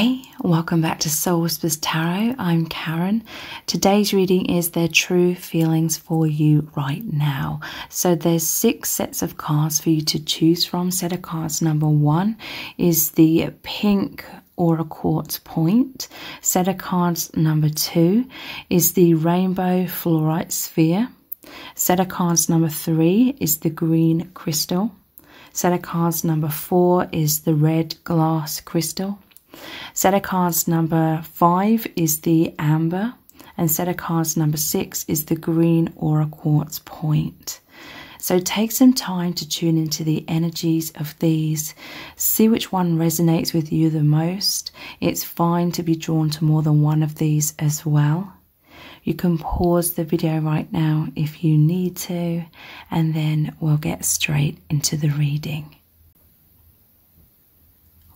Hey, welcome back to Soul Whispers Tarot. I'm Karen. Today's reading is their true feelings for you right now. So there's 6 sets of cards for you to choose from. Set of cards number 1 is the pink Aura Quartz point. Set of cards number 2 is the rainbow fluorite sphere. Set of cards number 3 is the green crystal. Set of cards number 4 is the red glass crystal. Set of cards number 5 is the amber, and set of cards number 6 is the green Aura Quartz point. So take some time to tune into the energies of these. See which one resonates with you the most. It's fine to be drawn to more than one of these as well. You can pause the video right now if you need to, and then we'll get straight into the reading.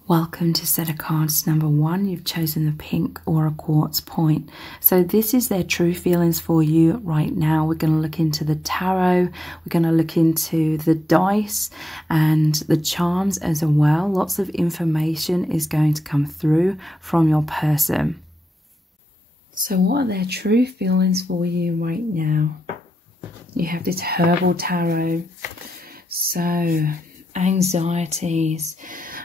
Welcome to set of cards number 1. You've chosen the pink Aura Quartz point. So this is their true feelings for you right now. We're going to look into the tarot. We're going to look into the dice and the charms as well. Lots of information is going to come through from your person. So what are their true feelings for you right now? You have this herbal tarot. So anxieties.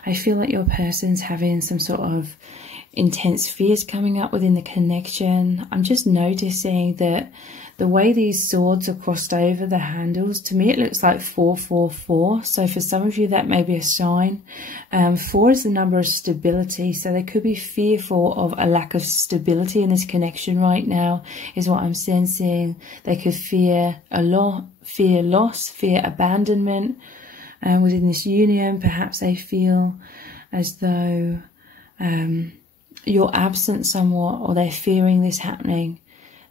I feel like your person's having some sort of intense fears coming up within the connection. I'm just noticing that the way these swords are crossed over the handles, to me it looks like 444. So for some of you that may be a sign. 4 is the number of stability, so they could be fearful of a lack of stability in this connection right now, is what I'm sensing. They could fear a lot, fear loss, fear abandonment. Within this union, perhaps they feel as though you're absent somewhat, or they're fearing this happening.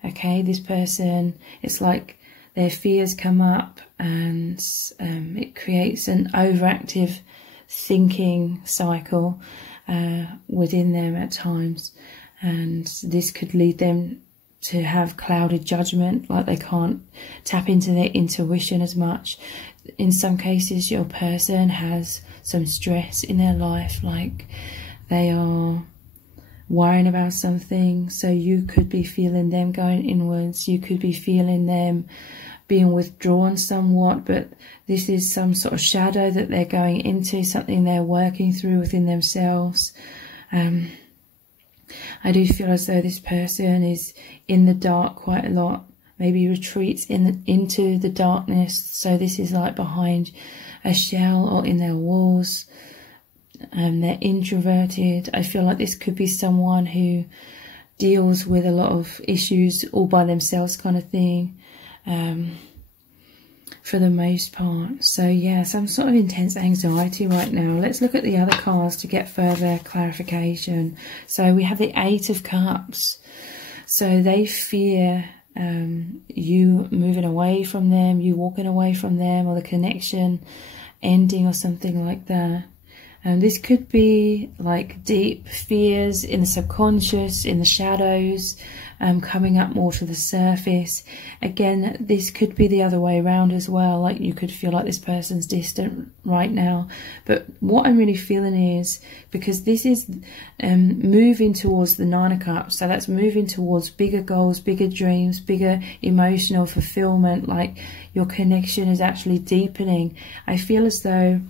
Okay, this person, it's like their fears come up and it creates an overactive thinking cycle within them at times, and this could lead them to have clouded judgment, like they can't tap into their intuition as much. In some cases, your person has some stress in their life, like they are worrying about something. So you could be feeling them going inwards. You could be feeling them being withdrawn somewhat, but this is some sort of shadow that they're going into, something they're working through within themselves. I do feel as though this person is in the dark quite a lot. Maybe retreats into the darkness. So this is like behind a shell or in their walls. They're introverted. I feel like this could be someone who deals with a lot of issues all by themselves kind of thing. For the most part. So yeah, some sort of intense anxiety right now. Let's look at the other cards to get further clarification. So we have the 8 of Cups. So they fear you moving away from them, you walking away from them, or the connection ending or something like that. And this could be like deep fears in the subconscious, in the shadows, coming up more to the surface. Again, this could be the other way around as well. Like you could feel like this person's distant right now. But what I'm really feeling is, because this is moving towards the 9 of Cups, so that's moving towards bigger goals, bigger dreams, bigger emotional fulfillment, like your connection is actually deepening. I feel as though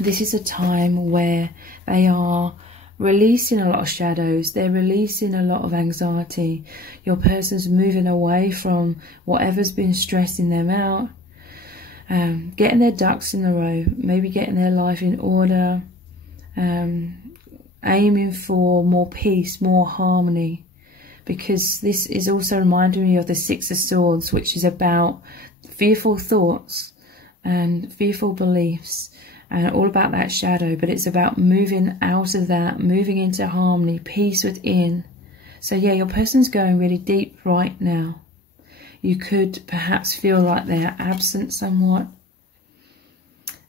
this is a time where they are releasing a lot of shadows. They're releasing a lot of anxiety. Your person's moving away from whatever's been stressing them out. Getting their ducks in a row. Maybe getting their life in order. Aiming for more peace, more harmony. Because this is also reminding me of the 6 of Swords, which is about fearful thoughts and fearful beliefs. And all about that shadow, but it's about moving out of that, moving into harmony, peace within. So yeah, your person's going really deep right now. You could perhaps feel like they're absent somewhat,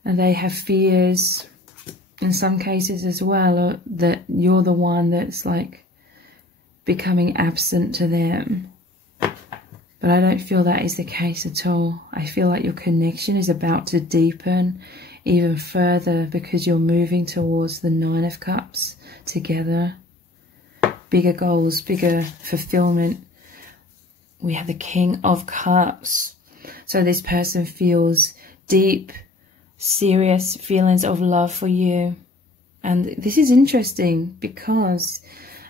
and they have fears in some cases as well, that you're the one that's like becoming absent to them. But I don't feel that is the case at all. I feel like your connection is about to deepen even further because you're moving towards the Nine of Cups together. Bigger goals, bigger fulfillment. We have the King of Cups. So this person feels deep, serious feelings of love for you. And this is interesting because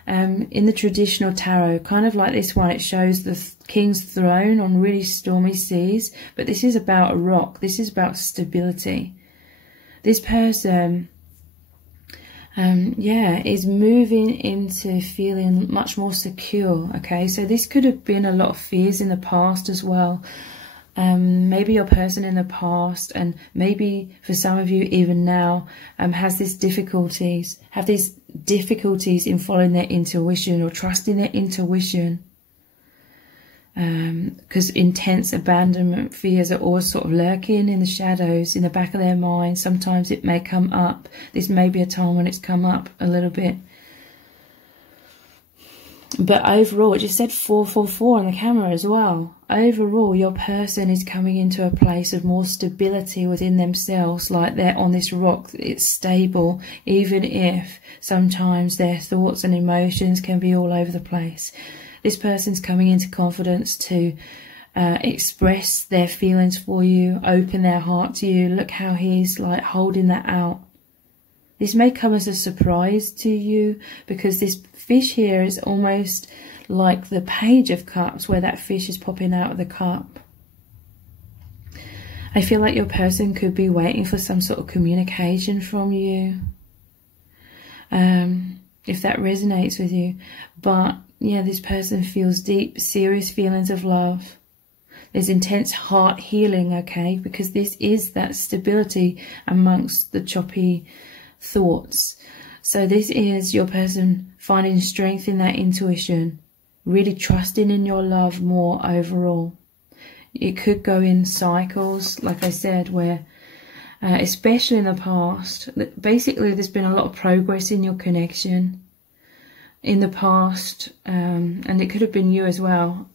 in the traditional tarot, kind of like this one, it shows the King's throne on really stormy seas. But this is about a rock. This is about stability. This person, yeah, is moving into feeling much more secure, okay? So this could have been a lot of fears in the past as well. Maybe your person in the past, and maybe for some of you even now, have these difficulties in following their intuition or trusting their intuition. Because intense abandonment fears are always sort of lurking in the shadows, in the back of their mind. Sometimes it may come up. This may be a time when it's come up a little bit. But overall, it just said 444 on the camera as well. Overall, your person is coming into a place of more stability within themselves, like they're on this rock. It's stable, even if sometimes their thoughts and emotions can be all over the place. This person's coming into confidence to express their feelings for you, open their heart to you. Look how he's like holding that out. This may come as a surprise to you because this fish here is almost like the Page of Cups, where that fish is popping out of the cup. I feel like your person could be waiting for some sort of communication from you, if that resonates with you. But yeah, this person feels deep, serious feelings of love. There's intense heart healing, okay, because this is that stability amongst the choppy thoughts. So this is your person finding strength in that intuition, really trusting in your love more overall. It could go in cycles, like I said, where especially in the past, basically there's been a lot of progress in your connection in the past, and it could have been you as well.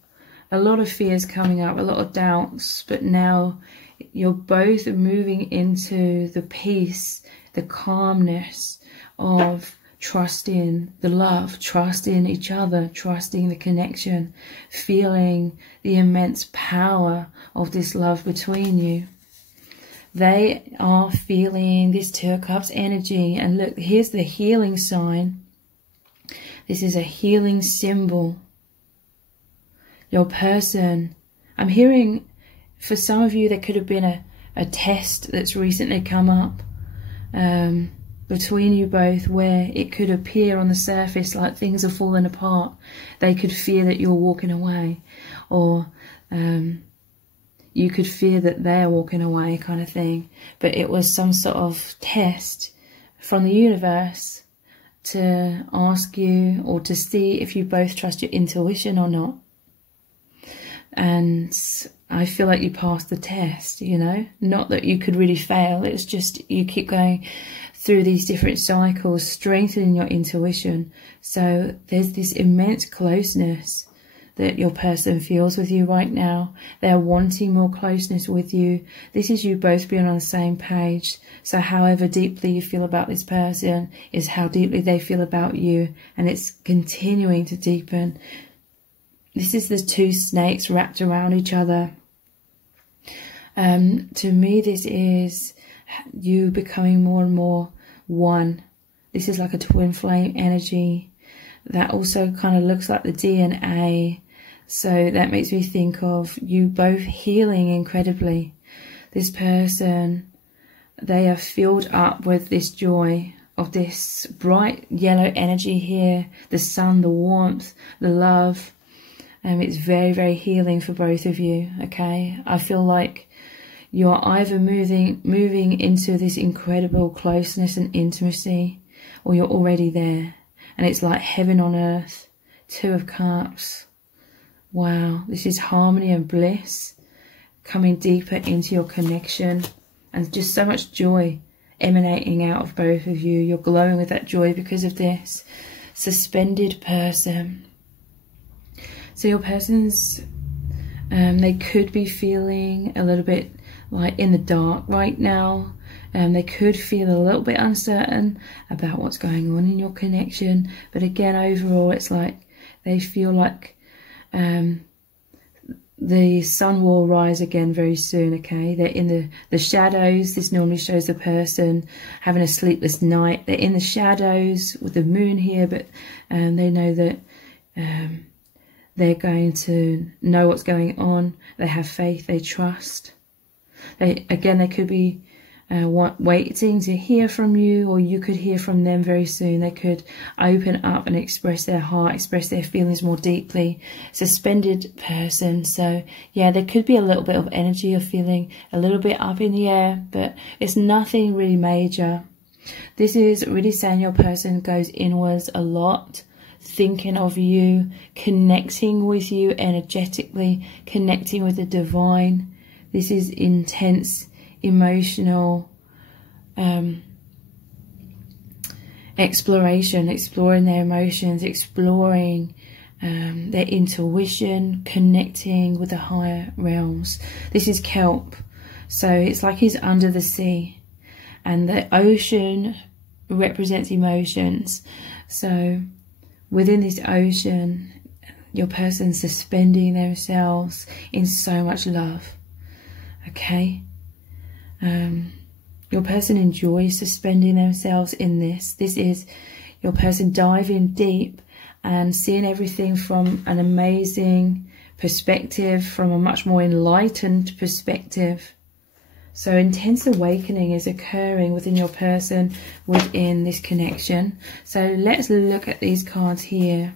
A lot of fears coming up, a lot of doubts, but now you're both moving into the peace, the calmness of trusting the love, trusting each other, trusting the connection, feeling the immense power of this love between you. They are feeling this Two of Cups energy. And look, here's the healing sign. This is a healing symbol. Your person, I'm hearing for some of you there could have been a test that's recently come up between you both, where it could appear on the surface like things are falling apart. They could fear that you're walking away, or you could fear that they're walking away, kind of thing. But it was some sort of test from the universe to ask you, or to see if you both trust your intuition or not. And I feel like you passed the test, you know, not that you could really fail. It's just you keep going through these different cycles, strengthening your intuition. So there's this immense closeness that your person feels with you right now. They're wanting more closeness with you. This is you both being on the same page. So however deeply you feel about this person is how deeply they feel about you. And it's continuing to deepen. This is the two snakes wrapped around each other. To me, this is you becoming more and more one. This is like a twin flame energy. That also kind of looks like the DNA. So that makes me think of you both healing incredibly. This person, they are filled up with this joy of this bright yellow energy here. The sun, the warmth, the love. It's very, very healing for both of you, okay? I feel like you're either moving into this incredible closeness and intimacy, or you're already there. And it's like heaven on earth. Two of Cups. Wow, this is harmony and bliss coming deeper into your connection. And just so much joy emanating out of both of you. You're glowing with that joy because of this. Suspended person. So your person's, they could be feeling a little bit like in the dark right now. They could feel a little bit uncertain about what's going on in your connection, but again, overall, it's like they feel like the sun will rise again very soon, okay? They're in the shadows. This normally shows the person having a sleepless night. They're in the shadows with the moon here, but they know that they're going to know what's going on. They have faith, they trust. They could be waiting to hear from you, or you could hear from them very soon. They could open up and express their heart, express their feelings more deeply. Suspended person. So yeah, there could be a little bit of energy of feeling a little bit up in the air, but it's nothing really major. This is really saying your person goes inwards a lot, thinking of you, connecting with you energetically, connecting with the divine. This is intense emotional exploration, exploring their emotions, exploring their intuition, connecting with the higher realms. This is kelp, so it's like he's under the sea, and the ocean represents emotions. So within this ocean, your person's suspending themselves in so much love. Okay, your person enjoys suspending themselves in this. This is your person diving deep and seeing everything from an amazing perspective, from a much more enlightened perspective. So intense awakening is occurring within your person, within this connection. So let's look at these cards here.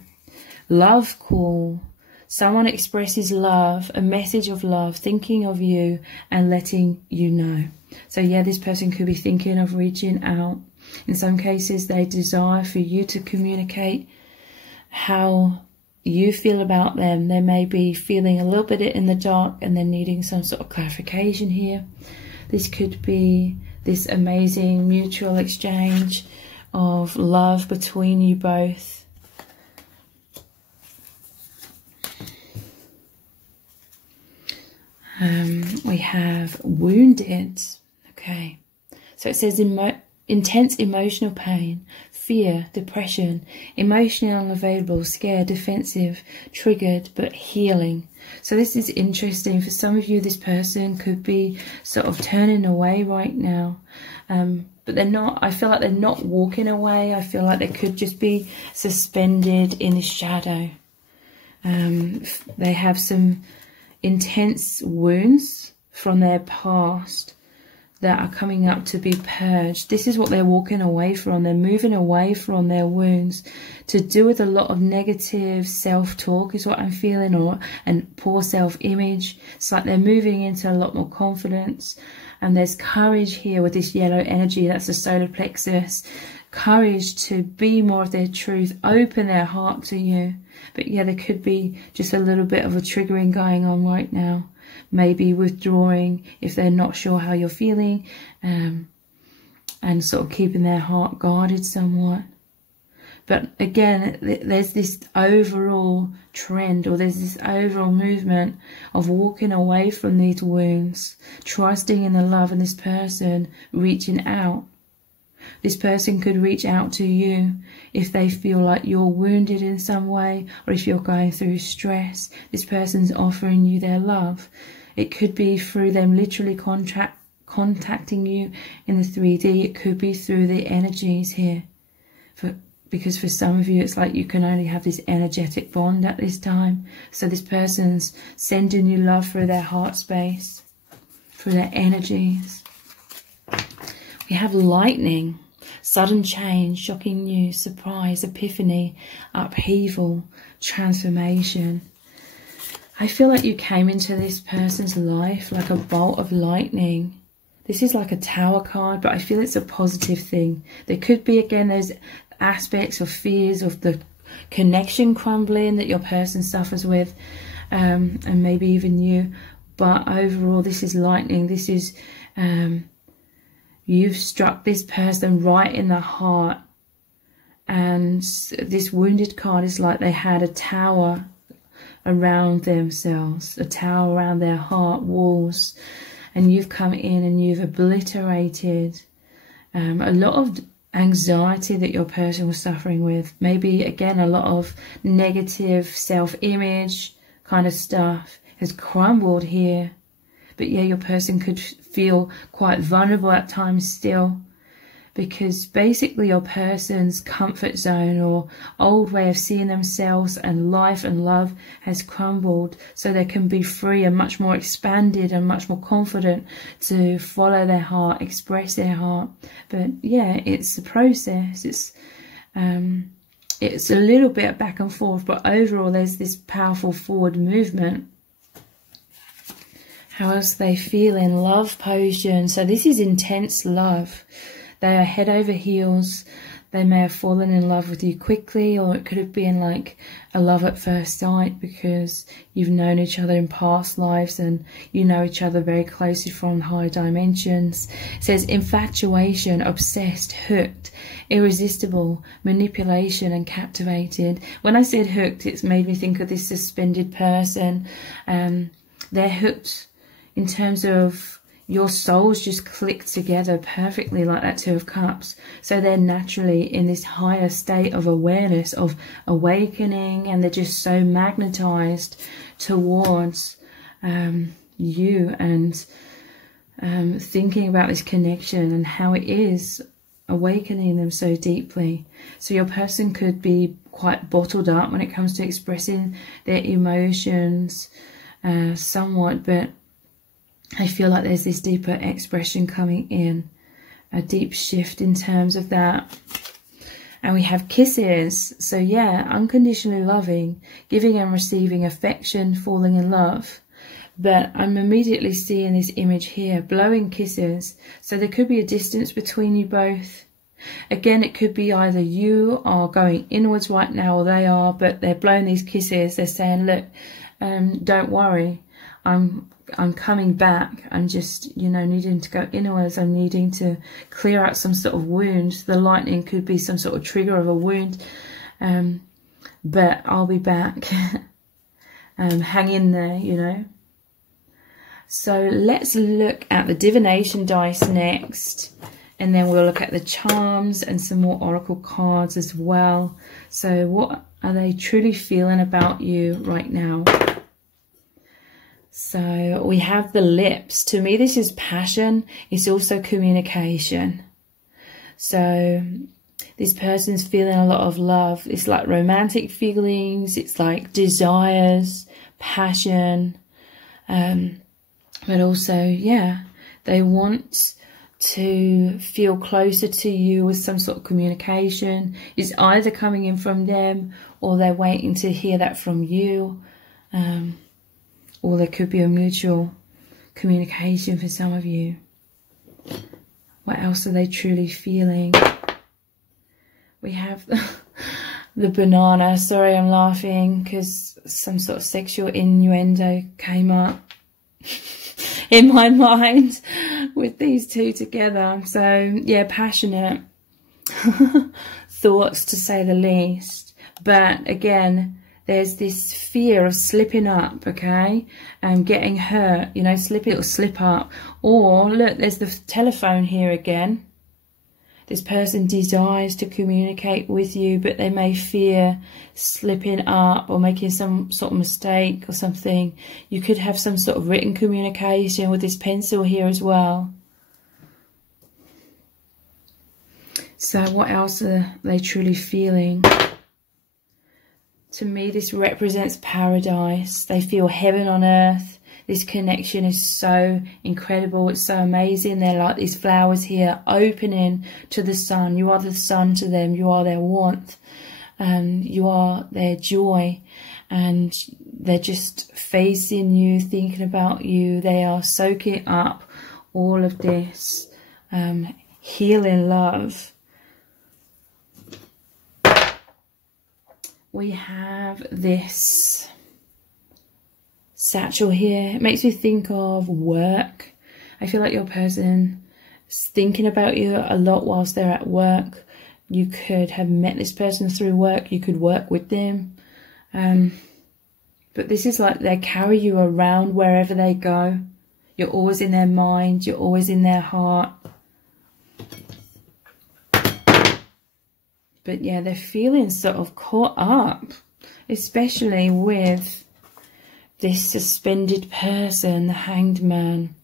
Love call. Someone expresses love, a message of love, thinking of you and letting you know. So yeah, this person could be thinking of reaching out. In some cases, they desire for you to communicate how you feel about them. They may be feeling a little bit in the dark and they're needing some sort of clarification here. This could be this amazing mutual exchange of love between you both. We have wounded. Okay, so it says intense emotional pain, fear, depression, emotionally unavailable, scared, defensive, triggered, but healing. So this is interesting. For some of you, this person could be sort of turning away right now, but they're not. I feel like they're not walking away. I feel like they could just be suspended in the shadow. They have some intense wounds from their past that are coming up to be purged. This is what they're walking away from. They're moving away from their wounds to do with a lot of negative self-talk is what I'm feeling, and poor self-image. It's like they're moving into a lot more confidence, and there's courage here with this yellow energy. That's the solar plexus. Courage to be more of their truth, open their heart to you. But yeah, there could be just a little bit of a triggering going on right now. Maybe withdrawing if they're not sure how you're feeling, and sort of keeping their heart guarded somewhat. But again, there's this overall trend, or there's this overall movement of walking away from these wounds, trusting in the love of this person, reaching out. This person could reach out to you if they feel like you're wounded in some way, or if you're going through stress. This person's offering you their love. It could be through them literally contacting you in the 3D. It could be through the energies here. Because for some of you, it's like you can only have this energetic bond at this time. So this person's sending you love through their heart space, through their energies. We have lightning, sudden change, shocking news, surprise, epiphany, upheaval, transformation. I feel like you came into this person's life like a bolt of lightning. This is like a tower card, but I feel it's a positive thing. There could be, again, those aspects of fears of the connection crumbling that your person suffers with, and maybe even you. But overall, this is lightning. This is... you've struck this person right in the heart, and this wounded card is like they had a tower around themselves, a tower around their heart walls, and you've come in and you've obliterated a lot of anxiety that your person was suffering with. Maybe, again, a lot of negative self-image kind of stuff has crumbled here. But yeah, your person could feel quite vulnerable at times still, because basically your person's comfort zone or old way of seeing themselves and life and love has crumbled, so they can be free and much more expanded and much more confident to follow their heart, express their heart. But yeah, it's a process. It's a little bit back and forth, but overall there's this powerful forward movement. How else they feel in love potion? So this is intense love. They are head over heels. They may have fallen in love with you quickly, or it could have been like a love at first sight because you've known each other in past lives and you know each other very closely from higher dimensions. It says infatuation, obsessed, hooked, irresistible, manipulation and captivated. When I said hooked, it's made me think of this suspended person. They're hooked in terms of your souls just click together perfectly like that Two of Cups. So they're naturally in this higher state of awareness, of awakening, and they're just so magnetized towards you and thinking about this connection and how it is awakening them so deeply. So your person could be quite bottled up when it comes to expressing their emotions somewhat, but I feel like there's this deeper expression coming in, a deep shift in terms of that. And we have kisses. So yeah, unconditionally loving, giving and receiving affection, falling in love. But I'm immediately seeing this image here, blowing kisses. So there could be a distance between you both. Again, it could be either you are going inwards right now or they are, but they're blowing these kisses. They're saying, look, don't worry. I'm coming back. I'm just, you know, needing to go inwards. I'm needing to clear out some sort of wound. The lightning could be some sort of trigger of a wound. But I'll be back. Hang in there, you know. So let's look at the divination dice next. And then we'll look at the charms and some more oracle cards as well. So what are they truly feeling about you right now? So we have the lips. To me, this is passion. It's also communication. So this person's feeling a lot of love. It's like romantic feelings. It's like desires, passion. But also, yeah, they want to feel closer to you with some sort of communication. It's either coming in from them or they're waiting to hear that from you. Or there could be a mutual communication for some of you. What else are they truly feeling? We have the banana. Sorry, I'm laughing because some sort of sexual innuendo came up in my mind with these two together. So, yeah, passionate thoughts to say the least. But again, there's this fear of slipping up, okay? Getting hurt, you know, it'll slip up. Or, look, there's the telephone here again. This person desires to communicate with you, but they may fear slipping up or making some sort of mistake or something. You could have some sort of written communication with this pencil here as well. So what else are they truly feeling? To me, this represents paradise. They feel heaven on earth. This connection is so incredible. It's so amazing. They're like these flowers here opening to the sun. You are the sun to them. You are their warmth. You are their joy. And they're just facing you, thinking about you. They are soaking up all of this healing love. We have this satchel here. It makes me think of work. I feel like your person is thinking about you a lot whilst they're at work. You could have met this person through work. You could work with them. But this is like they carry you around wherever they go. You're always in their mind. You're always in their heart. But yeah, they're feeling sort of caught up, especially with this suspended person, the Hanged Man,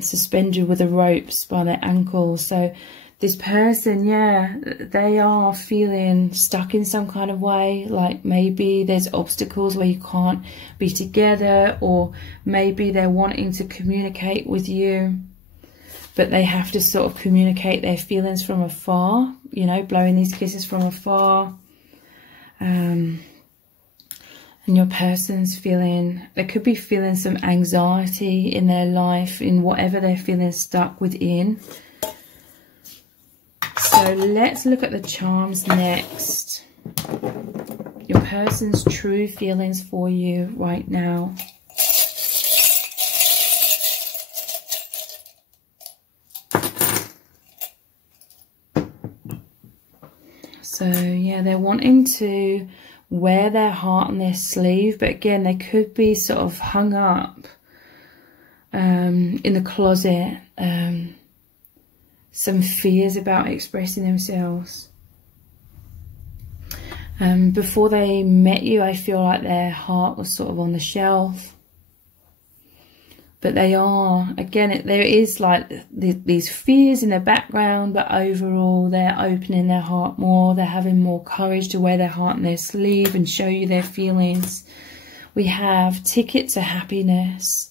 suspended with the ropes by their ankles. So this person, yeah, they are feeling stuck in some kind of way. Like maybe there's obstacles where you can't be together, or maybe they're wanting to communicate with you, but they have to sort of communicate their feelings from afar, you know, blowing these kisses from afar. And your person's feeling, they could be feeling some anxiety in their life, in whatever they're feeling stuck within. So let's look at the charms next. Your person's true feelings for you right now. So yeah, they're wanting to wear their heart on their sleeve, but again, they could be sort of hung up in the closet. Some fears about expressing themselves. Before they met you, I feel like their heart was sort of on the shelf. But they are, again, there is like these fears in the background, but overall they're opening their heart more. They're having more courage to wear their heart on their sleeve and show you their feelings. We have ticket to happiness.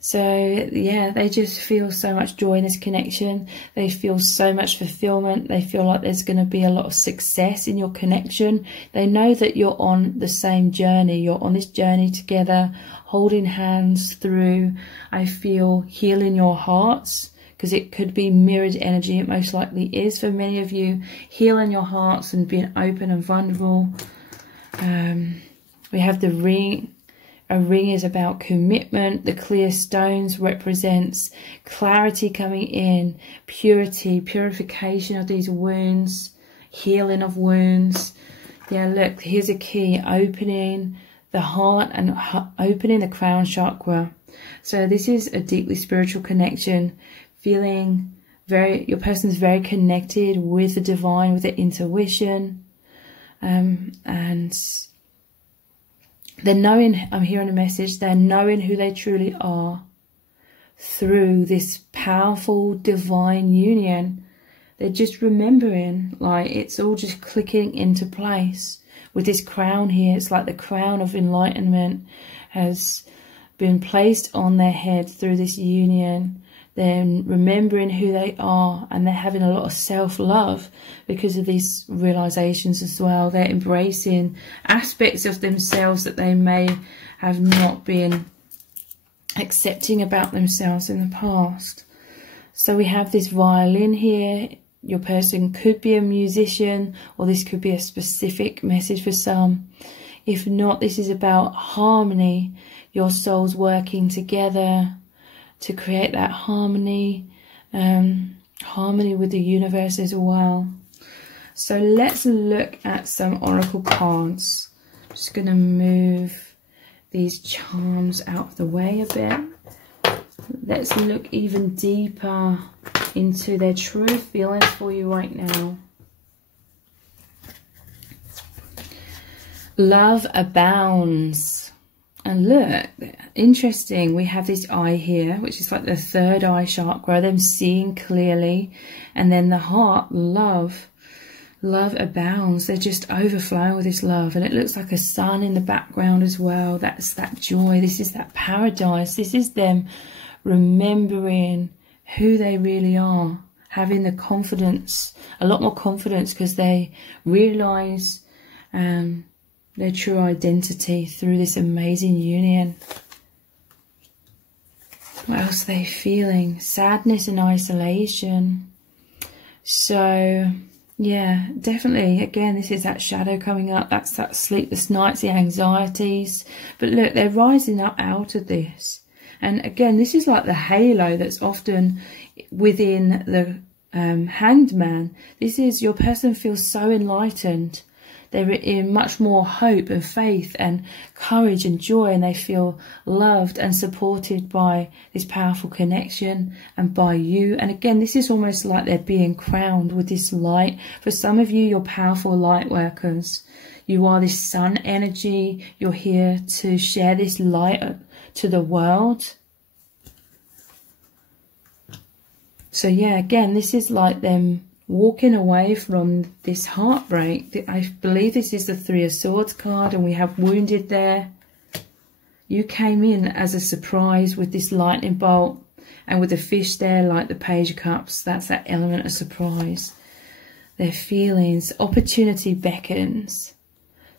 So yeah, they just feel so much joy in this connection. They feel so much fulfillment. They feel like there's going to be a lot of success in your connection. They know that you're on the same journey. You're on this journey together, holding hands through, I feel, healing your hearts, because it could be mirrored energy. It most likely is for many of you, healing your hearts and being open and vulnerable. We have the ring. A ring is about commitment. The clear stones represents clarity coming in, purity, purification of these wounds, healing of wounds. Yeah, look, here's a key, opening the heart and opening the crown chakra. So this is a deeply spiritual connection, feeling your person's very connected with the divine, with their intuition, and they're knowing, I'm hearing a message, they're knowing who they truly are through this powerful divine union. They're just remembering, like, it's all just clicking into place. With this crown here, it's like the crown of enlightenment has been placed on their head through this union. They're remembering who they are, and they're having a lot of self-love because of these realizations as well. They're embracing aspects of themselves that they may have not been accepting about themselves in the past. So we have this violin here. Your person could be a musician, or this could be a specific message for some. If not, this is about harmony, your souls working together to create that harmony, harmony with the universe as well. So let's look at some oracle cards. I'm just going to move these charms out of the way a bit. Let's look even deeper into their true feelings for you right now. Love abounds. And look, interesting, we have this eye here, which is like the third eye chakra, them seeing clearly. And then the heart, love. Love abounds. They're just overflowing with this love. And it looks like a sun in the background as well. That's that joy. This is that paradise. This is them remembering who they really are. Having the confidence, a lot more confidence, because they realise their true identity through this amazing union. What else are they feeling? Sadness and isolation. So yeah, definitely, again, this is that shadow coming up. That's that sleepless nights, the anxieties. But look, they're rising up out of this. And again, this is like the halo that's often within the Hanged Man. This is, your person feels so enlightened they're in much more hope and faith and courage and joy, and they feel loved and supported by this powerful connection and by you. And again, this is almost like they're being crowned with this light. For some of you, you're powerful light workers. You are this sun energy. You're here to share this light to the world. So yeah, again, this is like them walking away from this heartbreak. I believe this is the Three of Swords card, and we have wounded there. You came in as a surprise with this lightning bolt, and with the fish there, like the Page of Cups, that's that element of surprise. Their feelings, opportunity beckons.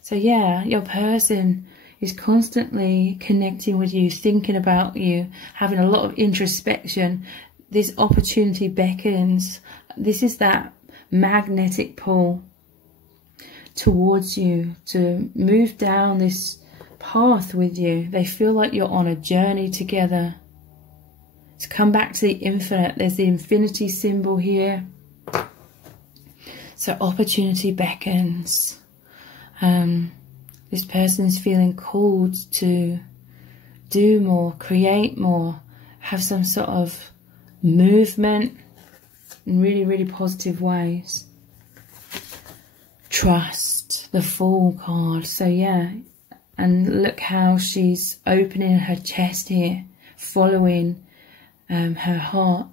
So yeah, your person is constantly connecting with you, thinking about you, having a lot of introspection. This opportunity beckons. This is that magnetic pull towards you to move down this path with you. They feel like you're on a journey together. To come back to the infinite. There's the infinity symbol here. So opportunity beckons. This person's feeling called to do more, create more, have some sort of movement in really, really positive ways. Trust, the Fool card. So yeah, and look how she's opening her chest here, following her heart,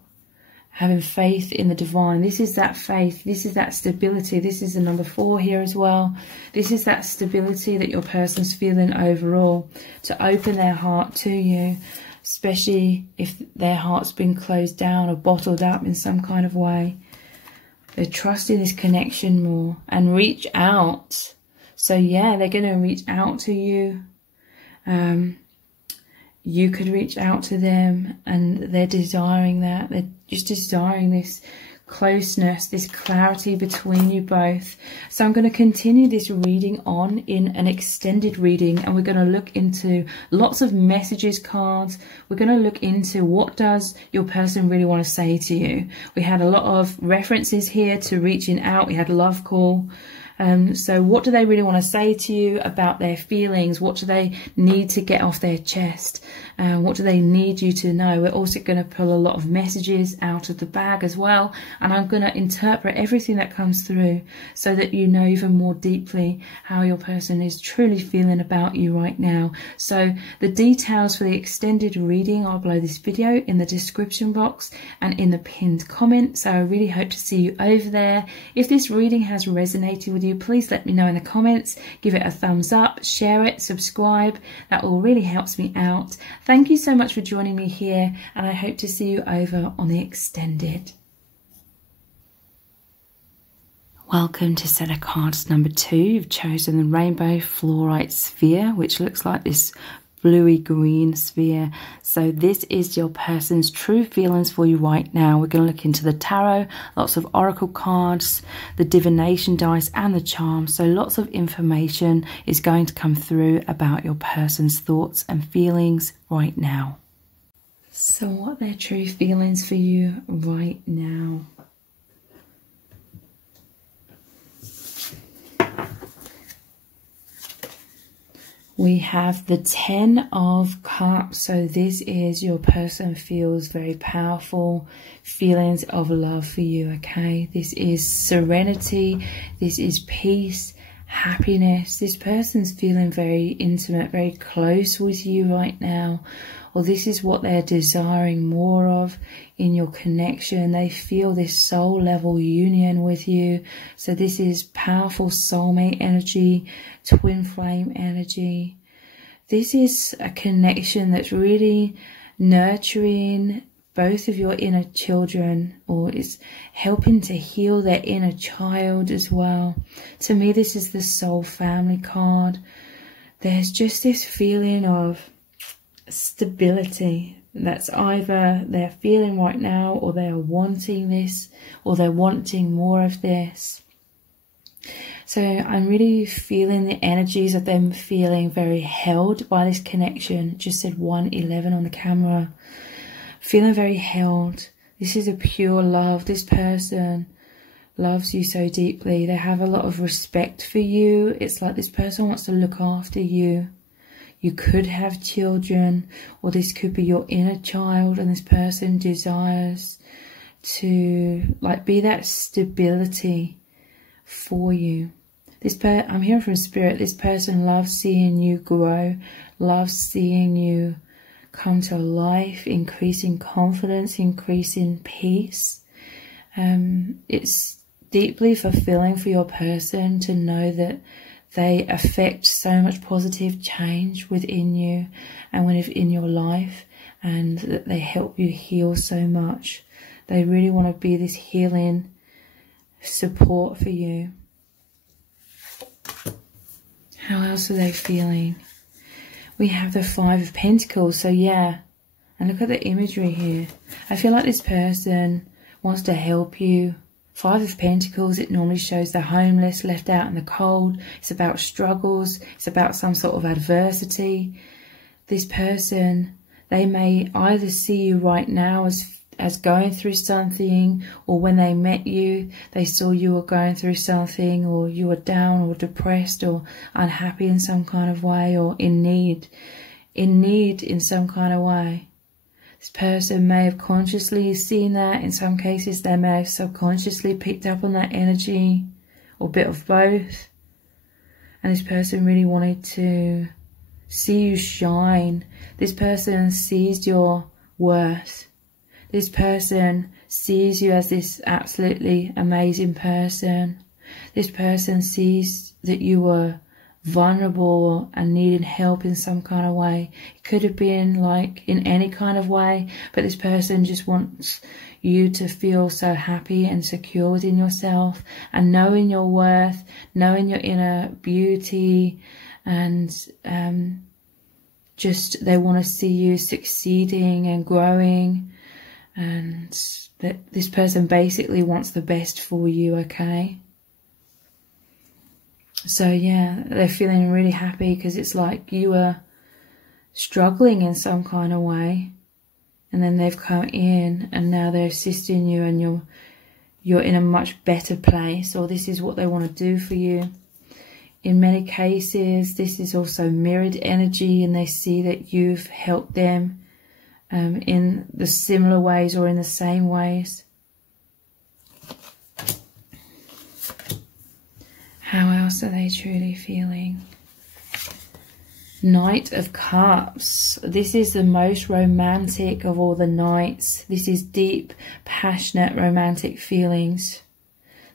having faith in the divine. This is that faith. This is that stability. This is the number 4 here as well. This is that stability that your person's feeling overall, to open their heart to you, especially if their heart's been closed down or bottled up in some kind of way. They're trusting this connection more and reach out. So yeah, they're going to reach out to you. You could reach out to them, and they're desiring that. They're just desiring this closeness, this clarity between you both. So I'm going to continue this reading on in an extended reading, and we're going to look into lots of messages cards. We're going to look into what does your person really want to say to you. We had a lot of references here to reaching out. We had love call. So what do they really want to say to you about their feelings? What do they need to get off their chest? What do they need you to know? We're also going to pull a lot of messages out of the bag as well. And I'm going to interpret everything that comes through so that you know even more deeply how your person is truly feeling about you right now. So the details for the extended reading are below this video in the description box and in the pinned comment. So I really hope to see you over there. If this reading has resonated with you, please let me know in the comments. Give it a thumbs up, share it, subscribe. That all really helps me out. Thank you so much for joining me here, and I hope to see you over on the extended. Welcome to set of cards number 2. You've chosen the Rainbow Fluorite Sphere, which looks like this bluey green sphere. So this is your person's true feelings for you right now. We're going to look into the tarot, lots of oracle cards, the divination dice and the charms. So lots of information is going to come through about your person's thoughts and feelings right now. So what are their true feelings for you right now? We have the 10 of Cups. So this is your person feels very powerful, feelings of love for you, okay? This is serenity. This is peace, happiness. This person's feeling very intimate, very close with you right now. Or this is what they're desiring more of in your connection. They feel this soul level union with you. So this is powerful soulmate energy, twin flame energy. This is a connection that's really nurturing both of your inner children, or is helping to heal their inner child as well. To me, this is the soul family card. There's just this feeling of stability that's either they're feeling right now, or they are wanting this, or they're wanting more of this. So I'm really feeling the energies of them feeling very held by this connection. It just said 111 on the camera. Feeling very held. This is a pure love. This person loves you so deeply. They have a lot of respect for you. It's like this person wants to look after you. You could have children, or this could be your inner child, and this person desires to like be that stability for you. I'm hearing from Spirit, this person loves seeing you grow, loves seeing you come to life, increasing confidence, increasing peace. It's deeply fulfilling for your person to know that they affect so much positive change within you and within your life, and that they help you heal so much. They really want to be this healing support for you. How else are they feeling? We have the Five of Pentacles. So yeah, and look at the imagery here. I feel like this person wants to help you. Five of Pentacles, it normally shows the homeless, left out in the cold. It's about struggles. It's about some sort of adversity. This person, they may either see you right now as going through something, or when they met you, they saw you were going through something, or you were down or depressed or unhappy in some kind of way, or in need in some kind of way. This person may have consciously seen that. In some cases, they may have subconsciously picked up on that energy, or a bit of both. And this person really wanted to see you shine. This person sees your worth. This person sees you as this absolutely amazing person. This person sees that you were vulnerable and needing help in some kind of way. It could have been like in any kind of way, but this person just wants you to feel so happy and secure within yourself, and knowing your worth, knowing your inner beauty, and just they want to see you succeeding and growing, and that this person basically wants the best for you, okay? So yeah, they're feeling really happy because it's like you were struggling in some kind of way, and then they've come in and now they're assisting you, and you're in a much better place, or this is what they want to do for you. In many cases, this is also mirrored energy, and they see that you've helped them in the similar ways or in the same ways. How else are they truly feeling? Knight of Cups. This is the most romantic of all the knights. This is deep, passionate, romantic feelings.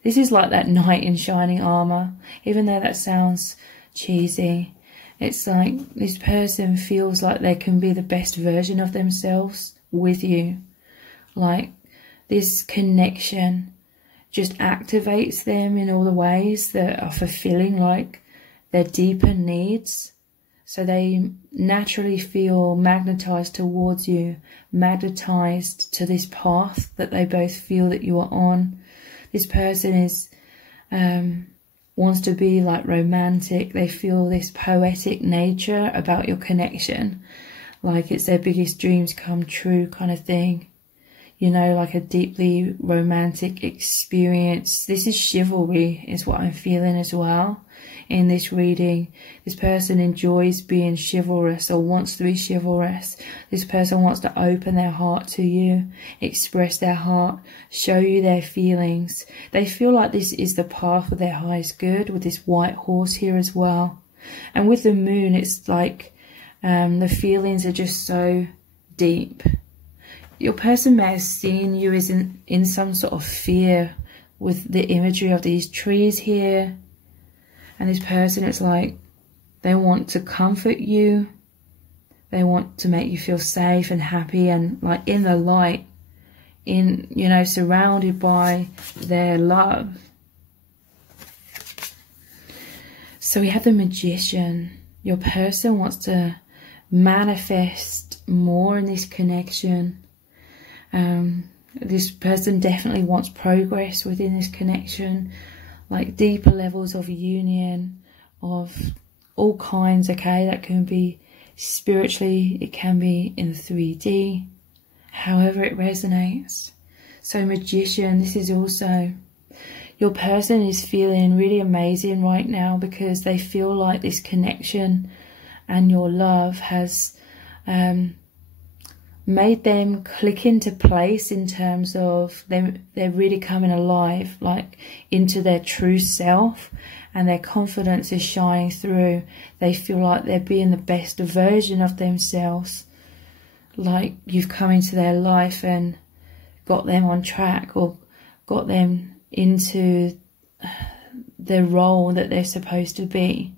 This is like that knight in shining armor. Even though that sounds cheesy, it's like this person feels like they can be the best version of themselves with you. Like this connection just activates them in all the ways that are fulfilling like their deeper needs. So they naturally feel magnetized towards you, magnetized to this path that they both feel that you are on. This person is wants to be like romantic. They feel this poetic nature about your connection, like it's their biggest dreams come true kind of thing. You know, like a deeply romantic experience. This is chivalry is what I'm feeling as well in this reading. This person enjoys being chivalrous, or wants to be chivalrous. This person wants to open their heart to you, express their heart, show you their feelings. They feel like this is the path of their highest good, with this white horse here as well. And with the moon, it's like the feelings are just so deep. Your person may have seen you as in some sort of fear with the imagery of these trees here. And this person, it's like they want to comfort you. They want to make you feel safe and happy and like in the light, in, you know, surrounded by their love. So we have the Magician. Your person wants to manifest more in this connection. This person definitely wants progress within this connection, like deeper levels of union of all kinds, okay? That can be spiritually, it can be in 3D, however it resonates. So Magician, this is also Your person is feeling really amazing right now because they feel like this connection and your love has made them click into place in terms of they're really coming alive, like into their true self, and their confidence is shining through. They feel like they're being the best version of themselves, like you've come into their life and got them on track or got them into the role that they're supposed to be.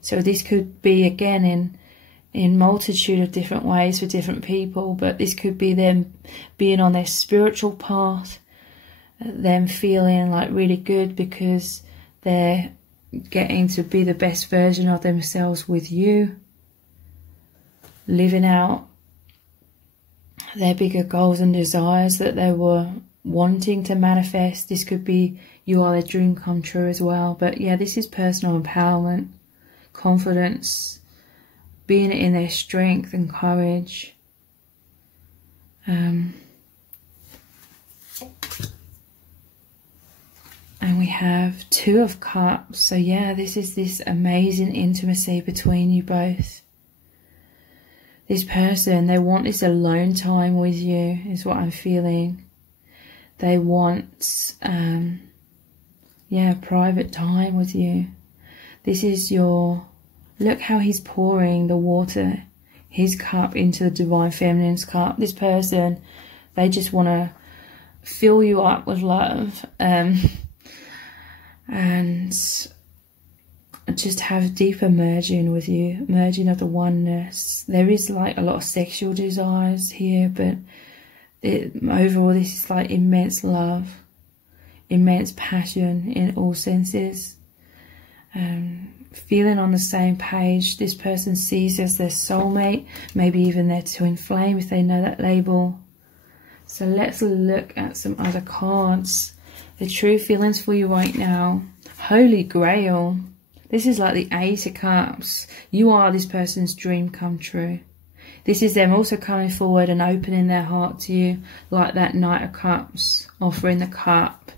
So this could be again in multitude of different ways for different people, but this could be them being on their spiritual path, them feeling like really good because they're getting to be the best version of themselves with you, living out their bigger goals and desires that they were wanting to manifest. This could be you are their dream come true as well. But yeah, this is personal empowerment, confidence, being in their strength and courage. And we have Two of Cups. So yeah, this is this amazing intimacy between you both. This person, they want this alone time with you, is what I'm feeling. They want, yeah, private time with you. This is your, look how he's pouring the water, his cup into the Divine Feminine's cup. This person, they just want to fill you up with love and just have deeper merging with you, merging of the oneness. There is like a lot of sexual desires here, but overall this is like immense love, immense passion in all senses. Feeling on the same page. This person sees you as their soulmate, maybe even their twin flame if they know that label. So let's look at some other cards. The true feelings for you right now. Holy Grail. This is like the Ace of Cups. You are this person's dream come true. This is them also coming forward and opening their heart to you, like that Knight of Cups, offering the cup.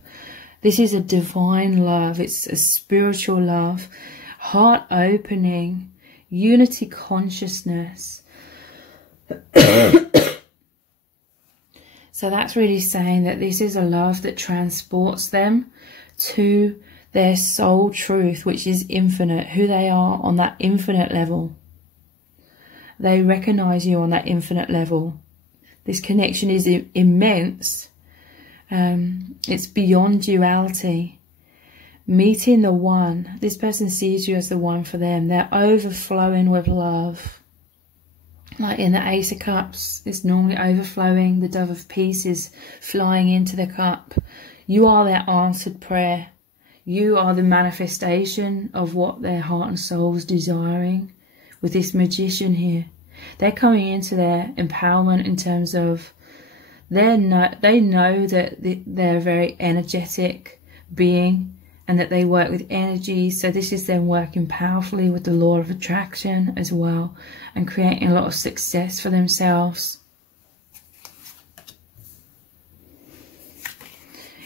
This is a divine love. It's a spiritual love. Heart opening. Unity consciousness. So that's really saying that this is a love that transports them to their soul truth, which is infinite, who they are on that infinite level. They recognize you on that infinite level. This connection is immense. It's beyond duality. Meeting the one. This person sees you as the one for them. They're overflowing with love. Like in the Ace of Cups, it's normally overflowing. The Dove of Peace is flying into the cup. You are their answered prayer. You are the manifestation of what their heart and soul was desiring with this Magician here. They're coming into their empowerment in terms of they know that they're a very energetic being and that they work with energy. So this is them working powerfully with the law of attraction as well and creating a lot of success for themselves.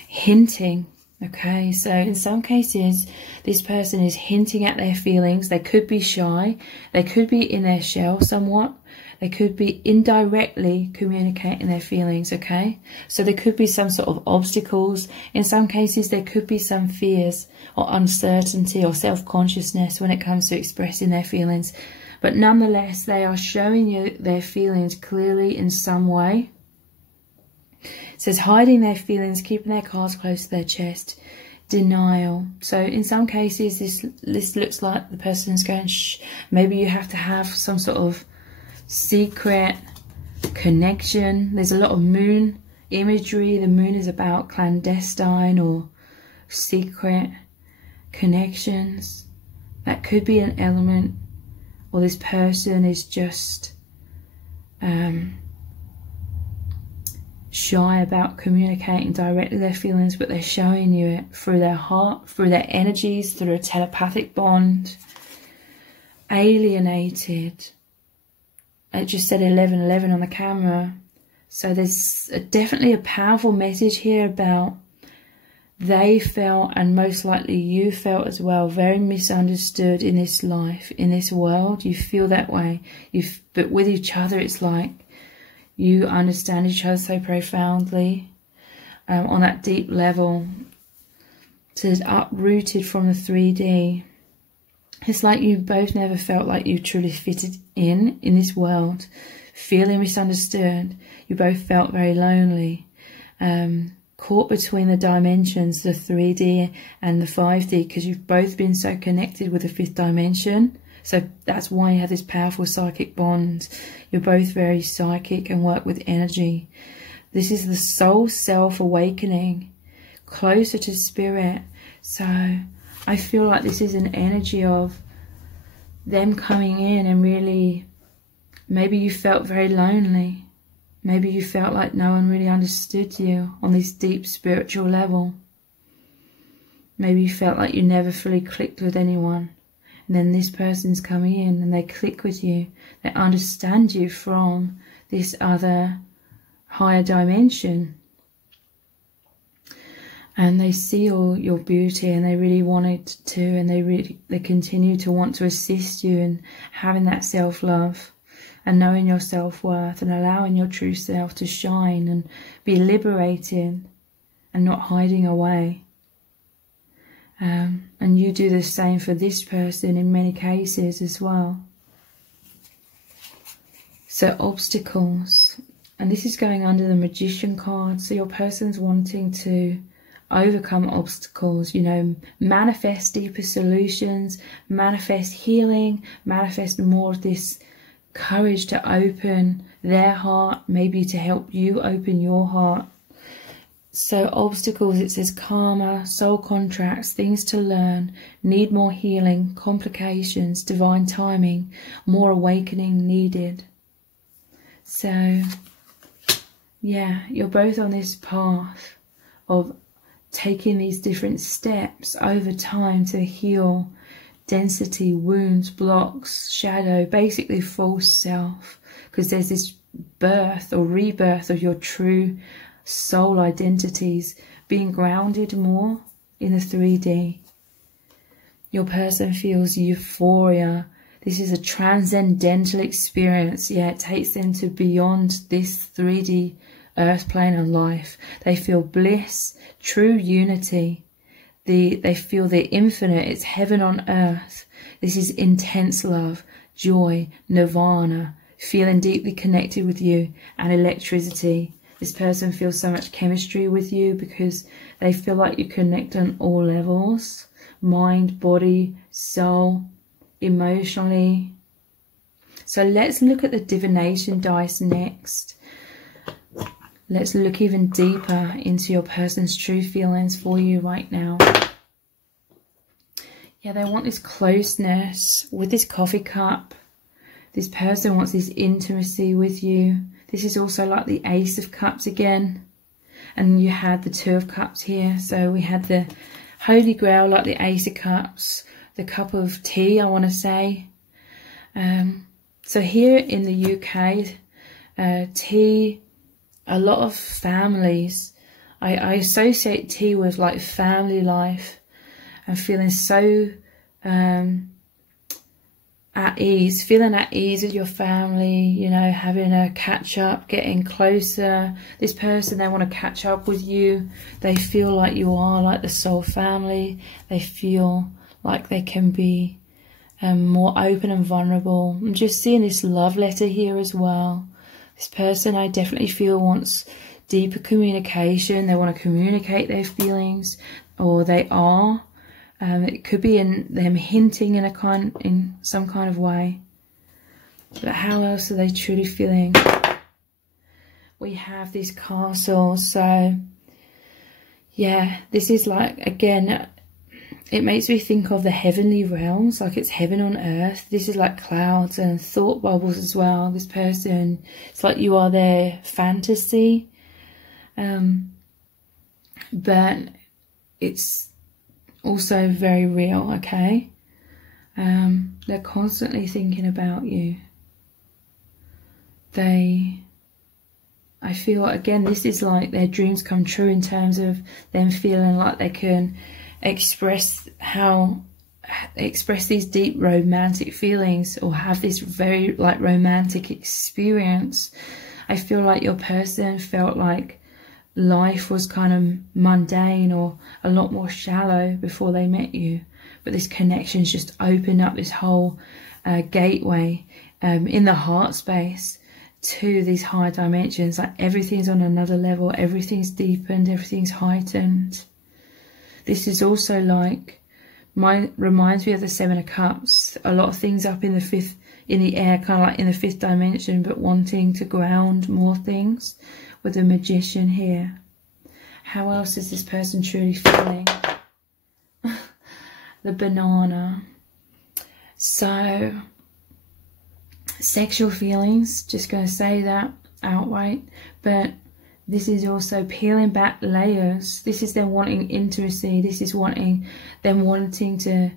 Hinting. Okay, so in some cases, this person is hinting at their feelings. They could be shy. They could be in their shell somewhat. They could be indirectly communicating their feelings, okay? So there could be some sort of obstacles. In some cases, there could be some fears or uncertainty or self-consciousness when it comes to expressing their feelings. But nonetheless, they are showing you their feelings clearly in some way. It says hiding their feelings, keeping their cards close to their chest, denial. So in some cases, this looks like the person's going, shh. Maybe you have to have some sort of secret connection. There's a lot of moon imagery. The moon is about clandestine or secret connections. That could be an element. Or this person is just shy about communicating directly their feelings, but they're showing you it through their heart, through their energies, through a telepathic bond. Alienated. It just said 1111 on the camera. So there's definitely a powerful message here about they felt, and most likely you felt as well, very misunderstood in this life, in this world. You feel that way. But with each other, it's like you understand each other so profoundly, on that deep level. So it's uprooted from the 3D. It's like you both never felt like you truly fitted in this world. Feeling misunderstood. You both felt very lonely. Caught between the dimensions, the 3D and the 5D, because you've both been so connected with the 5th dimension. So that's why you have this powerful psychic bond. You're both very psychic and work with energy. This is the soul self awakening, closer to spirit. So I feel like this is an energy of them coming in, and really, maybe you felt very lonely. Maybe you felt like no one really understood you on this deep spiritual level. Maybe you felt like you never fully clicked with anyone. And then this person's coming in and they click with you. They understand you from this other higher dimension. And they see all your beauty, and they really wanted to, and they continue to want to assist you in having that self-love. And knowing your self-worth and allowing your true self to shine and be liberated and not hiding away. And you do the same for this person in many cases as well. So obstacles. And this is going under the Magician card. So your person's wanting to overcome obstacles, you know, manifest deeper solutions, manifest healing, manifest more of this courage to open their heart, maybe to help you open your heart. So obstacles, it says karma, soul contracts, things to learn, need more healing, complications, divine timing, more awakening needed. So yeah, you're both on this path of taking these different steps over time to heal density, wounds, blocks, shadow, basically false self, because there's this birth or rebirth of your true soul identities being grounded more in the 3D. Your person feels euphoria. This is a transcendental experience. Yeah, it takes them to beyond this 3D earth plane and life. They feel bliss, true unity. They feel the infinite. It's heaven on earth. This is intense love, joy, nirvana, feeling deeply connected with you, and electricity. This person feels so much chemistry with you because they feel like you connect on all levels. Mind, body, soul, emotionally. So let's look at the divination dice next. Let's look even deeper into your person's true feelings for you right now. Yeah, they want this closeness with this coffee cup. This person wants this intimacy with you. This is also like the Ace of Cups again. And you had the Two of Cups here. So we had the Holy Grail, like the Ace of Cups. The cup of tea, I want to say. So here in the UK, tea... A lot of families, I associate tea with like family life and feeling so at ease, feeling at ease with your family, you know, having a catch up, getting closer. This person, they want to catch up with you. They feel like you are like the soul family. They feel like they can be more open and vulnerable. I'm just seeing this love letter here as well. This person, I definitely feel, wants deeper communication. They want to communicate their feelings, or they are. It could be in them hinting in some kind of way. But how else are they truly feeling? We have this castle. So yeah, this is like, again, it makes me think of the heavenly realms, like it's heaven on earth. This is like clouds and thought bubbles as well. This person, it's like you are their fantasy. But it's also very real, okay? They're constantly thinking about you. They I feel, again, this is like their dreams come true in terms of them feeling like they can express these deep romantic feelings, or have this very like romantic experience. I feel like your person felt like life was kind of mundane or a lot more shallow before they met you, but this connection's just opened up this whole gateway in the heart space to these higher dimensions. Like everything's on another level, everything's deepened, everything's heightened. This is also like, reminds me of the Seven of Cups. A lot of things up in the air, kind of like in the fifth dimension, but wanting to ground more things, with the Magician here. How else is this person truly feeling? The Banana. So, sexual feelings, just going to say that outright, but this is also peeling back layers. This is them wanting intimacy. This is them wanting to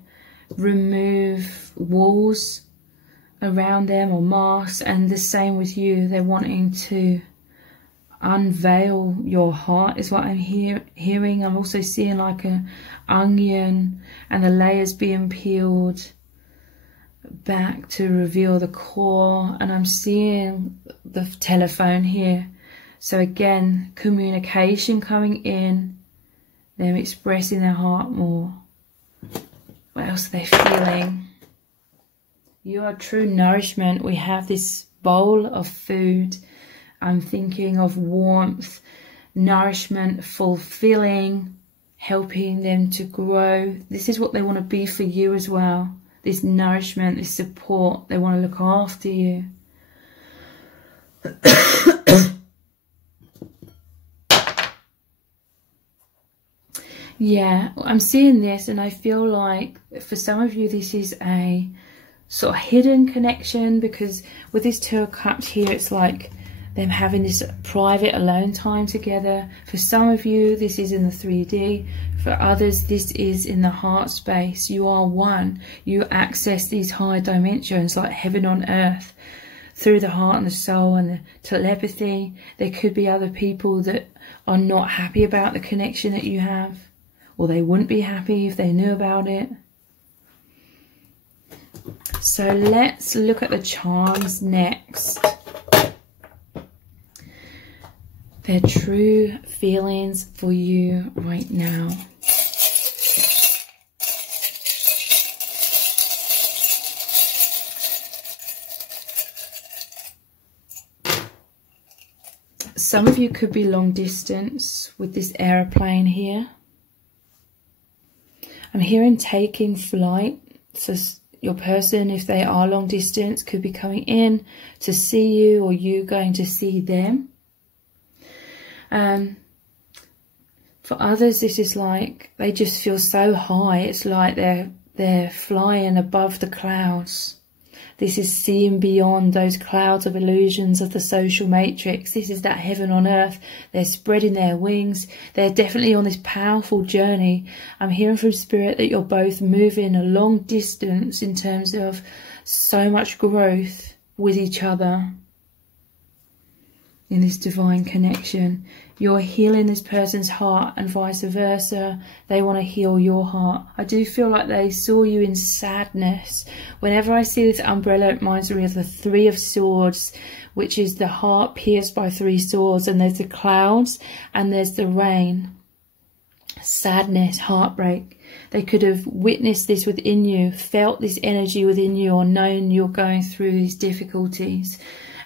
remove walls around them or masks, and the same with you. They're wanting to unveil your heart is what I'm hearing. I'm also seeing like an onion and the layers being peeled back to reveal the core, and I'm seeing the telephone here. So again, communication coming in, them expressing their heart more. What else are they feeling? You are true nourishment. We have this bowl of food. I'm thinking of warmth, nourishment, fulfilling, helping them to grow. This is what they want to be for you as well. This nourishment, this support. They want to look after you. Yeah, I'm seeing this, and I feel like for some of you this is a sort of hidden connection, because with this Two of Cups here, it's like them having this private alone time together. For some of you, this is in the 3D. For others, this is in the heart space. You are one. You access these higher dimensions like heaven on earth through the heart and the soul and the telepathy. There could be other people that are not happy about the connection that you have, or they wouldn't be happy if they knew about it. So let's look at the charms next. Their true feelings for you right now. Some of you could be long distance with this aeroplane here. I'm hearing taking flight. So your person, if they are long distance, could be coming in to see you, or you going to see them. For others, this is like they just feel so high. It's like they're flying above the clouds. This is seeing beyond those clouds of illusions of the social matrix. This is that heaven on earth. They're spreading their wings. They're definitely on this powerful journey. I'm hearing from Spirit that you're both moving a long distance in terms of so much growth with each other in this divine connection. You're healing this person's heart and vice versa. They want to heal your heart. I do feel like they saw you in sadness. Whenever I see this umbrella, it reminds me of the Three of Swords, which is the heart pierced by three swords, and there's the clouds and there's the rain. Sadness, heartbreak. They could have witnessed this within you, felt this energy within you, or known you're going through these difficulties.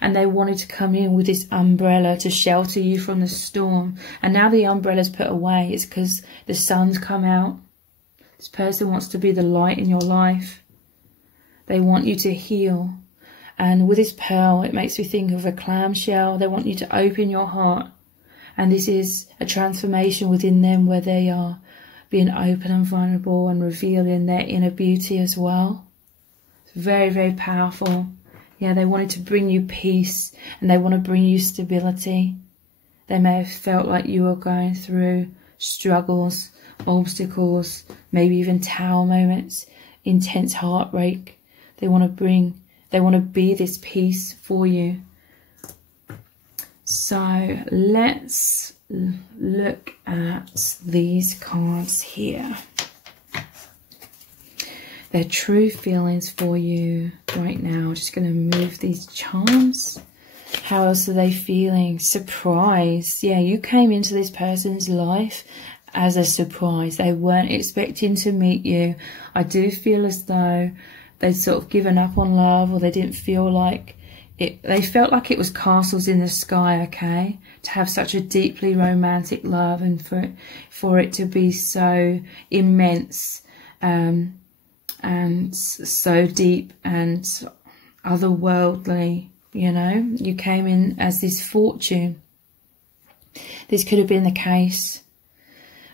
And they wanted to come in with this umbrella to shelter you from the storm. And now the umbrella's put away. It's because the sun's come out. This person wants to be the light in your life. They want you to heal. And with this pearl, it makes me think of a clamshell. They want you to open your heart. And this is a transformation within them where they are being open and vulnerable and revealing their inner beauty as well. It's very, very powerful. Yeah, they wanted to bring you peace, and they want to bring you stability. They may have felt like you were going through struggles, obstacles, maybe even tower moments, intense heartbreak. They want to be this peace for you. So let's look at these cards here. Their true feelings for you right now. Just going to move these charms. How else are they feeling? Surprise. Yeah, you came into this person's life as a surprise. They weren't expecting to meet you. I do feel as though they'd sort of given up on love, or they didn't feel like it. They felt like it was castles in the sky, okay? To have such a deeply romantic love, and for it to be so immense, and so deep and otherworldly, you know. You came in as this fortune. This could have been the case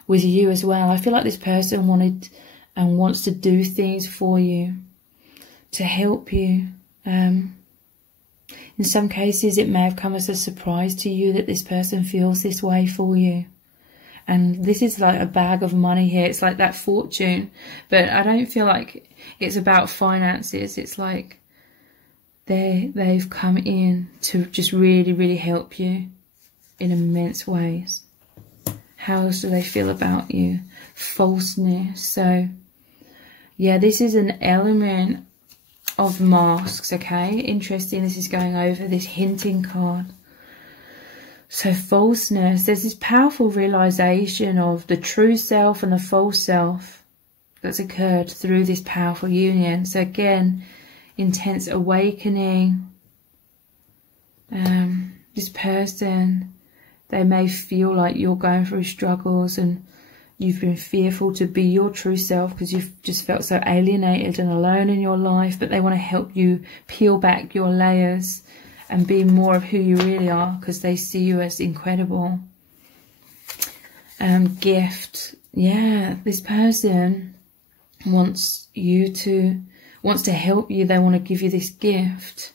with you as well. I feel like this person wanted and wants to do things for you, to help you. In some cases, it may have come as a surprise to you that this person feels this way for you. And this is like a bag of money here. It's like that fortune. But I don't feel like it's about finances. It's like they've come in to just really, really help you in immense ways. How else do they feel about you? Falseness. So, yeah, this is an element of masks, okay? Interesting, this is going over this hinting card. So falseness, there's this powerful realization of the true self and the false self that's occurred through this powerful union. So again, intense awakening. This person, they may feel like you're going through struggles and you've been fearful to be your true self because you've just felt so alienated and alone in your life, but they want to help you peel back your layers and be more of who you really are, because they see you as incredible. Gift. Yeah, this person wants to help you. They want to give you this gift.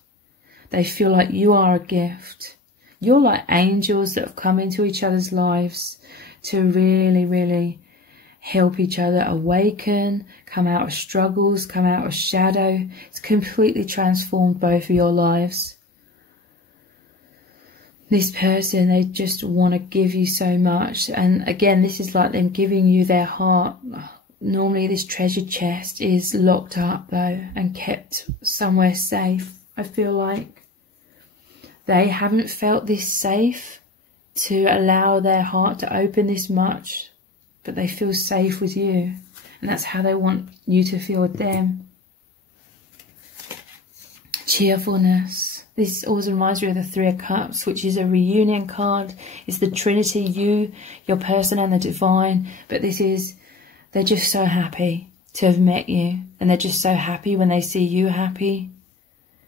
They feel like you are a gift. You're like angels that have come into each other's lives to really, really help each other awaken, come out of struggles, come out of shadow. It's completely transformed both of your lives. This person, they just want to give you so much. And again, this is like them giving you their heart. Normally this treasure chest is locked up though and kept somewhere safe. I feel like they haven't felt this safe to allow their heart to open this much, but they feel safe with you, and that's how they want you to feel with them. Cheerfulness. This always reminds me of the Three of Cups, which is a reunion card. It's the Trinity, you, your person and the divine. But this is, they're just so happy to have met you, and they're just so happy when they see you happy.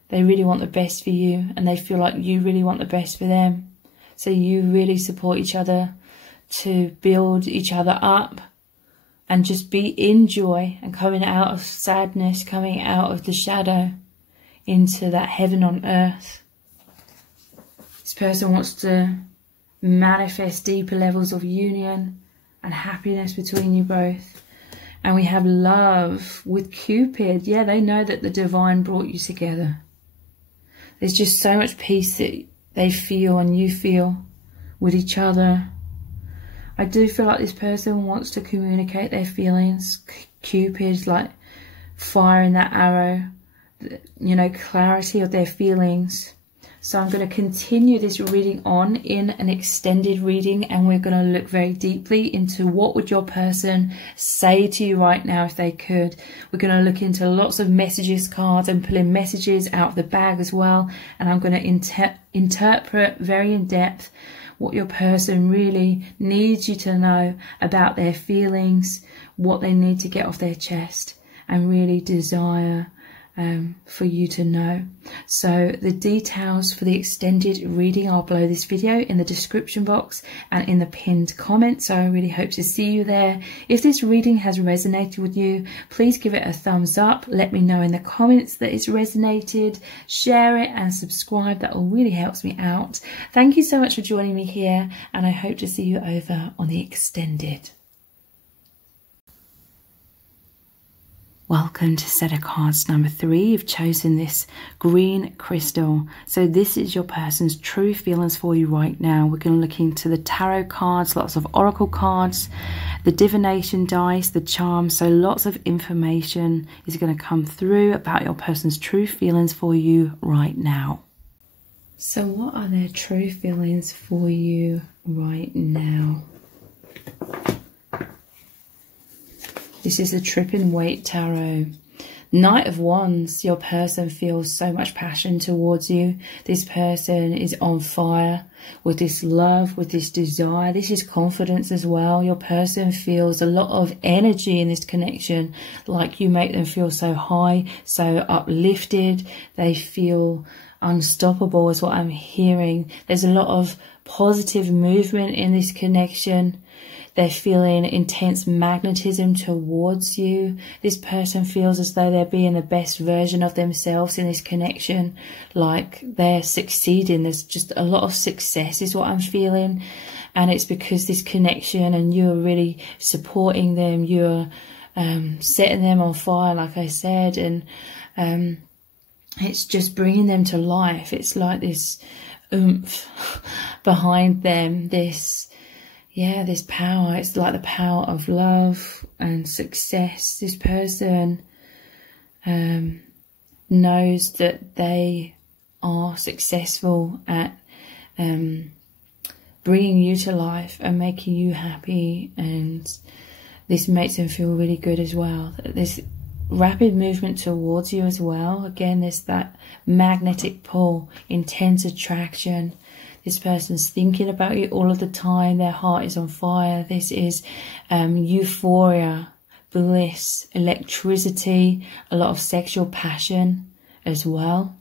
They really want the best for you, and they feel like you really want the best for them. So you really support each other to build each other up and just be in joy and coming out of sadness, coming out of the shadow into that heaven on earth. This person wants to manifest deeper levels of union and happiness between you both. And we have love with Cupid. Yeah, they know that the divine brought you together. There's just so much peace that they feel and you feel with each other. I do feel like this person wants to communicate their feelings. Cupid's like firing that arrow, you know, clarity of their feelings. So I'm going to continue this reading on in an extended reading, and we're going to look very deeply into what would your person say to you right now if they could. We're going to look into lots of messages cards and pulling messages out of the bag as well, and I'm going to interpret very in depth what your person really needs you to know about their feelings, what they need to get off their chest and really desire for you to know. So the details for the extended reading are below this video in the description box and in the pinned comment. So I really hope to see you there. If this reading has resonated with you, please give it a thumbs up. Let me know in the comments that it's resonated. Share it and subscribe. That all really helps me out. Thank you so much for joining me here, and I hope to see you over on the extended. Welcome to set of cards number 3. You've chosen this green crystal. So this is your person's true feelings for you right now. We're going to look into the tarot cards, lots of oracle cards, the divination dice, the charms. So lots of information is going to come through about your person's true feelings for you right now. So what are their true feelings for you right now? This is the Tripping Weight Tarot. Knight of Wands, your person feels so much passion towards you. This person is on fire with this love, with this desire. This is confidence as well. Your person feels a lot of energy in this connection, like you make them feel so high, so uplifted. They feel unstoppable is what I'm hearing. There's a lot of positive movement in this connection. They're feeling intense magnetism towards you. This person feels as though they're being the best version of themselves in this connection, like they're succeeding. There's just a lot of success is what I'm feeling. And it's because this connection and you're really supporting them. You're setting them on fire, like I said. And it's just bringing them to life. It's like this oomph behind them, this power. It's like the power of love and success. This person knows that they are successful at bringing you to life and making you happy, and this makes them feel really good as well. There's rapid movement towards you as well. Again, there's that magnetic pull, intense attraction. This person's thinking about you all of the time. Their heart is on fire. This is euphoria, bliss, electricity, a lot of sexual passion as well.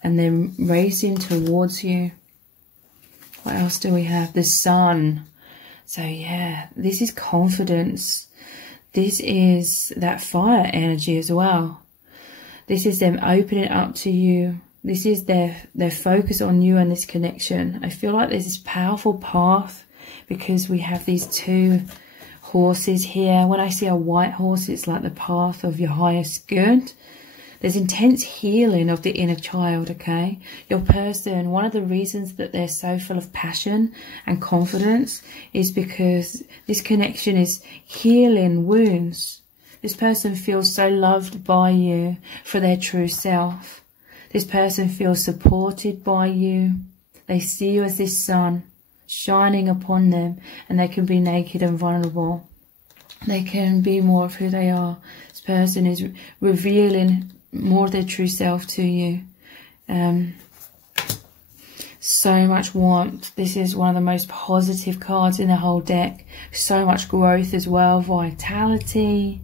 And then racing towards you. What else do we have? The Sun. So yeah, this is confidence. This is that fire energy as well. This is them opening up to you. This is their focus on you and this connection. I feel like there's this powerful path because we have these two horses here. When I see a white horse, it's like the path of your highest good. There's intense healing of the inner child, okay? Your person, one of the reasons that they're so full of passion and confidence is because this connection is healing wounds. This person feels so loved by you for their true self. This person feels supported by you. They see you as this sun shining upon them, and they can be naked and vulnerable. They can be more of who they are. This person is revealing more of their true self to you. So much warmth. This is one of the most positive cards in the whole deck. So much growth as well, vitality,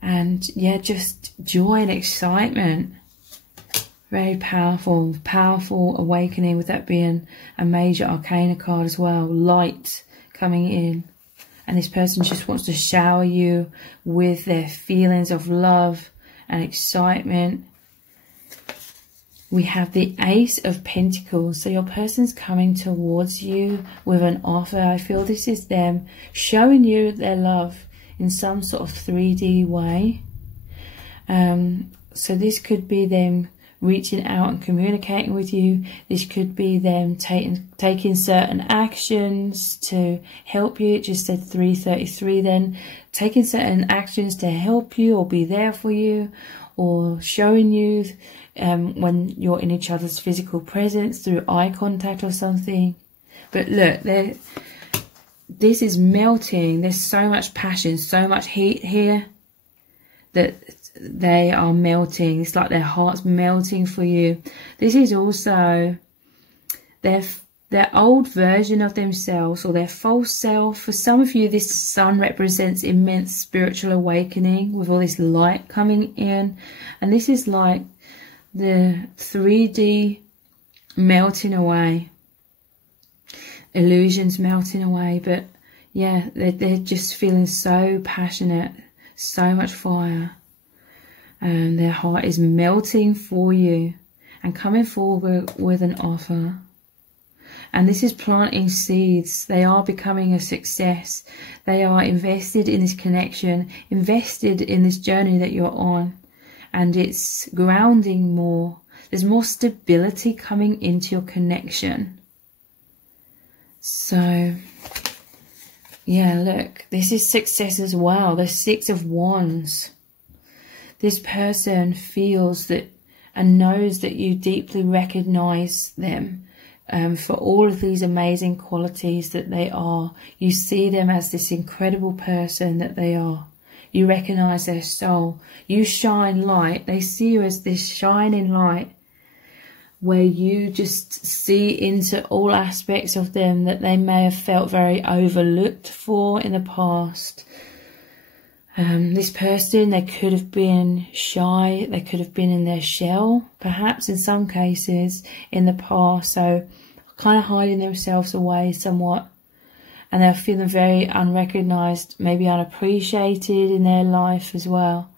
and yeah, just joy and excitement. Very powerful, powerful awakening, with that being a major arcana card as well. Light coming in. And this person just wants to shower you with their feelings of love and excitement. We have the Ace of Pentacles. So your person's coming towards you with an offer. I feel this is them showing you their love in some sort of 3D way. So this could be them reaching out and communicating with you. This could be them taking certain actions to help you. It just said 333 then. Taking certain actions to help you or be there for you, or showing you when you're in each other's physical presence through eye contact or something. But look, this is melting. There's so much passion, so much heat here that they are melting. It's like their heart's melting for you. This is also their old version of themselves, or their false self. For some of you, this sun represents immense spiritual awakening with all this light coming in. And this is like the 3D melting away. Illusions melting away. But yeah, they're just feeling so passionate, so much fire. And their heart is melting for you and coming forward with an offer. And this is planting seeds. They are becoming a success. They are invested in this connection, invested in this journey that you're on. And it's grounding more. There's more stability coming into your connection. So, yeah, look, this is success as well. The Six of Wands. This person feels that and knows that you deeply recognize them for all of these amazing qualities that they are. You see them as this incredible person that they are. You recognize their soul. You shine light. They see you as this shining light where you just see into all aspects of them that they may have felt very overlooked for in the past. This person, they could have been shy, they could have been in their shell, perhaps in some cases in the past, so kind of hiding themselves away somewhat, and they're feeling very unrecognised, maybe unappreciated in their life as well.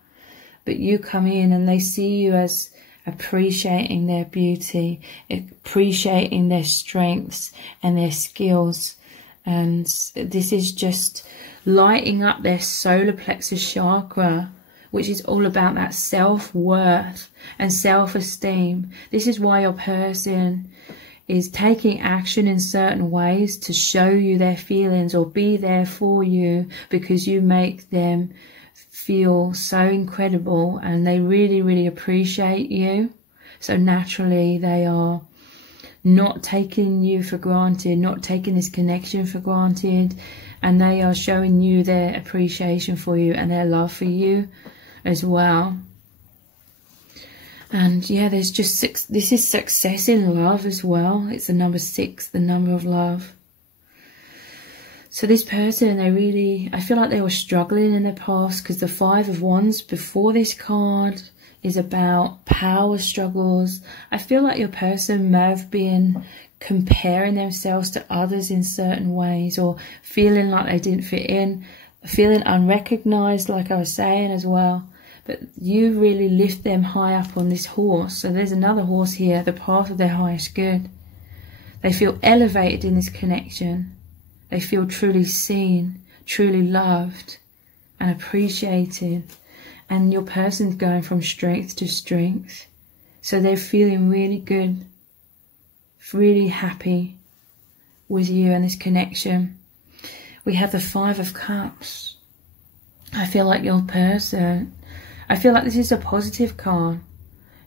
But you come in and they see you as appreciating their beauty, appreciating their strengths and their skills, and this is just lighting up their solar plexus chakra, which is all about that self-worth and self-esteem. This is why your person is taking action in certain ways to show you their feelings or be there for you, because you make them feel so incredible and they really, really appreciate you. So naturally they are not taking you for granted, not taking this connection for granted, and they are showing you their appreciation for you and their love for you as well. And yeah, there's just this is success in love as well. It's the number 6, the number of love. So this person, I feel like they were struggling in the past, because the 5 of Wands before this card is about power struggles. I feel like your person may have been comparing themselves to others in certain ways, or feeling like they didn't fit in, feeling unrecognized, like I was saying as well. But you really lift them high up on this horse. So there's another horse here, the path of their highest good. They feel elevated in this connection. They feel truly seen, truly loved and appreciated. And your person's going from strength to strength. So they're feeling really good, really happy with you and this connection. We have the 5 of Cups. I feel like your person, I feel like this is a positive card.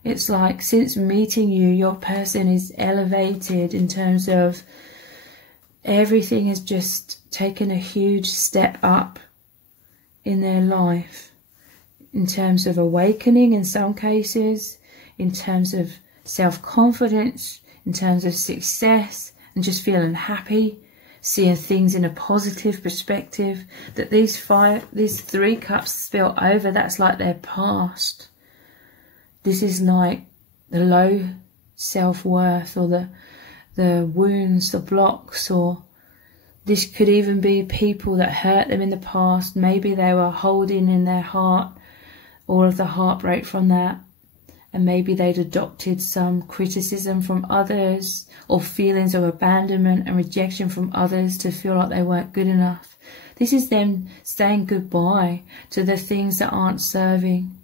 It's like since meeting you, your person is elevated in terms of everything has just taken a huge step up in their life. In terms of awakening in some cases, in terms of self-confidence, in terms of success, and just feeling happy, seeing things in a positive perspective. That these 3 cups spill over, that's like their past. This is like the low self-worth, or the wounds, the blocks, or this could even be people that hurt them in the past. Maybe they were holding in their heart all of the heartbreak from that, and maybe they'd adopted some criticism from others, or feelings of abandonment and rejection from others to feel like they weren't good enough. This is them saying goodbye to the things that aren't serving.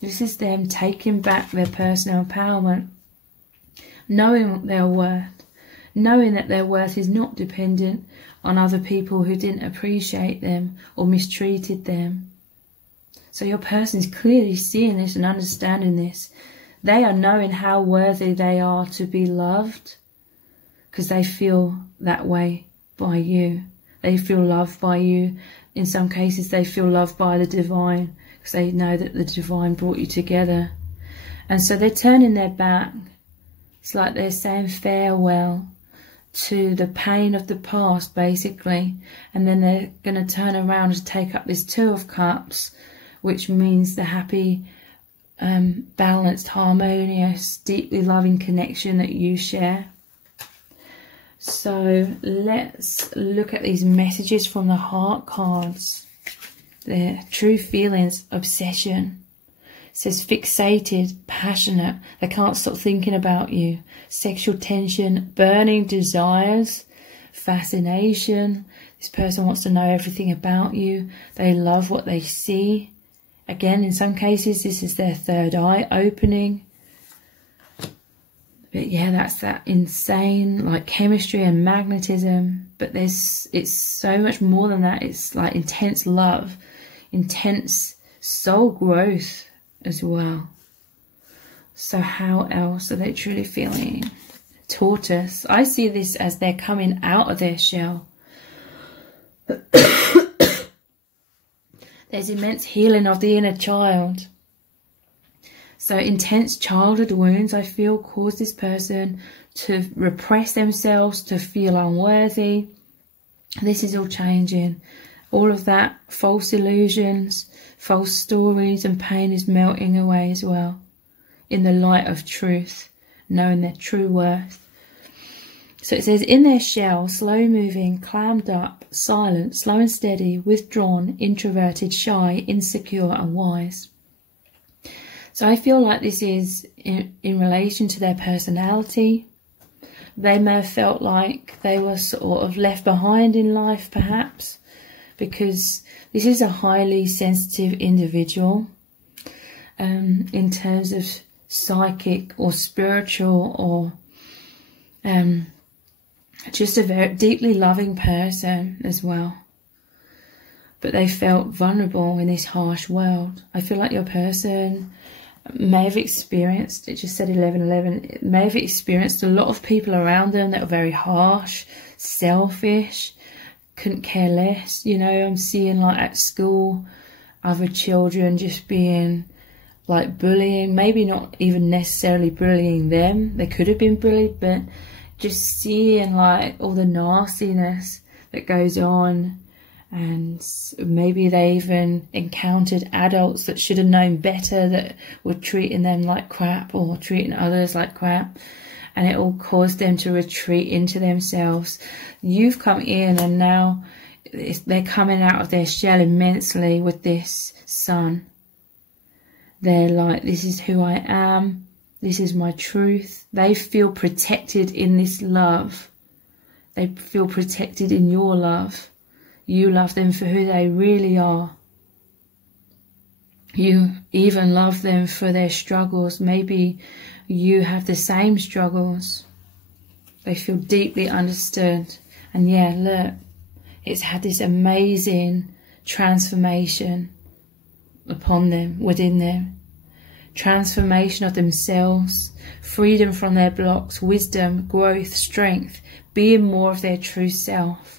This is them taking back their personal empowerment, knowing their worth, knowing that their worth is not dependent on other people who didn't appreciate them or mistreated them. So your person is clearly seeing this and understanding this. They are knowing how worthy they are to be loved, because they feel that way by you. They feel loved by you. In some cases, they feel loved by the divine, because they know that the divine brought you together. And so they're turning their back. It's like they're saying farewell to the pain of the past, basically. And then they're going to turn around and take up this 2 of Cups, which means the happy, balanced, harmonious, deeply loving connection that you share. So let's look at these messages from the heart cards. Their true feelings, obsession. says fixated, passionate. They can't stop thinking about you. Sexual tension, burning desires, fascination. This person wants to know everything about you. They love what they see. Again, in some cases, this is their third eye opening. But yeah, that's that insane, like, chemistry and magnetism. But it's so much more than that. It's like intense love, intense soul growth as well. So how else are they truly feeling? Tortoise. I see this as they're coming out of their shell. There's immense healing of the inner child. So intense childhood wounds, I feel, cause this person to repress themselves, to feel unworthy. This is all changing. All of that false illusions, false stories and pain is melting away as well, in the light of truth, knowing their true worth. So it says, in their shell, slow moving, clammed up, silent, slow and steady, withdrawn, introverted, shy, insecure and wise. So I feel like this is in relation to their personality. They may have felt like they were sort of left behind in life, perhaps, because this is a highly sensitive individual in terms of psychic or spiritual, or just a very deeply loving person as well. But they felt vulnerable in this harsh world. I feel like your person may have experienced, it just said 1111, may have experienced a lot of people around them that were very harsh, selfish, couldn't care less. You know, I'm seeing, like, at school, other children just being like bullying, maybe not even necessarily bullying them, they could have been bullied, but just seeing like all the nastiness that goes on. And maybe they even encountered adults that should have known better, that were treating them like crap or treating others like crap, and it all caused them to retreat into themselves. You've come in, and now they're coming out of their shell immensely with this sun. They're like, this is who I am, this is my truth. They feel protected in this love. They feel protected in your love. You love them for who they really are. You even love them for their struggles. Maybe you have the same struggles. They feel deeply understood. And yeah, look, it's had this amazing transformation upon them, within them. Transformation of themselves, freedom from their blocks, wisdom, growth, strength, being more of their true self.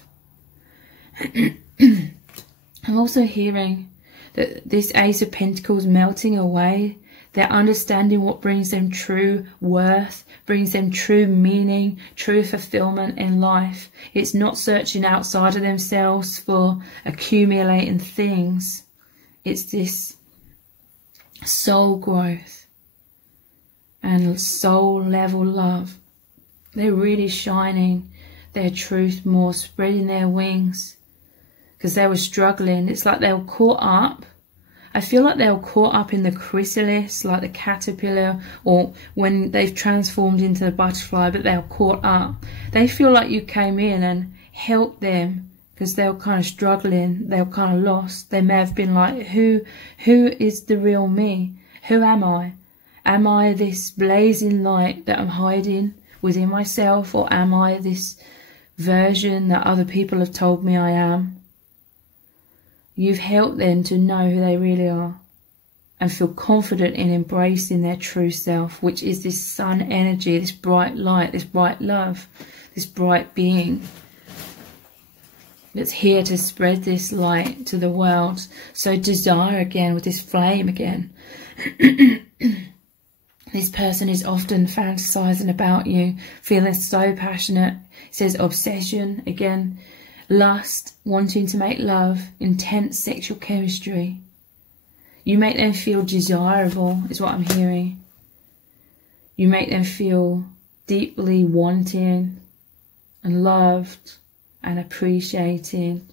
I'm also hearing that this Ace of Pentacles melting away. They're understanding what brings them true worth, brings them true meaning, true fulfillment in life. It's not searching outside of themselves for accumulating things. It's this soul growth and soul level love. They're really shining their truth more, spreading their wings, because they were struggling. It's like they were caught up. I feel like they were caught up in the chrysalis, like the caterpillar, or when they've transformed into the butterfly, but they were caught up. They feel like you came in and helped them, because they were kind of struggling. They were kind of lost. They may have been like, who is the real me? Who am I? Am I this blazing light that I'm hiding within myself, or am I this version that other people have told me I am? You've helped them to know who they really are and feel confident in embracing their true self, which is this sun energy, this bright light, this bright love, this bright being that's here to spread this light to the world. So desire again, with this flame again. This person is often fantasizing about you, feeling so passionate. It says obsession again. Lust, wanting to make love, intense sexual chemistry. You make them feel desirable, is what I'm hearing. You make them feel deeply wanting and loved and appreciated.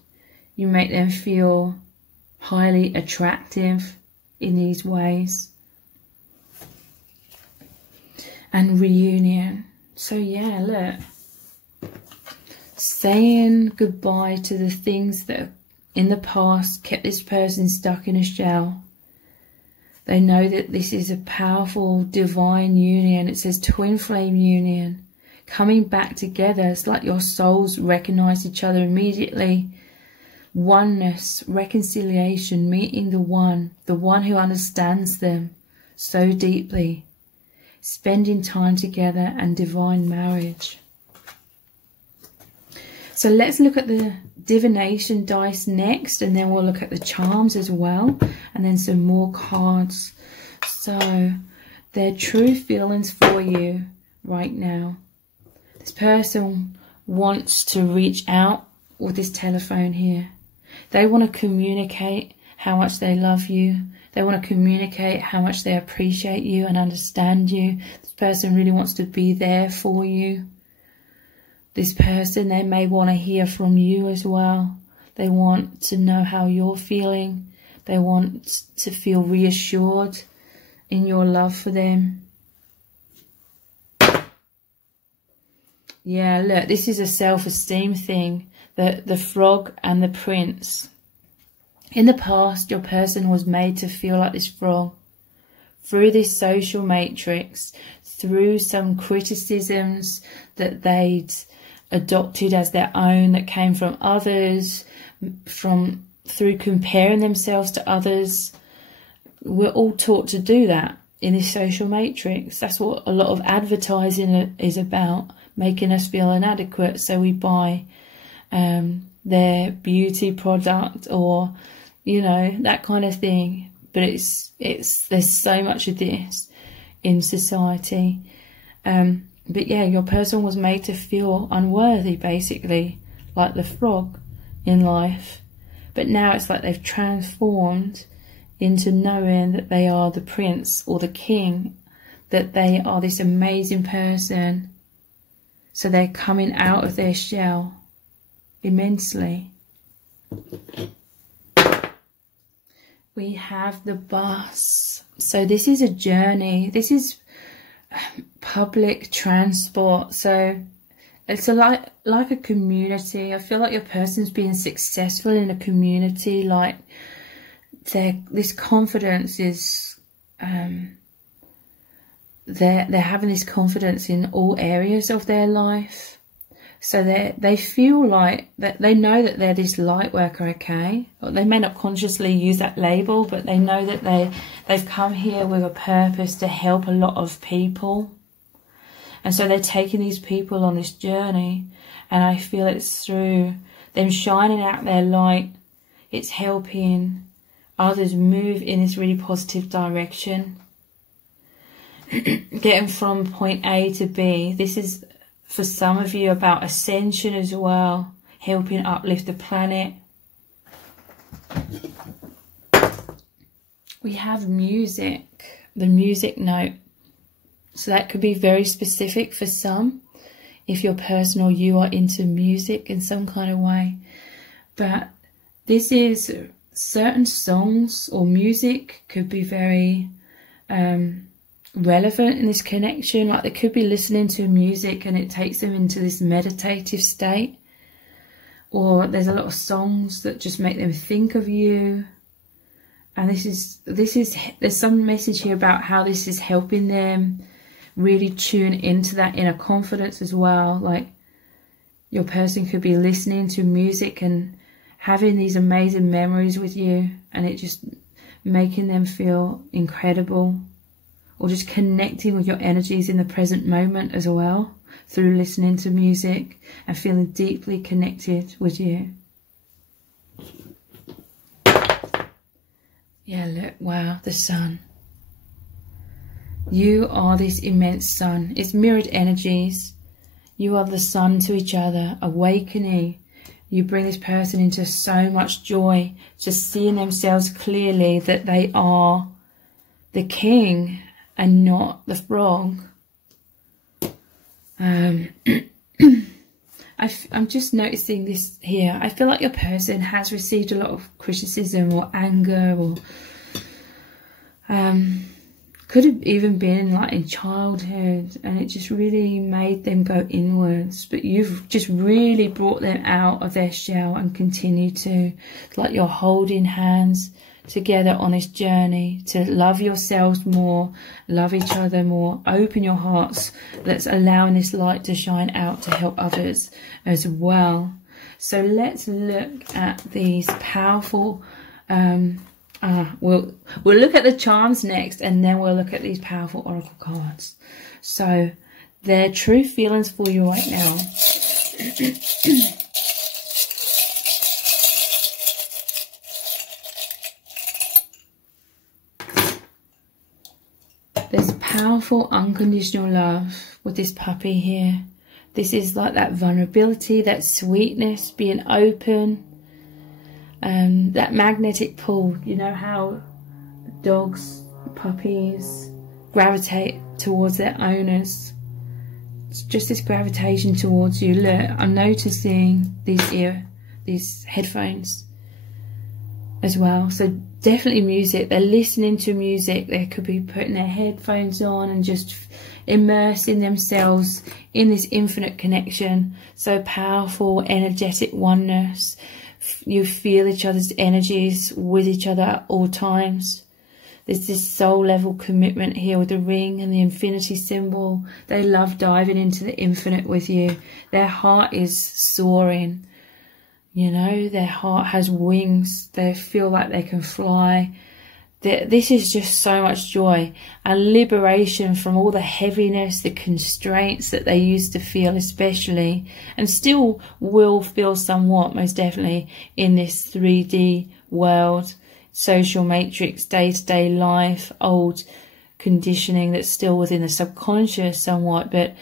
You make them feel highly attractive in these ways. and reunion. So yeah, look, saying goodbye to the things that in the past kept this person stuck in a shell. They know that this is a powerful divine union. It says twin flame union. Coming back together. It's like your souls recognize each other immediately. Oneness, reconciliation, meeting the one who understands them so deeply. Spending time together and divine marriage. So let's look at the divination dice next, and then we'll look at the charms as well, and then some more cards. So their true feelings for you right now. This person wants to reach out with this telephone here. They want to communicate how much they love you. They want to communicate how much they appreciate you and understand you. This person really wants to be there for you. This person, they may want to hear from you as well. They want to know how you're feeling. They want to feel reassured in your love for them. Yeah, look, this is a self-esteem thing. The frog and the prince. In the past, your person was made to feel like this frog. Through this social matrix, through some criticisms that they'd adopted as their own, that came from others, through comparing themselves to others. We're all taught to do that in this social matrix. That's what a lot of advertising is about, making us feel inadequate. So we buy their beauty product, or you know, that kind of thing. But there's so much of this in society. But yeah, your person was made to feel unworthy, basically, like the frog in life. But now it's like they've transformed into knowing that they are the prince or the king, that they are this amazing person. So they're coming out of their shell immensely. We have the bus. So this is a journey. This is public transport. So it's like a community. I feel like your person's being successful in a community. Like this confidence is they're having this confidence in all areas of their life. So they feel like that, they know that they're this light worker, okay? They may not consciously use that label, but they know that they've come here with a purpose to help a lot of people. And so they're taking these people on this journey, and I feel it's through them shining out their light, it's helping others move in this really positive direction. Getting from point A to B. This is, for some of you, about ascension as well, helping uplift the planet. We have music, the music note. So that could be very specific for some, if your person or you are into music in some kind of way. But this is certain songs or music could be very relevant in this connection. Like they could be listening to music and it takes them into this meditative state. Or there's a lot of songs that just make them think of you. And there's some message here about how this is helping them really tune into that inner confidence as well. Like your person could be listening to music and having these amazing memories with you, and it just making them feel incredible. Or just connecting with your energies in the present moment as well, through listening to music and feeling deeply connected with you. Yeah, look, wow, the sun. You are this immense sun. It's mirrored energies. You are the sun to each other, awakening. You bring this person into so much joy, just seeing themselves clearly that they are the king and not the frog. I'm just noticing this here. I feel like your person has received a lot of criticism or anger, or Could have even been like in childhood, and it just really made them go inwards, but you've just really brought them out of their shell and continue to. It's like you're holding hands together on this journey to love yourselves more, love each other more, open your hearts. Let's allow this light to shine out to help others as well. So let's look at these powerful we'll look at the charms next, and then we'll look at these powerful oracle cards. So their true feelings for you right now. There's powerful unconditional love with this puppy here. This is like that vulnerability, that sweetness, being open. That magnetic pull. You know how dogs, puppies gravitate towards their owners. It's just this gravitation towards you. Look, I'm noticing these headphones as well. So definitely music. They're listening to music. They could be putting their headphones on and just immersing themselves in this infinite connection. So powerful, energetic oneness. You feel each other's energies with each other at all times. There's this soul level commitment here with the ring and the infinity symbol. They love diving into the infinite with you. Their heart is soaring. You know, their heart has wings. They feel like they can fly. This is just so much joy and liberation from all the heaviness, the constraints that they used to feel, especially, and still will feel somewhat, most definitely, in this 3D world, social matrix, day-to-day life, old conditioning that's still within the subconscious somewhat. But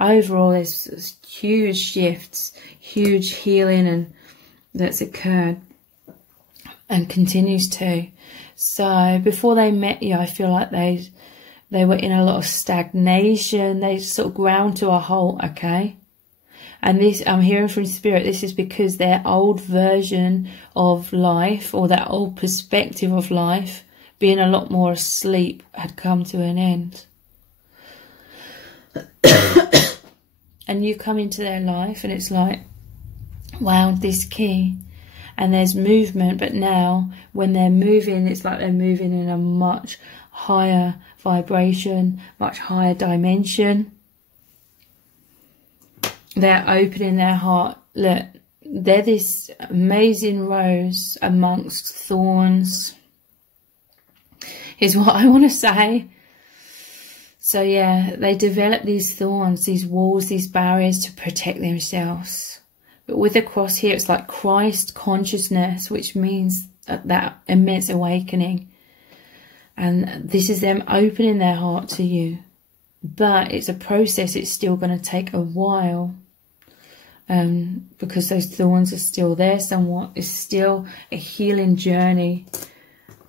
overall, there's huge shifts, huge healing and that's occurred and continues to. So before they met you, I feel like they were in a lot of stagnation. They sort of ground to a halt, okay? And this, I'm hearing from Spirit, this is because their old version of life, or that old perspective of life, being a lot more asleep, had come to an end. And you come into their life and it's like, wow, this key. And there's movement, but now when they're moving, it's like they're moving in a much higher vibration, much higher dimension. They're opening their heart. Look, they're this amazing rose amongst thorns, is what I want to say. So yeah, they develop these thorns, these walls, these barriers to protect themselves. But with the cross here, it's like Christ consciousness, which means that immense awakening. And this is them opening their heart to you. But it's a process. It's still going to take a while. Because those thorns are still there somewhat. It's still a healing journey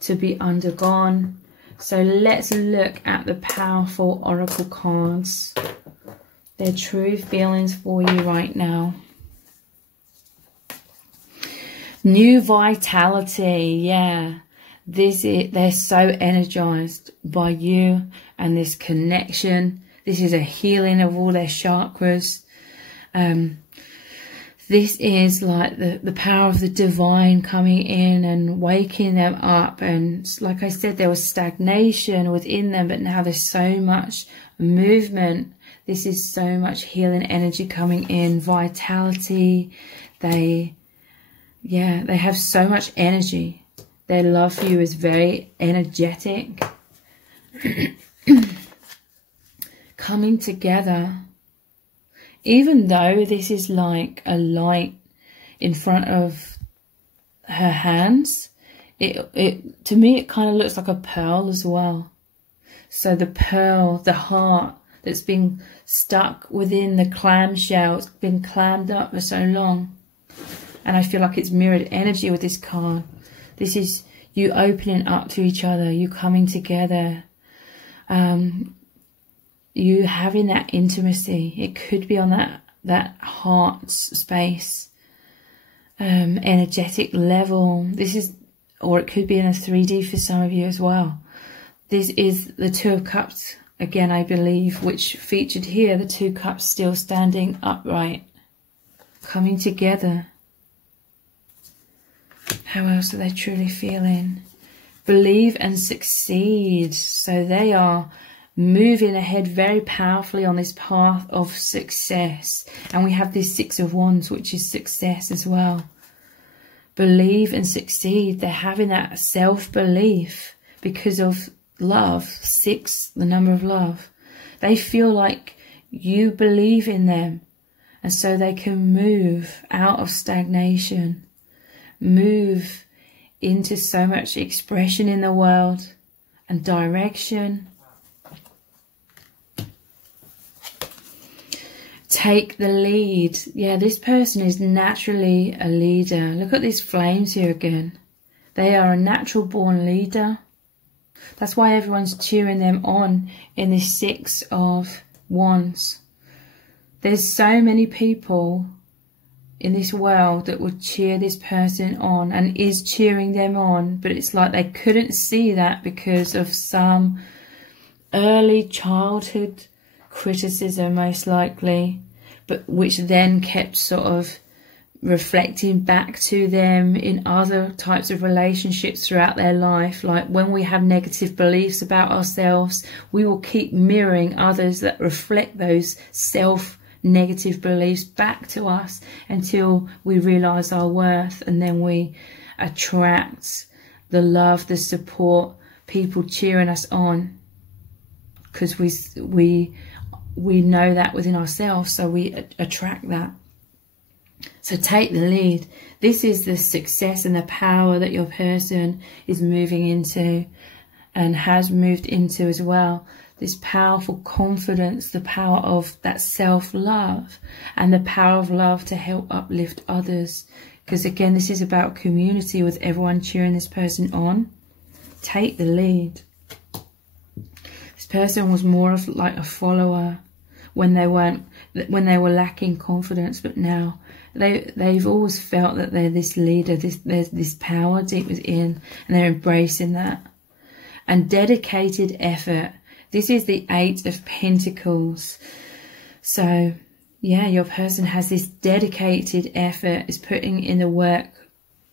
to be undergone. So let's look at the powerful oracle cards. Their true feelings for you right now. New vitality, yeah. They're so energized by you and this connection. This is a healing of all their chakras. This is like the power of the divine coming in and waking them up. And like I said, there was stagnation within them, but now there's so much movement. This is so much healing energy coming in, vitality. They have so much energy. Their love for you is very energetic. Coming together. Even though this is like a light in front of her hands, to me it kind of looks like a pearl as well. So the pearl, the heart that's been stuck within the clamshell, it's been clammed up for so long. And I feel like it's mirrored energy with this card. This is you opening up to each other, you coming together, you having that intimacy. It could be on that heart space, energetic level. This is, or it could be in a 3D for some of you as well. This is the Two of Cups again, I believe, which featured here, the 2 cups still standing upright, coming together. How else are they truly feeling? Believe and succeed. So they are moving ahead very powerfully on this path of success. And we have this 6 of Wands, which is success as well. Believe and succeed. They're having that self-belief because of love. 6, the number of love. They feel like you believe in them, and so they can move out of stagnation, move into so much expression in the world and direction. Take the lead. Yeah, this person is naturally a leader. Look at these flames here again. They are a natural born leader. That's why everyone's cheering them on in this 6 of Wands. There's so many people in this world that would cheer this person on and is cheering them on, but it's like they couldn't see that because of some early childhood criticism, most likely, but which then kept sort of reflecting back to them in other types of relationships throughout their life. Like when we have negative beliefs about ourselves, we will keep mirroring others that reflect those negative beliefs back to us until we realize our worth, and then we attract the love, the support, people cheering us on, because we know that within ourselves, so we attract that. So take the lead. This is the success and the power that your person is moving into and has moved into as well. This powerful confidence, the power of that self-love, and the power of love to help uplift others. Because again, this is about community with everyone cheering this person on. Take the lead. This person was more of like a follower when they were lacking confidence, but now they've always felt that they're this leader, there's this power deep within, and they're embracing that. And dedicated effort. This is the 8 of Pentacles. So yeah, your person has this dedicated effort, is putting in the work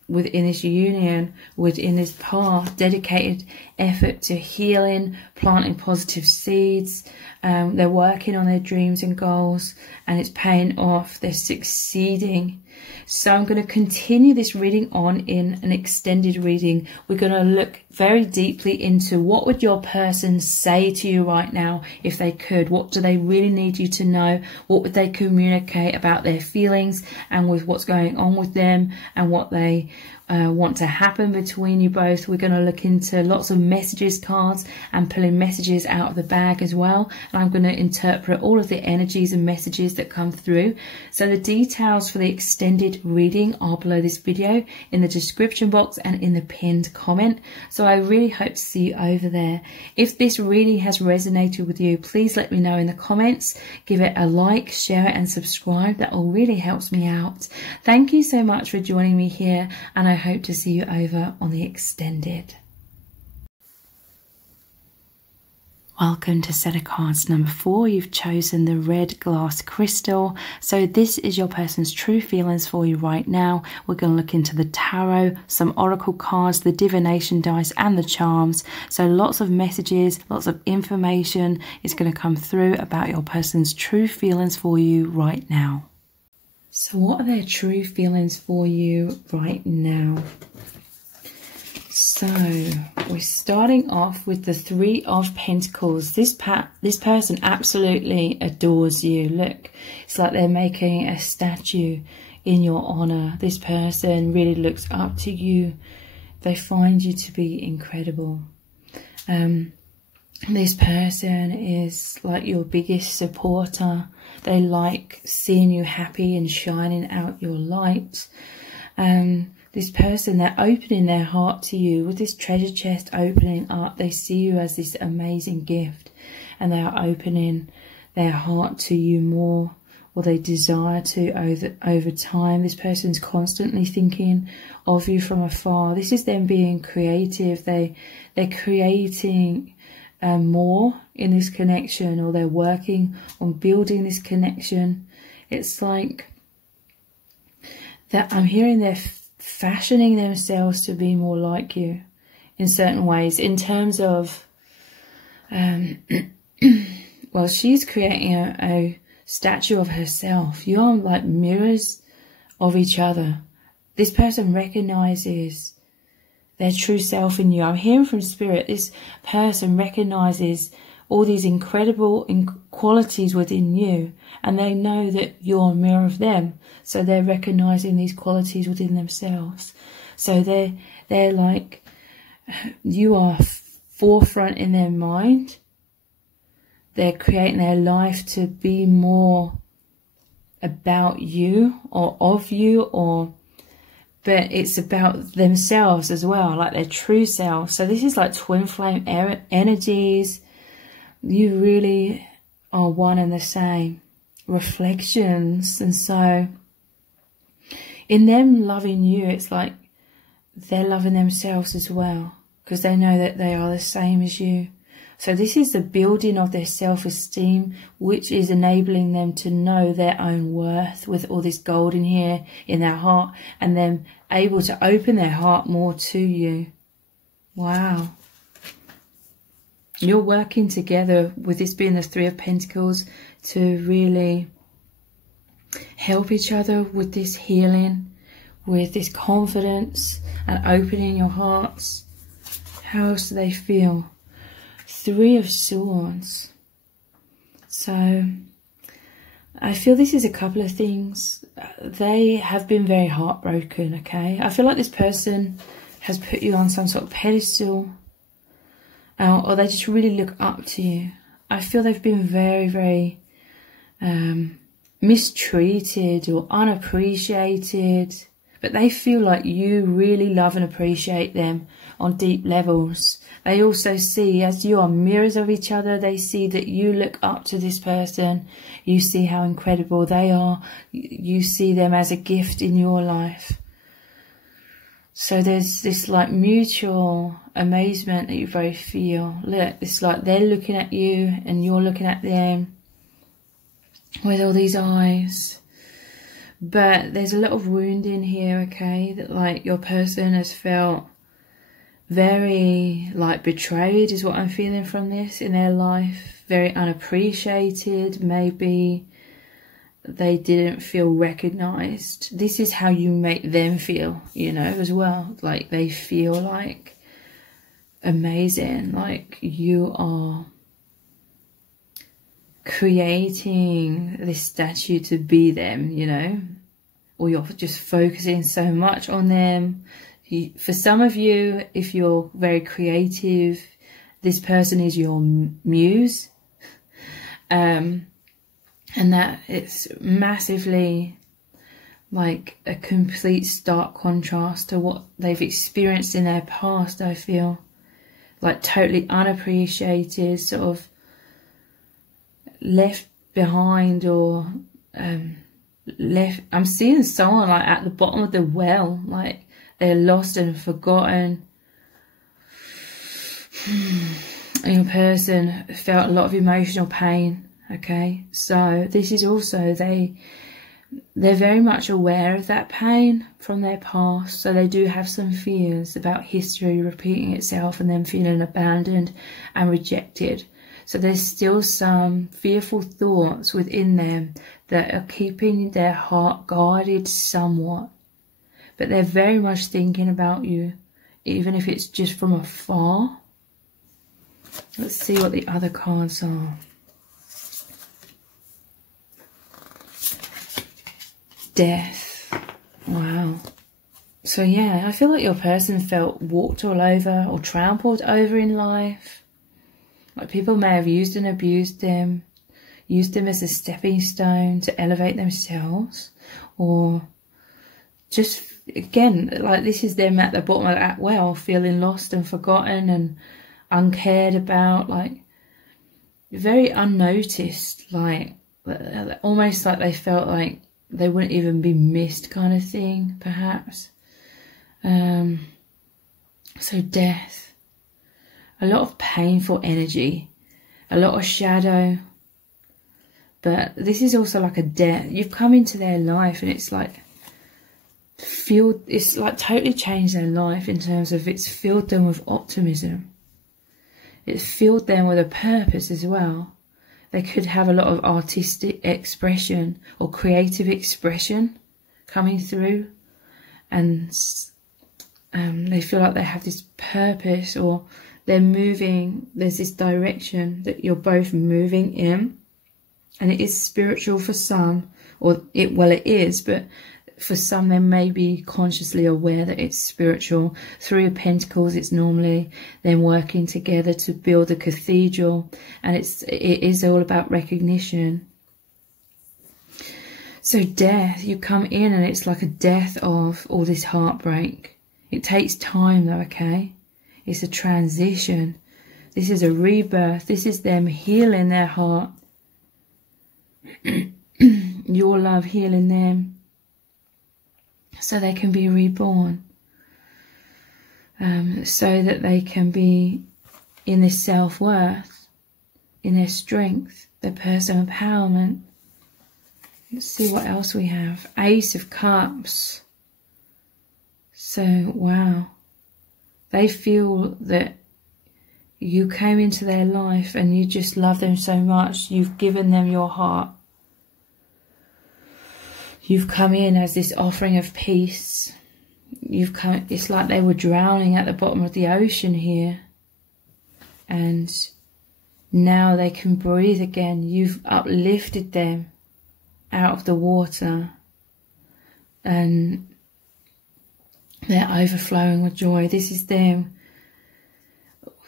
within this union, within this path, dedicated effort to healing, planting positive seeds. They're working on their dreams and goals, and it's paying off. They're succeeding. So I'm going to continue this reading on in an extended reading. We're going to look very deeply into what would your person say to you right now if they could. What do they really need you to know? What would they communicate about their feelings and with what's going on with them and what they want to happen between you both? We're going to look into lots of messages cards and pulling messages out of the bag as well. And I'm going to interpret all of the energies and messages that come through. So the details for the extended reading are below this video in the description box and in the pinned comment. So I really hope to see you over there. If this reading has resonated with you, please let me know in the comments. Give it a like, share it and subscribe. That all really helps me out. Thank you so much for joining me here, and I hope to see you over on the extended. Welcome to set of cards number 4. You've chosen the red glass crystal. So this is your person's true feelings for you right now. We're going to look into the tarot, some oracle cards, the divination dice and the charms. So lots of messages, lots of information is going to come through about your person's true feelings for you right now. So what are their true feelings for you right now? So we're starting off with the 3 of Pentacles. This person absolutely adores you. Look, it's like they're making a statue in your honor. This person really looks up to you. They find you to be incredible. This person is like your biggest supporter. They like seeing you happy and shining out your light. This person, they're opening their heart to you. With this treasure chest opening up, they see you as this amazing gift, and they are opening their heart to you more, or they desire to over time. This person's constantly thinking of you from afar. This is them being creative. They're creating more in this connection, or they're working on building this connection. It's like that I'm hearing they're fashioning themselves to be more like you in certain ways, in terms of well, she's creating a statue of herself. You are like mirrors of each other. This person recognizes their true self in you. I'm hearing from Spirit, this person recognizes all these incredible qualities within you, and they know that you're a mirror of them. So they're recognizing these qualities within themselves. So they're like, you are forefront in their mind. They're creating their life to be more about you or of you, but it's about themselves as well, like their true self. So this is like twin flame energies. You really are one and the same reflections. And so in them loving you, it's like they're loving themselves as well, because they know that they are the same as you. So this is the building of their self-esteem, which is enabling them to know their own worth, with all this gold in here in their heart, and then able to open their heart more to you. Wow. You're working together, with this being the Three of Pentacles, to really help each other with this healing, with this confidence and opening your hearts. How else do they feel? Three of Swords. So I feel this is a couple of things. They have been very heartbroken, okay? I feel like this person has put you on some sort of pedestal, or they just really look up to you. I feel they've been very, very mistreated or unappreciated, but they feel like you really love and appreciate them on deep levels. They also see, as you are mirrors of each other, they see that you look up to this person. You see how incredible they are. You see them as a gift in your life. So there's this like mutual amazement that you both feel. Look, it's like they're looking at you and you're looking at them with all these eyes. But there's a lot of wounding here, okay? That like your person has felt very like betrayed, is what I'm feeling from this, in their life. Very unappreciated. Maybe they didn't feel recognized. This is how you make them feel, you know, as well. Like they feel like amazing, like you are creating this statue to be them, you know, or you're just focusing so much on them. For some of you, if you're very creative, this person is your muse. And that it's massively like a complete stark contrast to what they've experienced in their past, I feel. Like totally unappreciated, sort of left behind, or left. I'm seeing someone like at the bottom of the well, like they're lost and forgotten. And your person felt a lot of emotional pain, okay? So this is also, they're very much aware of that pain from their past. So they do have some fears about history repeating itself and them feeling abandoned and rejected. So there's still some fearful thoughts within them that are keeping their heart guarded somewhat. But they're very much thinking about you, even if it's just from afar. Let's see what the other cards are. Death. Wow. So yeah, I feel like your person felt walked all over or trampled over in life. Like people may have used and abused them, used them as a stepping stone to elevate themselves, or just, again, like this is them at the bottom of that well, feeling lost and forgotten and uncared about, like very unnoticed, like almost like they felt like they wouldn't even be missed kind of thing, perhaps. So death. a lot of painful energy, a lot of shadow. But this is also like a death. You've come into their life and it's like it's like totally changed their life in terms of it's filled them with optimism. It's filled them with a purpose as well. They could have a lot of artistic expression or creative expression coming through, and they feel like they have this purpose, or they're moving, there's this direction that you're both moving in, and it is spiritual for some, or it is, but for some they may be consciously aware that it's spiritual. Three of Pentacles, it's normally them working together to build a cathedral, and it is all about recognition. So death, you come in and it's like a death of all this heartbreak. It takes time though, okay? It's a transition. This is a rebirth. This is them healing their heart. Your love healing them so they can be reborn. So that they can be in their self-worth, in their strength, their personal empowerment. Let's see what else we have. Ace of Cups. So, wow. They feel that you came into their life and you just love them so much. You've given them your heart. You've come in as this offering of peace. It's like they were drowning at the bottom of the ocean here. And now they can breathe again. You've uplifted them out of the water, and they're overflowing with joy. This is them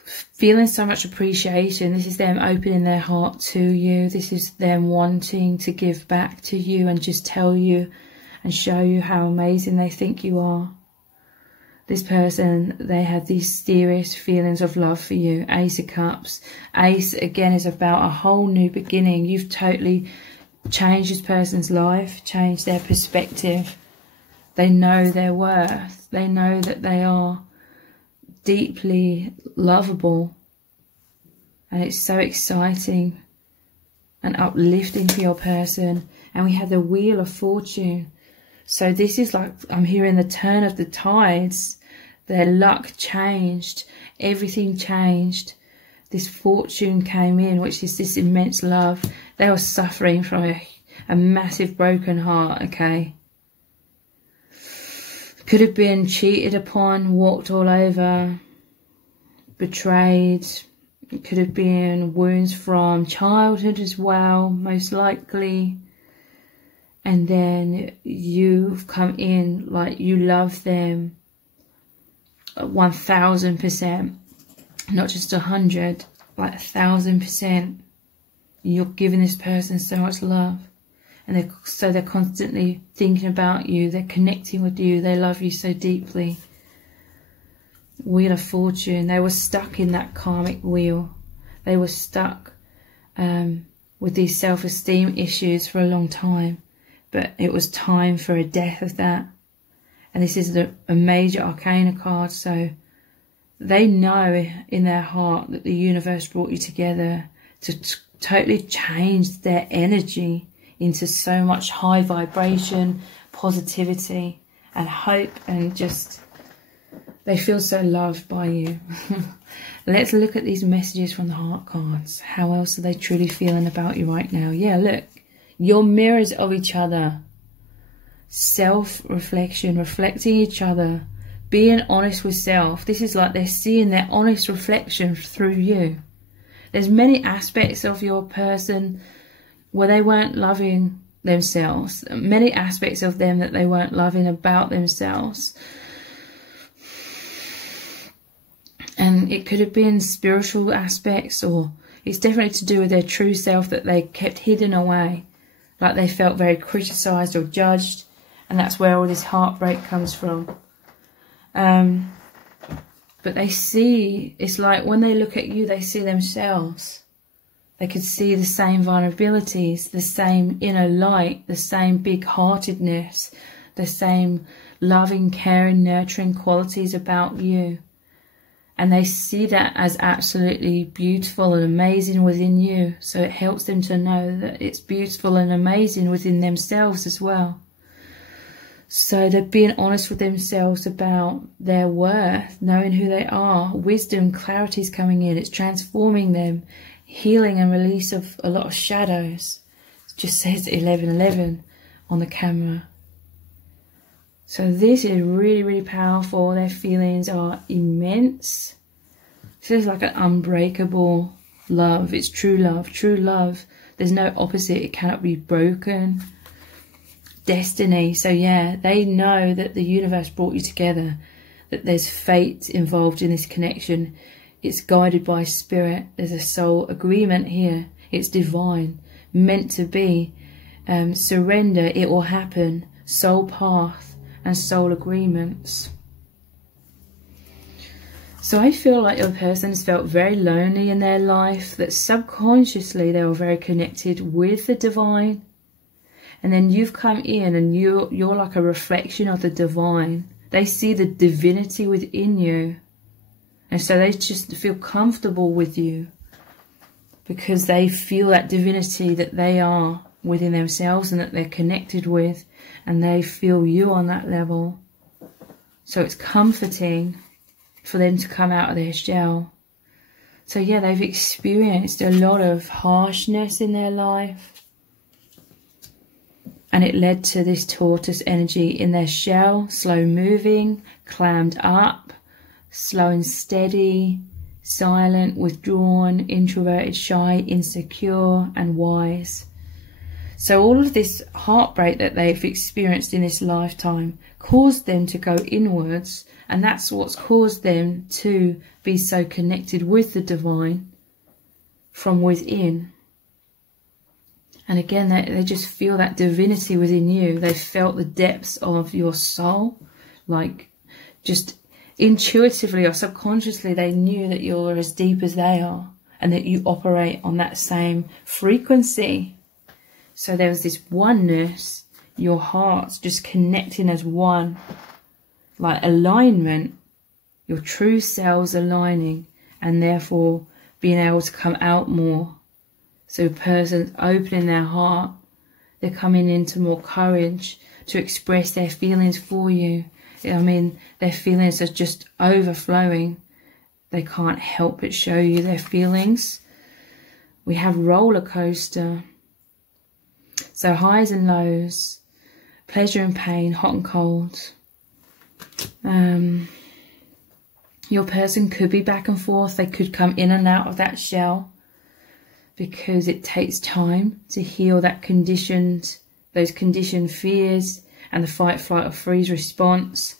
feeling so much appreciation. This is them opening their heart to you. This is them wanting to give back to you and just tell you and show you how amazing they think you are. This person, they have these serious feelings of love for you. Ace of Cups. Ace, again, is about a whole new beginning. You've totally changed this person's life, changed their perspective. They know their worth. They know that they are deeply lovable. And it's so exciting and uplifting for your person. And we have the Wheel of Fortune. So this is like, I'm hearing the turn of the tides. Their luck changed. Everything changed. This fortune came in, which is this immense love. They were suffering from a massive broken heart, okay? Could have been cheated upon, walked all over, betrayed. It could have been wounds from childhood as well, most likely. And then you've come in like you love them 1000%. Not just 100, like 1000%. You're giving this person so much love, and they're constantly thinking about you. They're connecting with you. They love you so deeply. Wheel of Fortune. They were stuck in that karmic wheel. They were stuck with these self-esteem issues for a long time, but it was time for a death of that. And this is a major arcana card, so they know in their heart that the universe brought you together to totally change their energy into so much high vibration, positivity and hope, and just they feel so loved by you. Let's look at these messages from the heart cards. How else are they truly feeling about you right now? Yeah, look, you're mirrors of each other. Self-reflection, reflecting each other, being honest with self. This is like they're seeing their honest reflection through you. There's many aspects of your person where they weren't loving themselves. Many aspects of them that they weren't loving about themselves. And it could have been spiritual aspects, or it's definitely to do with their true self that they kept hidden away. Like they felt very criticised or judged. And that's where all this heartbreak comes from. But they see, it's like when they look at you, they see themselves. They could see the same vulnerabilities, the same inner light, the same big-heartedness, the same loving, caring, nurturing qualities about you. And they see that as absolutely beautiful and amazing within you. So it helps them to know that it's beautiful and amazing within themselves as well. So they're being honest with themselves about their worth, knowing who they are. Wisdom, clarity is coming in. It's transforming them, healing and release of a lot of shadows. It just says 1111 on the camera. So this is really, really powerful. Their feelings are immense. This is like an unbreakable love. It's true love. True love. There's no opposite. It cannot be broken. Destiny. So yeah, they know that the universe brought you together. That there's fate involved in this connection. It's guided by spirit. There's a soul agreement here. It's divine. Meant to be. Surrender. It will happen. Soul path. And soul agreements. So I feel like your person has felt very lonely in their life, that subconsciously they were very connected with the divine. And then you've come in and you're like a reflection of the divine. They see the divinity within you. And so they just feel comfortable with you because they feel that divinity that they are within themselves and that they're connected with. And they feel you on that level. So it's comforting for them to come out of their shell. So yeah, they've experienced a lot of harshness in their life. And it led to this tortoise energy in their shell, slow moving, clammed up, slow and steady, silent, withdrawn, introverted, shy, insecure, and wise. So all of this heartbreak that they've experienced in this lifetime caused them to go inwards, and that's what's caused them to be so connected with the divine from within. And again, they just feel that divinity within you. They felt the depths of your soul, like just intuitively or subconsciously they knew that you're as deep as they are and that you operate on that same frequency. So there was this oneness, your hearts just connecting as one, like alignment, your true selves aligning and therefore being able to come out more. So a person's opening their heart, they're coming into more courage to express their feelings for you. I mean, their feelings are just overflowing. They can't help but show you their feelings. We have roller coaster. So highs and lows, pleasure and pain, hot and cold. Your person could be back and forth. They could come in and out of that shell because it takes time to heal that those conditioned fears and the fight, flight or freeze response.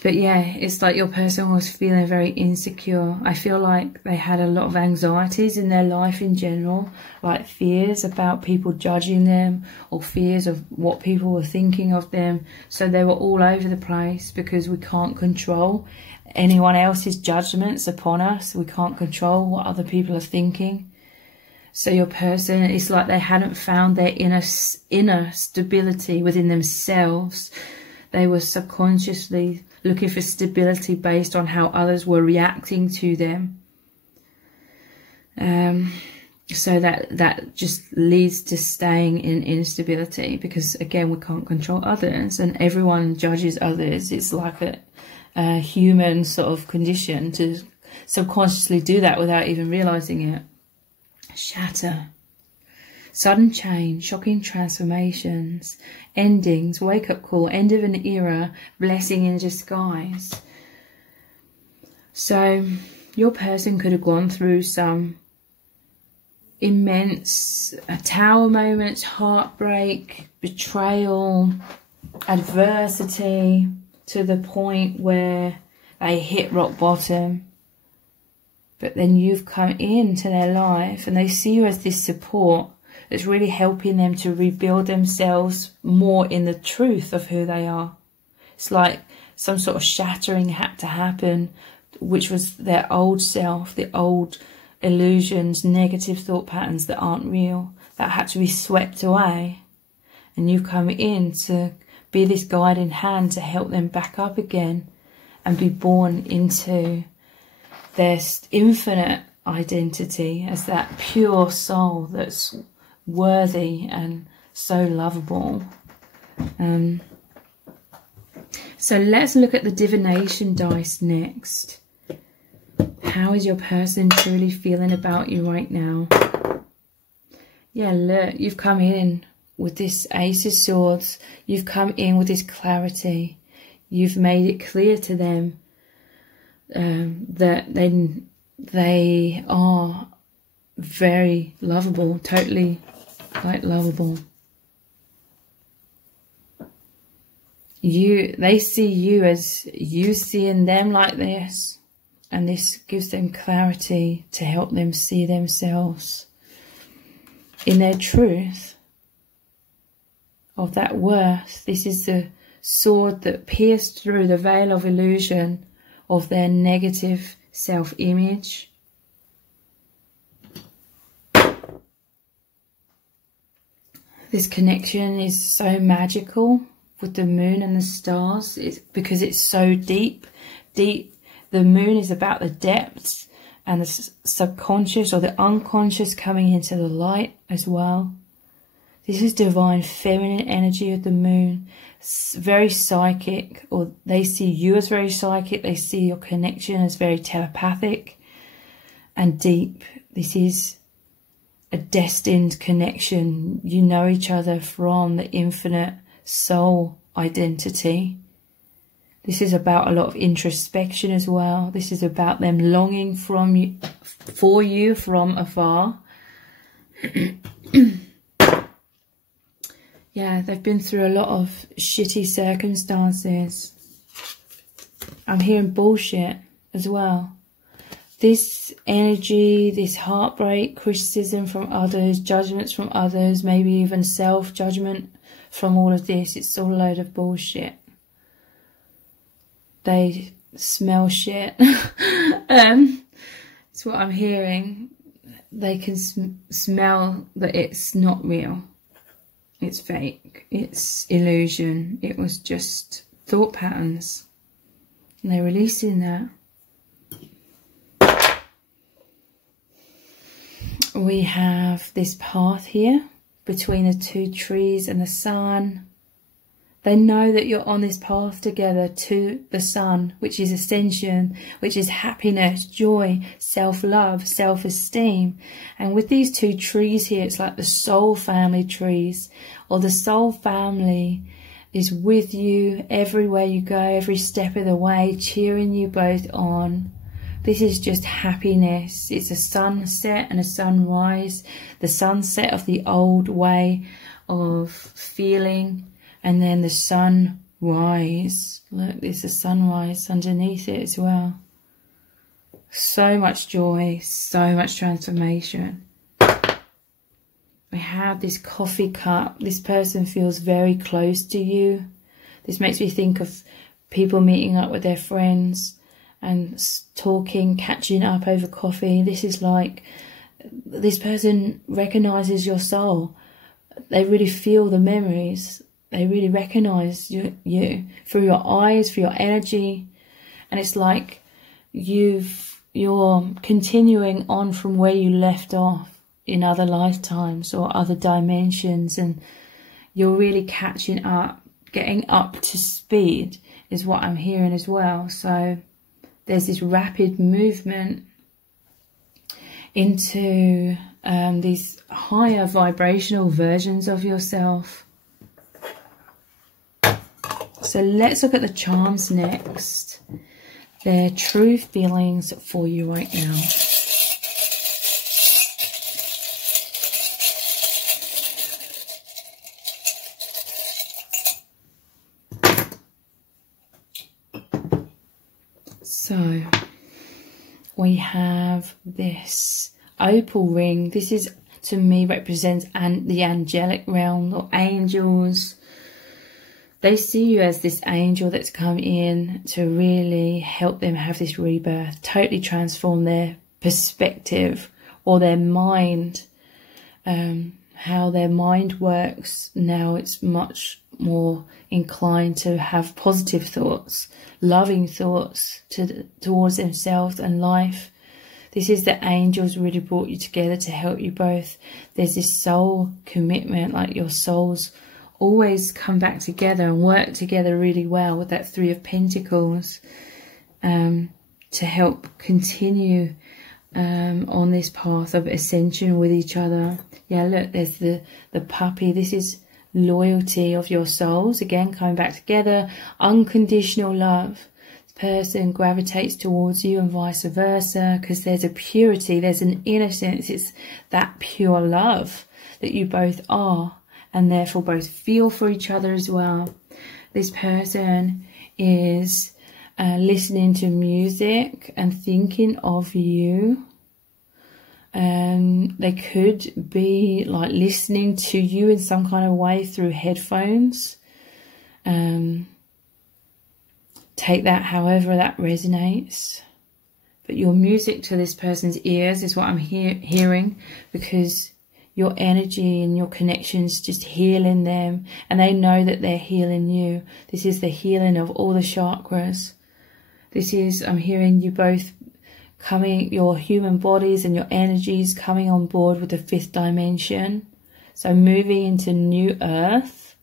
But yeah, it's like your person was feeling very insecure. I feel like they had a lot of anxieties in their life in general, like fears about people judging them or fears of what people were thinking of them. So they were all over the place because we can't control anyone else's judgments upon us. We can't control what other people are thinking. So your person, it's like they hadn't found their inner stability within themselves. They were subconsciously looking for stability based on how others were reacting to them. So that just leads to staying in instability because, again, we can't control others and everyone judges others. It's like a human sort of condition to subconsciously do that without even realizing it. Shatter. Sudden change, shocking transformations, endings, wake-up call, end of an era, blessing in disguise. So your person could have gone through some immense tower moments, heartbreak, betrayal, adversity, to the point where they hit rock bottom. But then you've come into their life and they see you as this support that's really helping them to rebuild themselves more in the truth of who they are. It's like some sort of shattering had to happen, which was their old self, the old illusions, negative thought patterns that aren't real, that had to be swept away. And you've come in to be this guiding hand to help them back up again and be born into their infinite identity as that pure soul that's worthy and so lovable. So let's look at the divination dice next. How is your person truly feeling about you right now? Yeah, look, you've come in with this Ace of Swords. You've come in with this clarity. You've made it clear to them that they are very lovable, totally like lovable. They see you as you seeing them like this, and this gives them clarity to help them see themselves in their truth of that worth. This is the sword that pierced through the veil of illusion of their negative self-image. This connection is so magical with the moon and the stars. Because it's so deep. The moon is about the depths and the subconscious or the unconscious coming into the light as well. This is divine feminine energy of the moon. It's very psychic, or they see you as very psychic. They see your connection as very telepathic and deep. This is a destined connection. You know each other from the infinite soul identity. This is about a lot of introspection as well. This is about them longing for you from afar. Yeah, they've been through a lot of shitty circumstances. I'm hearing bullshit as well. This energy, this heartbreak, criticism from others, judgments from others, maybe even self-judgment from all of this, it's all a load of bullshit. They smell shit. It's what I'm hearing. They can smell that it's not real. It's fake. It's illusion. It was just thought patterns. And they're releasing that. We have this path here between the two trees and the sun. They know that you're on this path together to the sun, which is ascension, which is happiness, joy, self-love, self-esteem. And with these two trees here, it's like the soul family trees, or the soul family is with you everywhere you go, every step of the way, cheering you both on. This is just happiness. It's a sunset and a sunrise, the sunset of the old way of feeling, and then the sunrise. Look, there's a sunrise underneath it as well. So much joy, so much transformation. We have this coffee cup. This person feels very close to you. This makes me think of people meeting up with their friends and talking, catching up over coffee. This is like, this person recognizes your soul. They really feel the memories. They really recognize you through your eyes, through your energy. And it's like you're continuing on from where you left off in other lifetimes or other dimensions, and you're really catching up, getting up to speed is what I'm hearing as well. So there's this rapid movement into these higher vibrational versions of yourself. So let's look at the charms next. Their true feelings for you right now. So we have this opal ring. This is, to me, represents the angelic realm, or angels. They see you as this angel that's come in to really help them have this rebirth, totally transform their perspective or their mind, how their mind works now. It's much more inclined to have positive thoughts, loving thoughts towards themselves and life. This is the angels really brought you together to help you both. There's this soul commitment, like your souls always come back together and work together really well with that Three of Pentacles, to help continue on this path of ascension with each other. Yeah, look, there's the puppy. This is loyalty of your souls, again coming back together, unconditional love. This person gravitates towards you and vice versa, because there's a purity, there's an innocence. It's that pure love that you both are, and therefore both feel for each other as well. This person is listening to music and thinking of you. They could be like listening to you in some kind of way through headphones. Take that however that resonates. But your music to this person's ears is what I'm hearing, because your energy and your connections just healing them, and they know that they're healing you. This is the healing of all the chakras. This is, I'm hearing you both coming, your human bodies and your energies coming on board with the 5th dimension. So moving into new earth,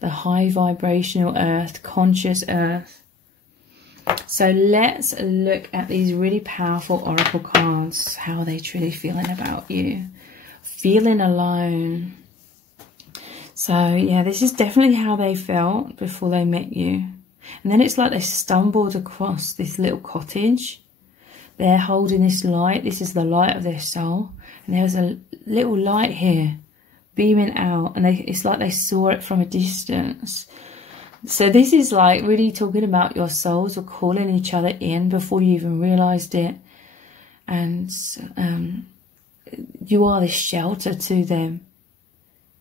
the high vibrational earth, conscious earth. So let's look at these really powerful oracle cards. How are they truly feeling about you? Feeling alone. So yeah, this is definitely how they felt before they met you. And then it's like they stumbled across this little cottage. They're holding this light. This is the light of their soul. And there's a little light here beaming out. And it's like they saw it from a distance. So this is like really talking about your souls were calling each other in before you even realised it. And you are the shelter to them.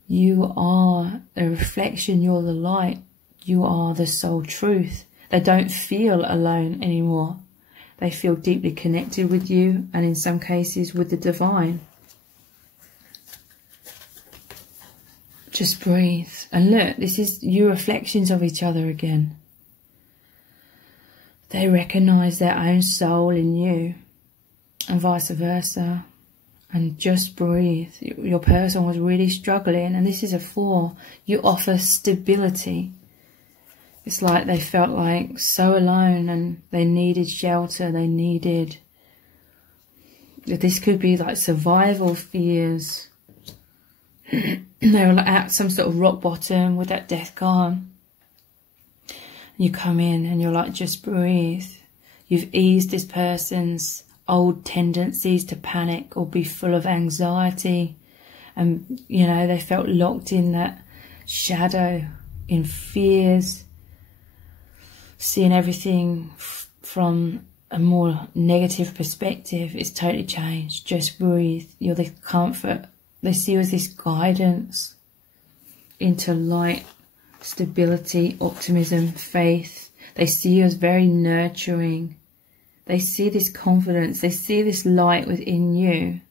You are a reflection. You're the light. You are the soul truth. They don't feel alone anymore. They feel deeply connected with you, and in some cases with the divine. Just breathe. And look, this is you reflections of each other again. They recognise their own soul in you, and vice versa. And just breathe. Your person was really struggling, and this is a 4. You offer stability. It's like they felt like so alone, and they needed shelter. They needed, this could be like survival fears. They were like at some sort of rock bottom with that death card. You come in and you're like, just breathe. You've eased this person's old tendencies to panic or be full of anxiety. And, you know, they felt locked in that shadow, in fears, seeing everything from a more negative perspective. It's totally changed. Just breathe. You're the comfort. They see you as this guidance into light, stability, optimism, faith. They see you as very nurturing. They see this confidence. They see this light within you,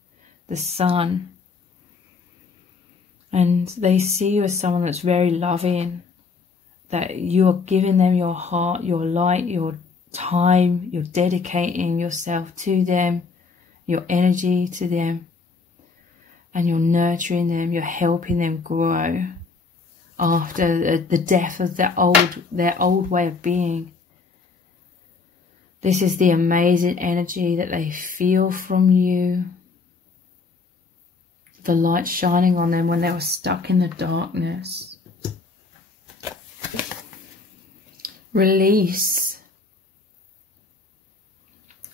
the sun. And they see you as someone that's very loving, that you're giving them your heart, your light, your time, you're dedicating yourself to them, your energy to them, and you're nurturing them, you're helping them grow after the death of their old way of being. This is the amazing energy that they feel from you. The light shining on them when they were stuck in the darkness. Release.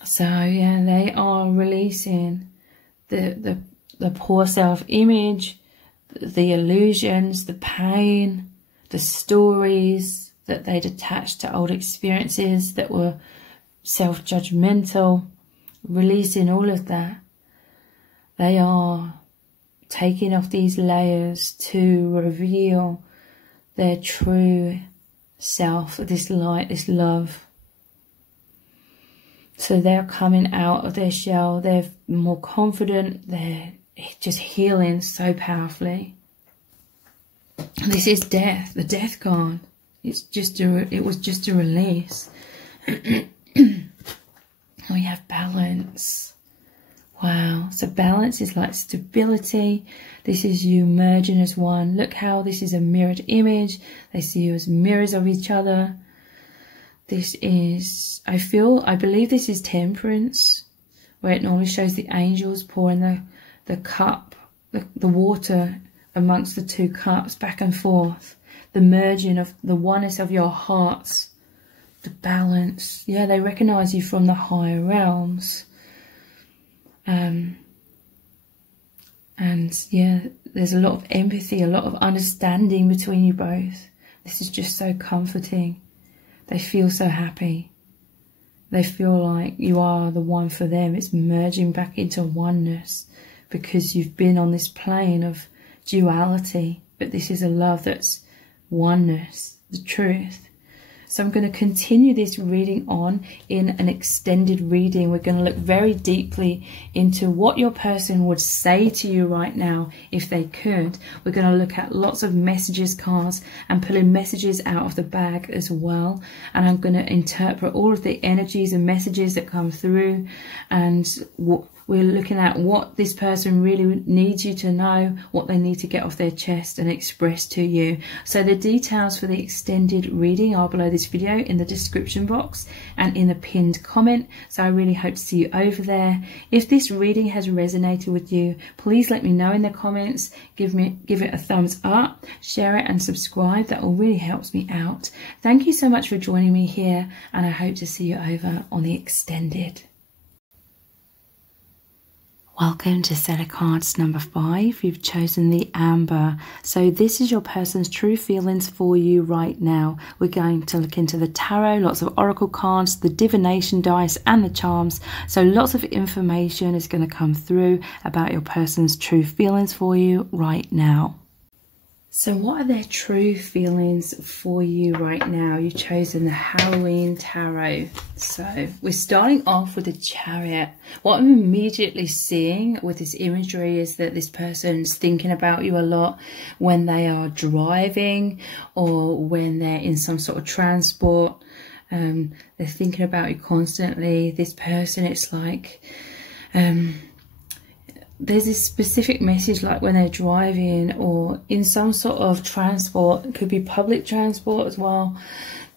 So yeah, they are releasing the poor self-image, the illusions, the pain, the stories that they'd attached to old experiences that were self-judgmental. Releasing all of that. They are taking off these layers to reveal their true self, this light, this love. So they're coming out of their shell. They're more confident. They're just healing so powerfully. This is death, the death card. It was just a release. We have balance. Wow. So balance is like stability. This is you merging as one. Look how this is a mirrored image. They see you as mirrors of each other. This is, I believe this is temperance, where it normally shows the angels pouring the cup, the water amongst the two cups, back and forth. The merging of the oneness of your hearts. The balance. Yeah, they recognize you from the higher realms. And yeah, there's a lot of empathy, a lot of understanding between you both. This is just so comforting. They feel so happy. They feel like you are the one for them. It's merging back into oneness because you've been on this plane of duality. But this is a love that's oneness, the truth. So I'm going to continue this reading on in an extended reading. We're going to look very deeply into what your person would say to you right now if they could. We're going to look at lots of messages cards and pulling messages out of the bag as well. And I'm going to interpret all of the energies and messages that come through, and we're looking at what this person really needs you to know, what they need to get off their chest and express to you. So the details for the extended reading are below this video in the description box and in the pinned comment. So I really hope to see you over there. If this reading has resonated with you, please let me know in the comments. Give it a thumbs up, share it and subscribe. That all really helps me out. Thank you so much for joining me here, and I hope to see you over on the extended. Welcome to set of cards number 5. You've chosen the amber. So this is your person's true feelings for you right now. We're going to look into the tarot, lots of oracle cards, the divination dice and the charms. So lots of information is going to come through about your person's true feelings for you right now. So what are their true feelings for you right now? You've chosen the Halloween Tarot. So we're starting off with the Chariot. What I'm immediately seeing with this imagery is that this person's thinking about you a lot when they are driving or when they're in some sort of transport. They're thinking about you constantly. This person, it's like... there's this specific message, like when they're driving or in some sort of transport, it could be public transport as well,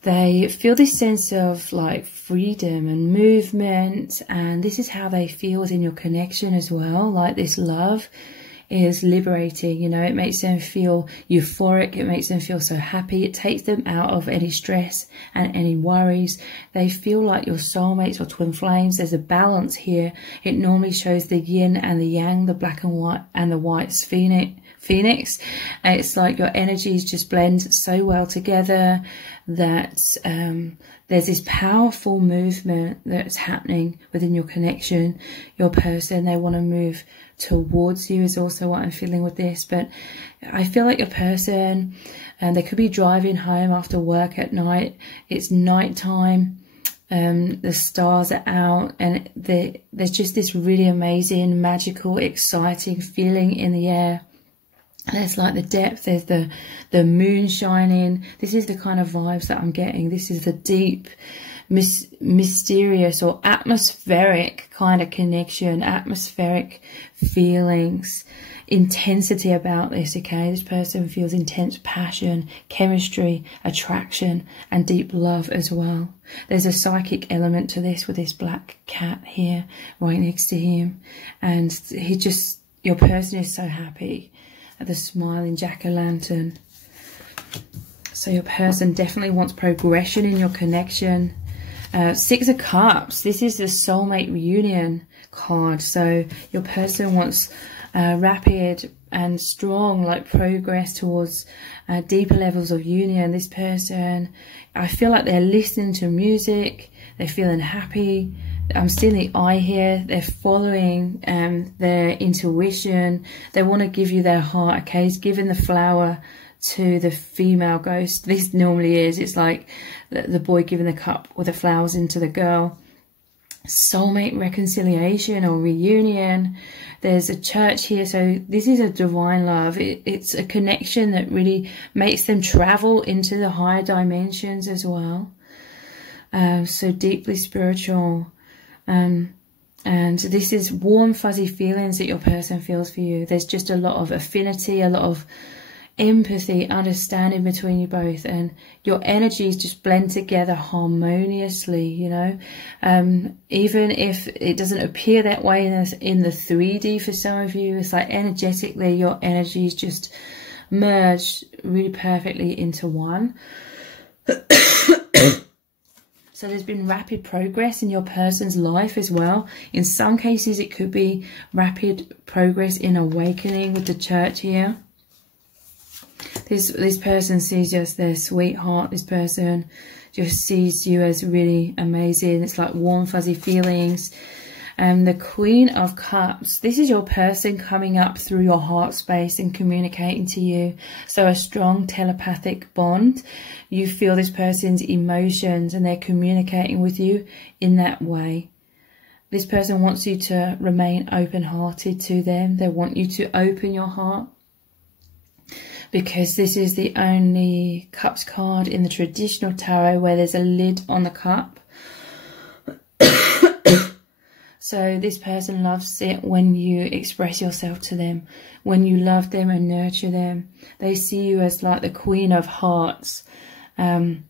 they feel this sense of like freedom and movement, and this is how they feel in your connection as well. Like this love is liberating, you know, it makes them feel euphoric, it makes them feel so happy, it takes them out of any stress and any worries. They feel like your soulmates or twin flames. There's a balance here. It normally shows the yin and the yang, the black and white and the white's phoenix. It's like your energies just blend so well together that there's this powerful movement that's happening within your connection. Your person, they want to move towards you is also what I'm feeling with this. But I feel like your person, they could be driving home after work at night. It's nighttime. The stars are out, and there's just this really amazing, magical, exciting feeling in the air. There's like the depth, there's the moon shining. This is the kind of vibes that I'm getting. This is the deep, mysterious or atmospheric kind of connection, atmospheric feelings, intensity about this, okay? This person feels intense passion, chemistry, attraction, and deep love as well. There's a psychic element to this with this black cat here right next to him. And your person is so happy. The smiling jack-o'-lantern. So your person definitely wants progression in your connection. 6 of Cups. This is the soulmate reunion card. So your person wants rapid and strong, like progress towards deeper levels of union. This person, I feel like they're listening to music. They're feeling happy. I'm seeing the eye here. They're following their intuition. They want to give you their heart, okay? It's giving the flower to the female ghost. This normally is. It's like the boy giving the cup or the flowers into the girl. soulmate reconciliation or reunion. There's a church here, so this is a divine love. It's a connection that really makes them travel into the higher dimensions as well. So deeply spiritual. And this is warm, fuzzy feelings that your person feels for you. There's just a lot of affinity, a lot of empathy, understanding between you both, and your energies just blend together harmoniously, you know. Even if it doesn't appear that way in the 3D for some of you, it's like energetically your energies just merge really perfectly into one. So there's been rapid progress in your person's life as well. In some cases it could be rapid progress in awakening with the church here. This person sees you as their sweetheart. This person just sees you as really amazing. It's like warm, fuzzy feelings. And the Queen of Cups, this is your person coming up through your heart space and communicating to you. So a strong telepathic bond. You feel this person's emotions and they're communicating with you in that way. This person wants you to remain open-hearted to them. They want you to open your heart, because this is the only Cups card in the traditional tarot where there's a lid on the cup. So this person loves it when you express yourself to them, when you love them and nurture them. They see you as like the Queen of Hearts. You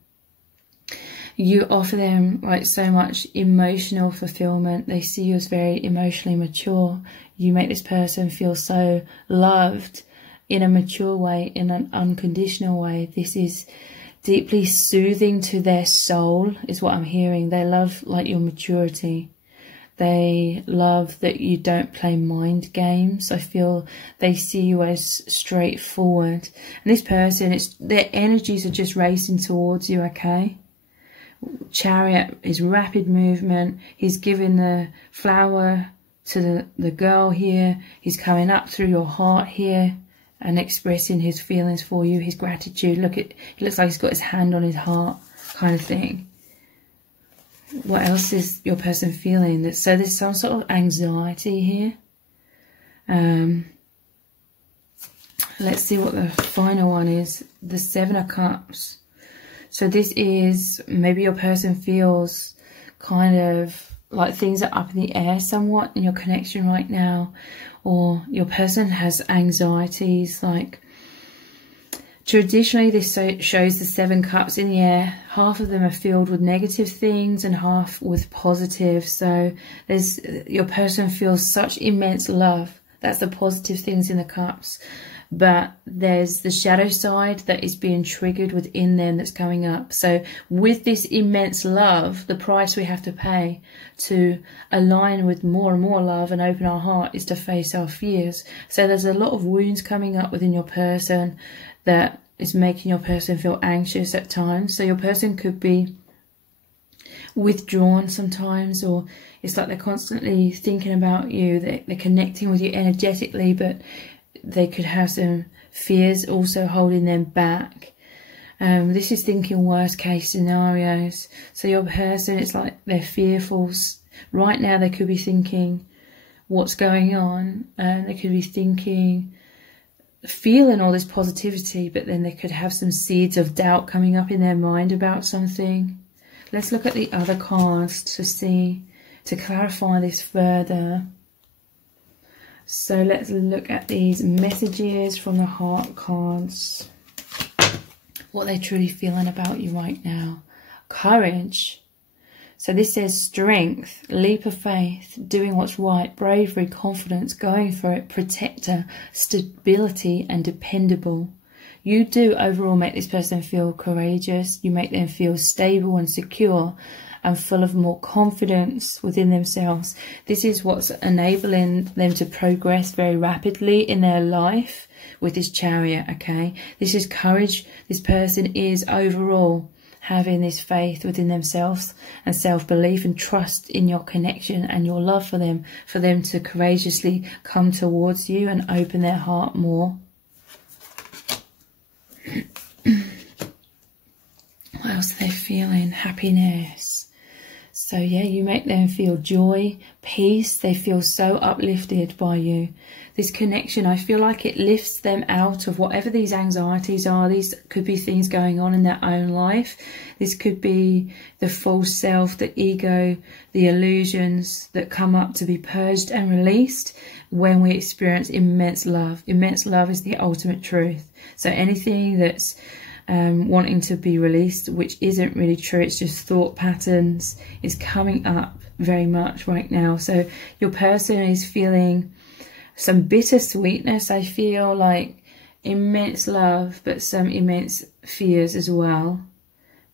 offer them like so much emotional fulfillment. They see you as very emotionally mature. You make this person feel so loved in a mature way, in an unconditional way. This is deeply soothing to their soul, is what I'm hearing. They love like your maturity. They love that you don't play mind games. I feel they see you as straightforward. And this person, their energies are just racing towards you, okay? Chariot is rapid movement. He's giving the flower to the girl here. He's coming up through your heart here and expressing his feelings for you, his gratitude. Look, it looks like he's got his hand on his heart kind of thing. What else is your person feeling? So there's some sort of anxiety here. Let's see what the final one is. The Seven of Cups. So this is, maybe your person feels kind of like things are up in the air somewhat in your connection right now. Or your person has anxieties, like traditionally this shows the 7 cups in the air. Half of them are filled with negative things and half with positive. So your person feels such immense love. That's the positive things in the cups. But there's the shadow side that is being triggered within them that's coming up. So with this immense love, the price we have to pay to align with more and more love and open our heart is to face our fears. So there's a lot of wounds coming up within your person that is making your person feel anxious at times. So your person could be withdrawn sometimes, or it's like they're constantly thinking about you. They're connecting with you energetically, but they could have some fears also holding them back. This is thinking worst case scenarios. So your person, it's like they're fearful. Right now they could be thinking what's going on, and they could be thinking, feeling all this positivity, but then they could have some seeds of doubt coming up in their mind about something. Let's look at the other cards to clarify this further. So let's look at these messages from the heart cards. What they're truly feeling about you right now. Courage. So this says strength, leap of faith, doing what's right, bravery, confidence, going for it, protector, stability and dependable. You do overall make this person feel courageous. You make them feel stable and secure and full of more confidence within themselves. This is what's enabling them to progress very rapidly in their life with this Chariot, okay? This is courage. This person is overall having this faith within themselves and self-belief and trust in your connection and your love for them to courageously come towards you and open their heart more. What else are they feeling? Happiness. So yeah, you make them feel joy, peace. They feel so uplifted by you. This connection, I feel like it lifts them out of whatever these anxieties are. These could be things going on in their own life. This could be the false self, the ego, the illusions that come up to be purged and released when we experience immense love. Immense love is the ultimate truth. So anything that's wanting to be released, which isn't really true, it's just thought patterns, is coming up very much right now. So your person is feeling some bittersweetness. I feel like immense love, but some immense fears as well,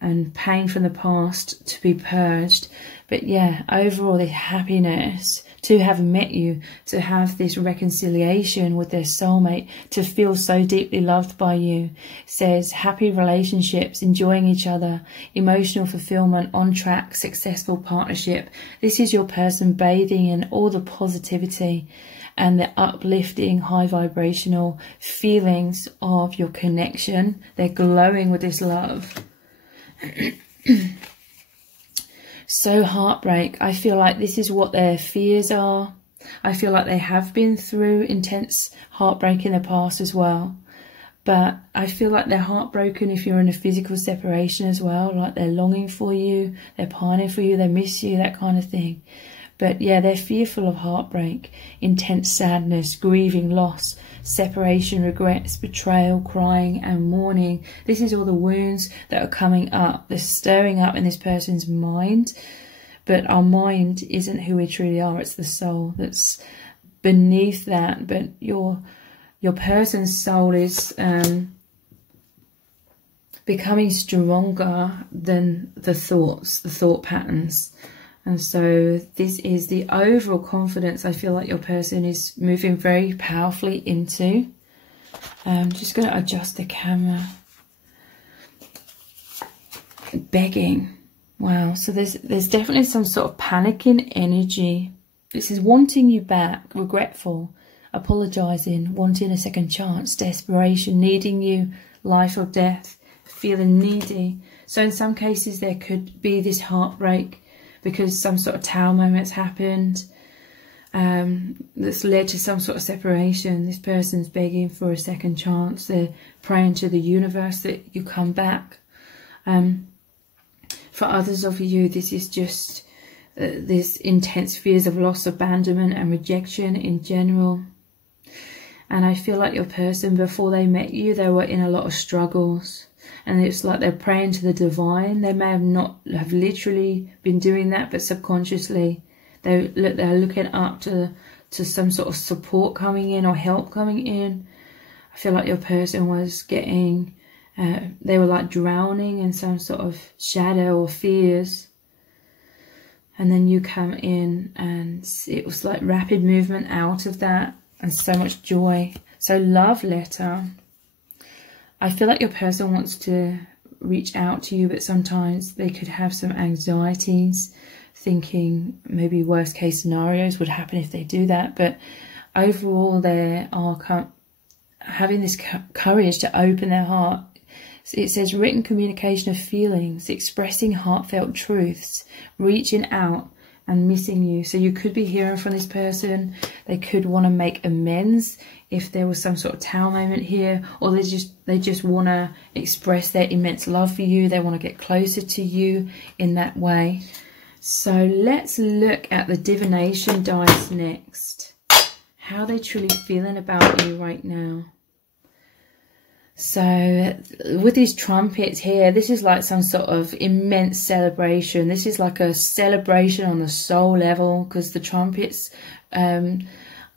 and pain from the past to be purged. But yeah, overall the happiness to have met you, to have this reconciliation with their soulmate, to feel so deeply loved by you. It says happy relationships, enjoying each other, emotional fulfillment, on track, successful partnership. This is your person bathing in all the positivity and the uplifting, high vibrational feelings of your connection. They're glowing with this love. So heartbreak, I feel like this is what their fears are. I feel like they have been through intense heartbreak in the past as well. But I feel like they're heartbroken if you're in a physical separation as well. Like they're longing for you, they're pining for you, they miss you, that kind of thing. But yeah, they're fearful of heartbreak, intense sadness, grieving, loss, separation, regrets, betrayal, crying and mourning. This is all the wounds that are coming up. They're stirring up in this person's mind. But our mind isn't who we truly are. It's the soul that's beneath that. But your person's soul is becoming stronger than the thoughts, the thought patterns. And so this is the overall confidence I feel like your person is moving very powerfully into. I'm just going to adjust the camera. Begging. Wow. So there's definitely some sort of panicking energy. This is wanting you back, regretful, apologising, wanting a second chance, desperation, needing you, life or death, feeling needy. So in some cases there could be this heartbreak because some sort of tower moment's happened that's led to some sort of separation. This person's begging for a second chance. They're praying to the universe that you come back. For others of you, this is just this intense fears of loss, abandonment and rejection in general. And I feel like your person, before they met you, they were in a lot of struggles. And it's like they're praying to the divine. They may not have literally been doing that, but subconsciously they're looking up to some sort of support coming in or help coming in. I feel like your person was getting, they were like drowning in some sort of shadow or fears. And then you come in and it was like rapid movement out of that and so much joy. So love letter. I feel like your person wants to reach out to you, but sometimes they could have some anxieties, thinking maybe worst case scenarios would happen if they do that. But overall, they are having this courage to open their heart. It says written communication of feelings, expressing heartfelt truths, reaching out and missing you. So you could be hearing from this person. They could want to make amends if there was some sort of tower moment here, or they just want to express their immense love for you. They want to get closer to you in that way. So let's look at the divination dice next. How are they truly feeling about you right now? So with these trumpets here, this is like some sort of immense celebration. This is like a celebration on the soul level, because the trumpets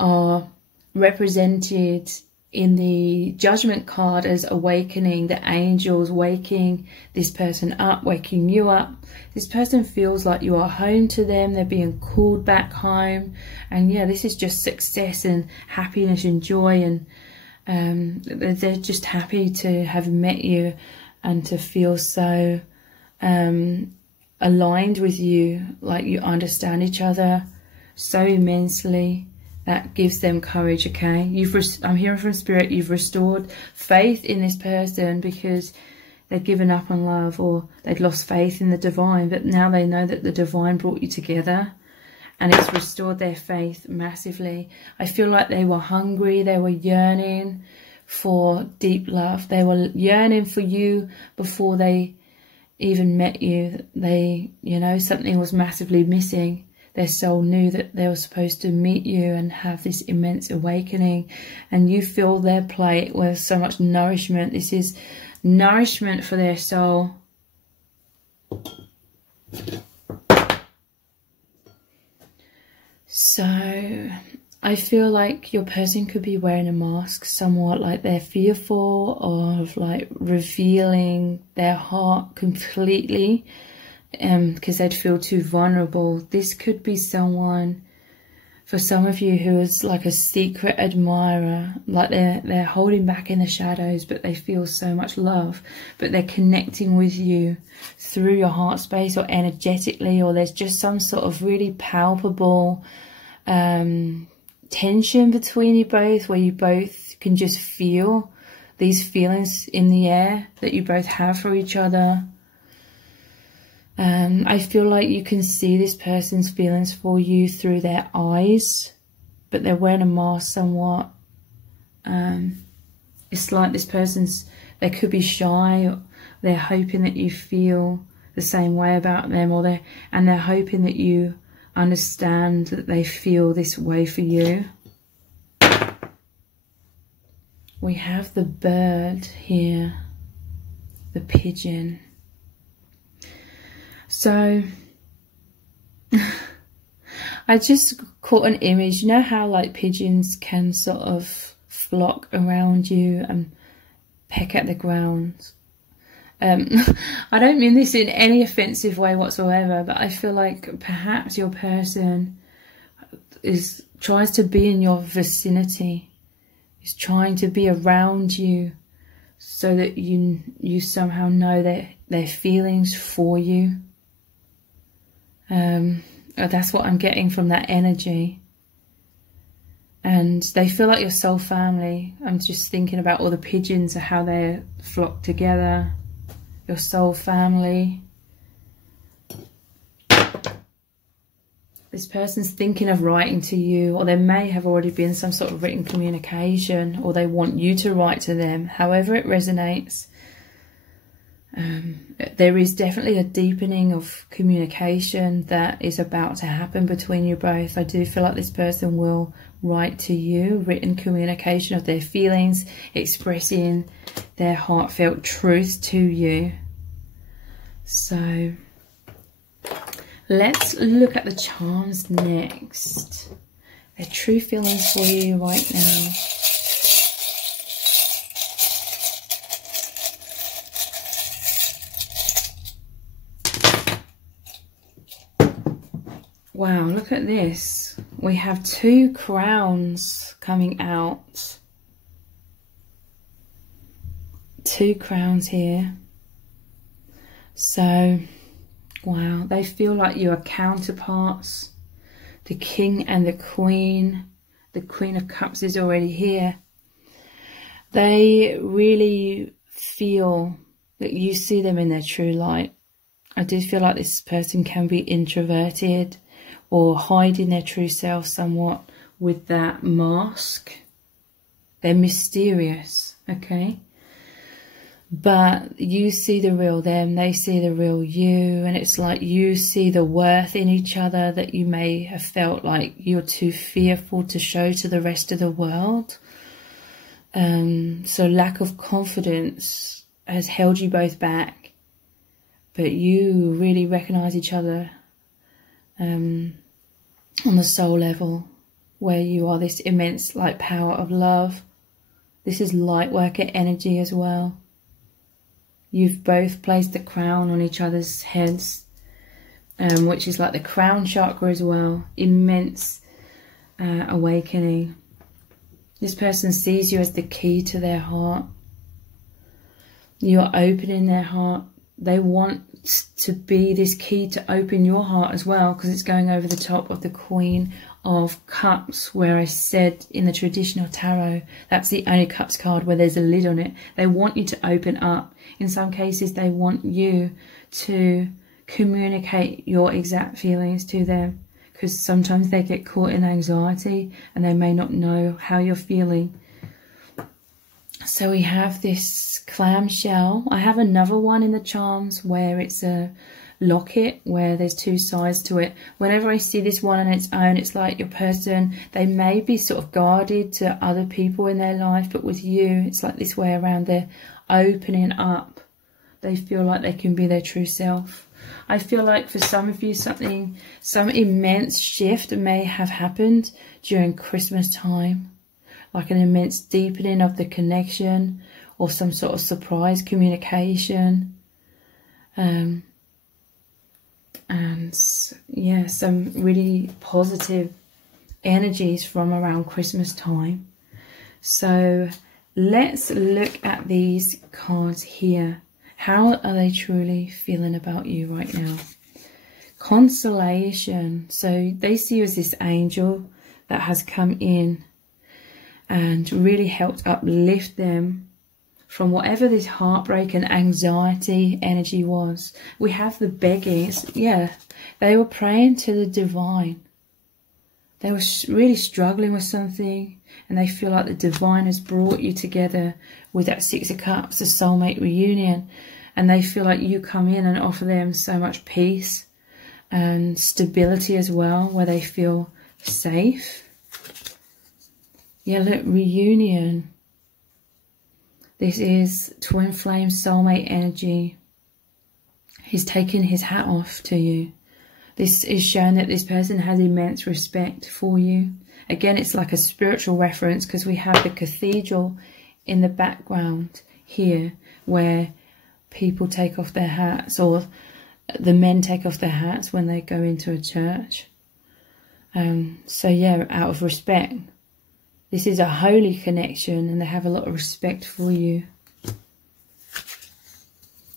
are represented in the judgment card as awakening, the angels waking this person up, waking you up. This person feels like you are home to them. They're being called back home. And yeah, this is just success and happiness and joy, and they're just happy to have met you and to feel so aligned with you, like you understand each other so immensely. That gives them courage, okay? I'm hearing from Spirit, you've restored faith in this person, because they'd given up on love, or they'd lost faith in the divine, but now they know that the divine brought you together, and it's restored their faith massively. I feel like they were hungry, they were yearning for deep love. They were yearning for you before they even met you. They, you know, something was massively missing. Their soul knew that they were supposed to meet you and have this immense awakening, and you fill their plate with so much nourishment. This is nourishment for their soul. So I feel like your person could be wearing a mask, somewhat like they're fearful of like revealing their heart completely, because they'd feel too vulnerable. This could be someone, for some of you, who is like a secret admirer, like they're holding back in the shadows, but they feel so much love, but they're connecting with you through your heart space or energetically, or there's just some sort of really palpable tension between you both, where you both can just feel these feelings in the air that you both have for each other. I feel like you can see this person's feelings for you through their eyes, but they're wearing a mask somewhat. It's like this person's, they could be shy, or they're hoping that you feel the same way about them, or they're hoping that you understand that they feel this way for you. We have the bird here, the pigeon. So I just caught an image. You know how like pigeons can sort of flock around you and peck at the ground? I don't mean this in any offensive way whatsoever, but I feel like perhaps your person tries to be in your vicinity, is trying to be around you, so that you somehow know their feelings for you. That's what I'm getting from that energy. And they feel like your soul family. I'm just thinking about all the pigeons and how they flock together. Your soul family. This person's thinking of writing to you, or there may have already been some sort of written communication, or they want you to write to them. However it resonates. There is definitely a deepening of communication that is about to happen between you both. I do feel like this person will write to you, written communication of their feelings, expressing their heartfelt truth to you. So let's look at the charms next. Their true feelings for you right now. Wow, look at this. We have 2 crowns coming out. 2 crowns here. So, wow, they feel like you are counterparts. The King and the Queen. The Queen of Cups is already here. They really feel that you see them in their true light. I do feel like this person can be introverted, or hiding their true self somewhat with that mask. They're mysterious, okay? But you see the real them, they see the real you, and it's like you see the worth in each other that you may have felt like you're too fearful to show to the rest of the world. So lack of confidence has held you both back, but you really recognise each other on the soul level, where you are this immense like power of love. This is light worker energy as well. You've both placed the crown on each other's heads, which is like the crown chakra as well. Immense awakening. This person sees you as the key to their heart. You are opening their heart. They want to be this key to open your heart as well, because it's going over the top of the Queen of Cups, where I said in the traditional tarot, that's the only Cups card where there's a lid on it. They want you to open up. In some cases, they want you to communicate your exact feelings to them, because sometimes they get caught in anxiety and they may not know how you're feeling. So we have this clamshell. I have another one in the charms where it's a locket where there's two sides to it. Whenever I see this one on its own, it's like your person, they may be sort of guarded to other people in their life, but with you, it's like this way around. They're opening up. They feel like they can be their true self. I feel like for some of you, some immense shift may have happened during Christmas time, like an immense deepening of the connection or some sort of surprise communication. And yeah, some really positive energies from around Christmas time. So let's look at these cards here. How are they truly feeling about you right now? Consolation. So they see you as this angel that has come in and really helped uplift them from whatever this heartbreak and anxiety energy was. We have the beggars. Yeah, they were praying to the divine. They were really struggling with something, and they feel like the divine has brought you together with that Six of Cups, the soulmate reunion. And they feel like you come in and offer them so much peace and stability as well, where they feel safe. Yeah, look, reunion. This is twin flame soulmate energy. He's taken his hat off to you. This is showing that this person has immense respect for you. Again, it's like a spiritual reference, because we have the cathedral in the background here where people take off their hats, or the men take off their hats when they go into a church. So yeah, out of respect. This is a holy connection, and they have a lot of respect for you.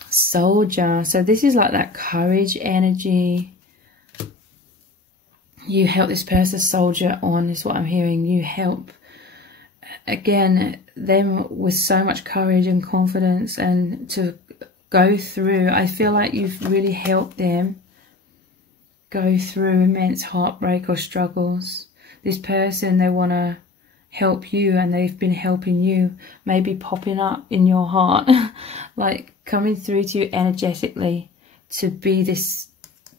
Soldier. So this is like that courage energy. You help this person soldier on, is what I'm hearing. You help, again, them with so much courage and confidence, and to go through. I feel like you've really helped them go through immense heartbreak or struggles. This person, they want to help you, and they've been helping you, maybe popping up in your heart, like coming through to you energetically to be this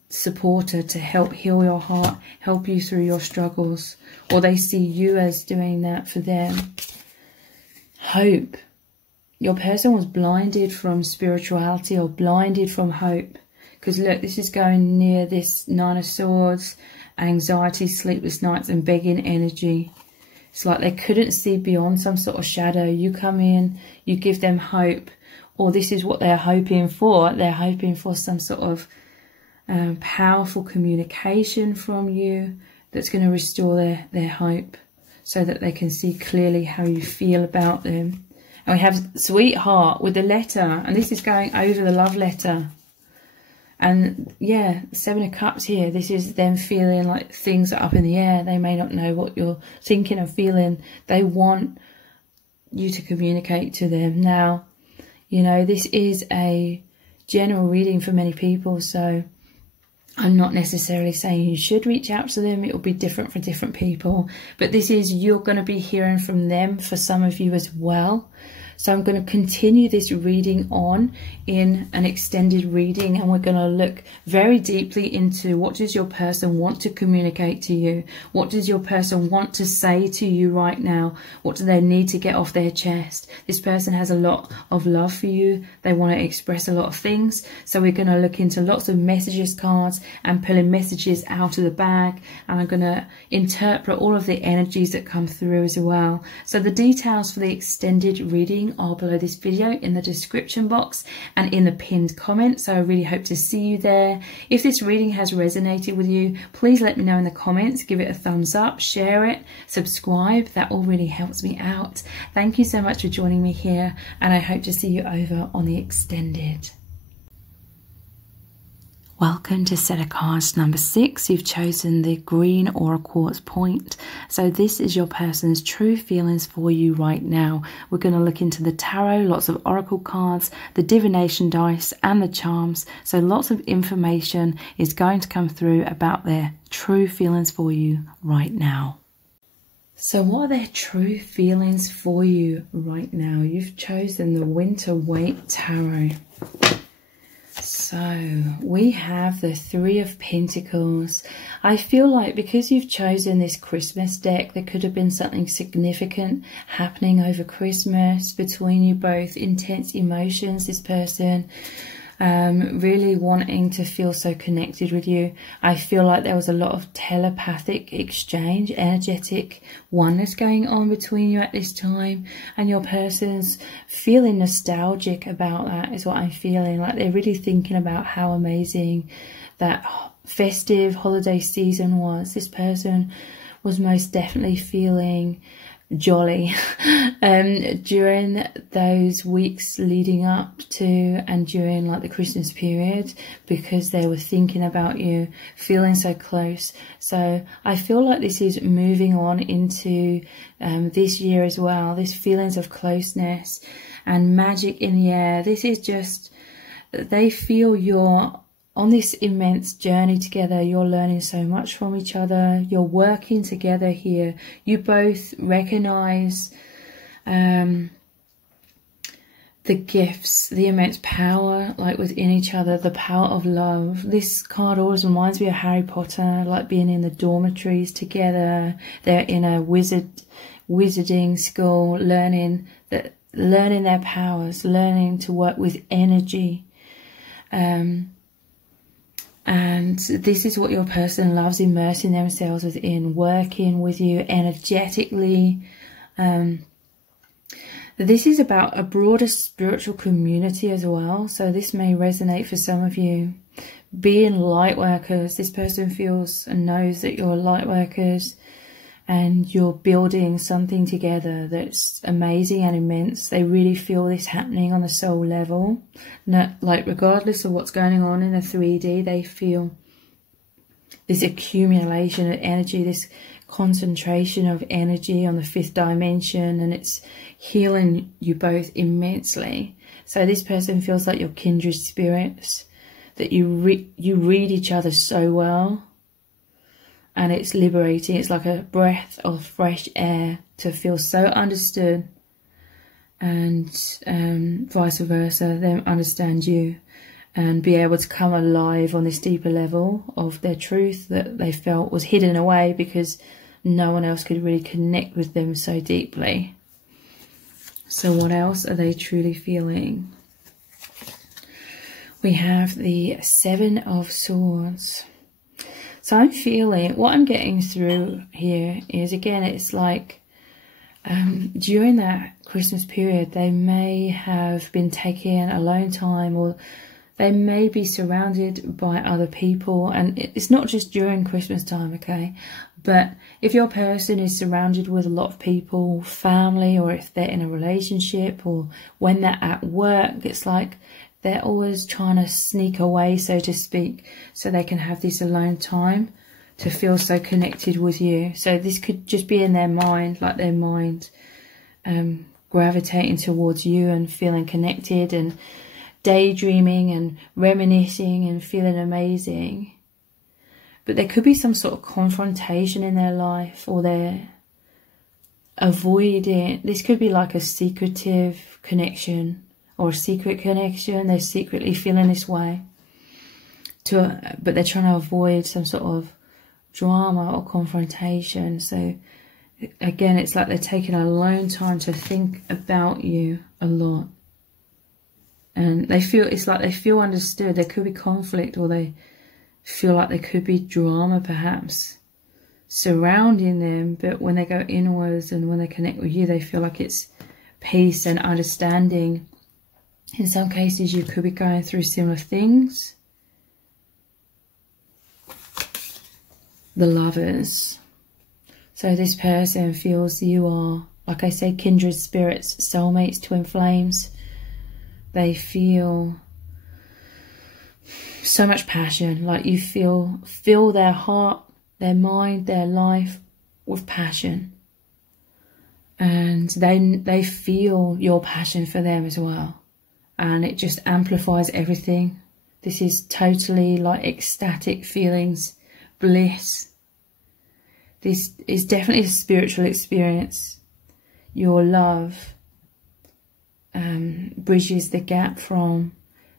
supporter, to help heal your heart, help you through your struggles, or they see you as doing that for them. Hope. Your person was blinded from spirituality, or blinded from hope, because look, this is going near this Nine of Swords, anxiety, sleepless nights, and begging energy. It's like they couldn't see beyond some sort of shadow. You come in, you give them hope, or this is what they're hoping for. They're hoping for some sort of powerful communication from you that's going to restore their hope, so that they can see clearly how you feel about them. And we have sweetheart with the letter, and this is going over the love letter. And yeah, Seven of Cups here, this is them feeling like things are up in the air. They may not know what you're thinking or feeling. They want you to communicate to them. Now, you know, this is a general reading for many people, so I'm not necessarily saying you should reach out to them. It will be different for different people. But this is, you're going to be hearing from them for some of you as well. So I'm going to continue this reading on in an extended reading, and we're going to look very deeply into what does your person want to communicate to you? What does your person want to say to you right now? What do they need to get off their chest? This person has a lot of love for you. They want to express a lot of things. So we're going to look into lots of messages cards and pulling messages out of the bag. And I'm going to interpret all of the energies that come through as well. So the details for the extended reading are below this video in the description box and in the pinned comment, so I really hope to see you there. If this reading has resonated with you, please let me know in the comments, give it a thumbs up, share it, subscribe. That all really helps me out. Thank you so much for joining me here, and I hope to see you over on the extended. Welcome to set of cards number 6. You've chosen the green aura quartz point. So this is your person's true feelings for you right now. We're going to look into the tarot, lots of oracle cards, the divination dice and the charms. So lots of information is going to come through about their true feelings for you right now. So what are their true feelings for you right now? You've chosen the Winter Waite Tarot. So we have the Three of Pentacles. I feel like because you've chosen this Christmas deck, there could have been something significant happening over Christmas between you both. Intense emotions, this person really wanting to feel so connected with you. I feel like there was a lot of telepathic exchange, energetic oneness going on between you at this time, and your person's feeling nostalgic about that is what I'm feeling. Like they're really thinking about how amazing that festive holiday season was. This person was most definitely feeling jolly during those weeks leading up to and during like the Christmas period, because they were thinking about you, feeling so close. So I feel like this is moving on into this year as well, this feelings of closeness and magic in the air. This is just, they feel you're on this immense journey together. You're learning so much from each other. You're working together here. You both recognize the gifts, the immense power like within each other, the power of love. This card always reminds me of Harry Potter, like being in the dormitories together. They're in a wizarding school, learning their powers, learning to work with energy. And this is what your person loves, immersing themselves within, working with you energetically. This is about a broader spiritual community as well. So this may resonate for some of you. Being light workers, this person feels and knows that you're light workers and you're building something together that's amazing and immense. They really feel this happening on a soul level. Like regardless of what's going on in the 3D, they feel this accumulation of energy, this concentration of energy on the 5th dimension, and it's healing you both immensely. So this person feels like you're kindred spirits, that you read each other so well. And it's liberating. It's like a breath of fresh air to feel so understood, and vice versa, them understand you and be able to come alive on this deeper level of their truth that they felt was hidden away because no one else could really connect with them so deeply. So what else are they truly feeling? We have the Seven of Swords. So I'm feeling, what I'm getting through here is, again, it's like during that Christmas period, they may have been taking alone time, or they may be surrounded by other people. And it's not just during Christmas time, okay? But if your person is surrounded with a lot of people, family, or if they're in a relationship, or when they're at work, it's like they're always trying to sneak away, so to speak, so they can have this alone time to feel so connected with you. So this could just be in their mind, like their mind gravitating towards you and feeling connected and daydreaming and reminiscing and feeling amazing. But there could be some sort of confrontation in their life, or they're avoiding. This could be like a secretive connection, or a secret connection. They're secretly feeling this way, but they're trying to avoid some sort of drama or confrontation. So again, it's like they're taking a long time to think about you a lot, and they feel, it's like they feel understood. There could be conflict, or they feel like there could be drama perhaps surrounding them, but when they go inwards and when they connect with you, they feel like it's peace and understanding. In some cases, you could be going through similar things. The Lovers. So this person feels you are, like I say, kindred spirits, soulmates, twin flames. They feel so much passion. Like you fill their heart, their mind, their life with passion. And they feel your passion for them as well. And it just amplifies everything. This is totally like ecstatic feelings, bliss. This is definitely a spiritual experience. Your love bridges the gap from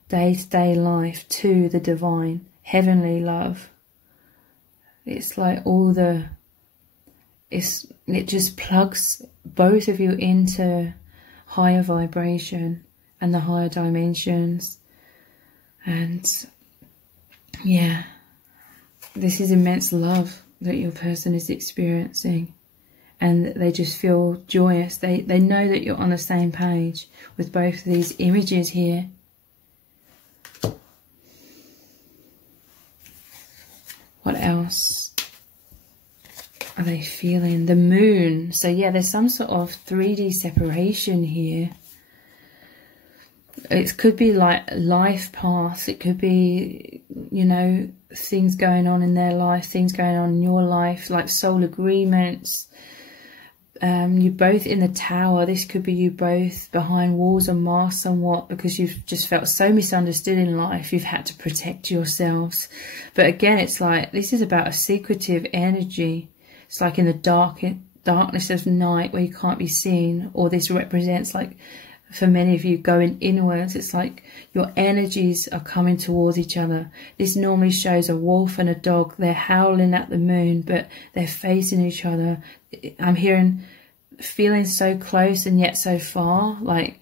day-to-day life to the divine, heavenly love. It's like it just plugs both of you into higher vibration and the higher dimensions. And yeah, this is immense love that your person is experiencing, and they just feel joyous. They know that you're on the same page with both of these images here. What else are they feeling? The moon. So yeah, there's some sort of 3D separation here. It could be like life paths. It could be, you know, things going on in their life, things going on in your life, like soul agreements. You both in the tower. This could be you both behind walls and masks somewhat, because you've just felt so misunderstood in life. You've had to protect yourselves. But again, it's like this is about a secretive energy. It's like in the darkness of night where you can't be seen. Or this represents, like, for many of you, going inwards. It's like your energies are coming towards each other. This normally shows a wolf and a dog. They're howling at the moon, but they're facing each other. I'm hearing feeling so close and yet so far. Like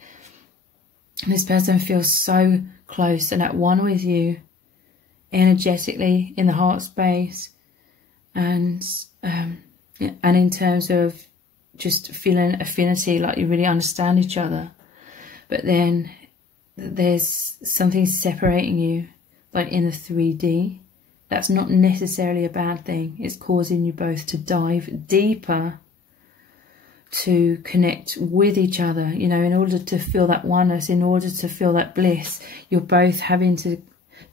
this person feels so close and at one with you energetically in the heart space, and in terms of just feeling affinity, like you really understand each other. But then there's something separating you, like in the 3D. That's not necessarily a bad thing. It's causing you both to dive deeper, to connect with each other. You know, in order to feel that oneness, in order to feel that bliss, you're both having to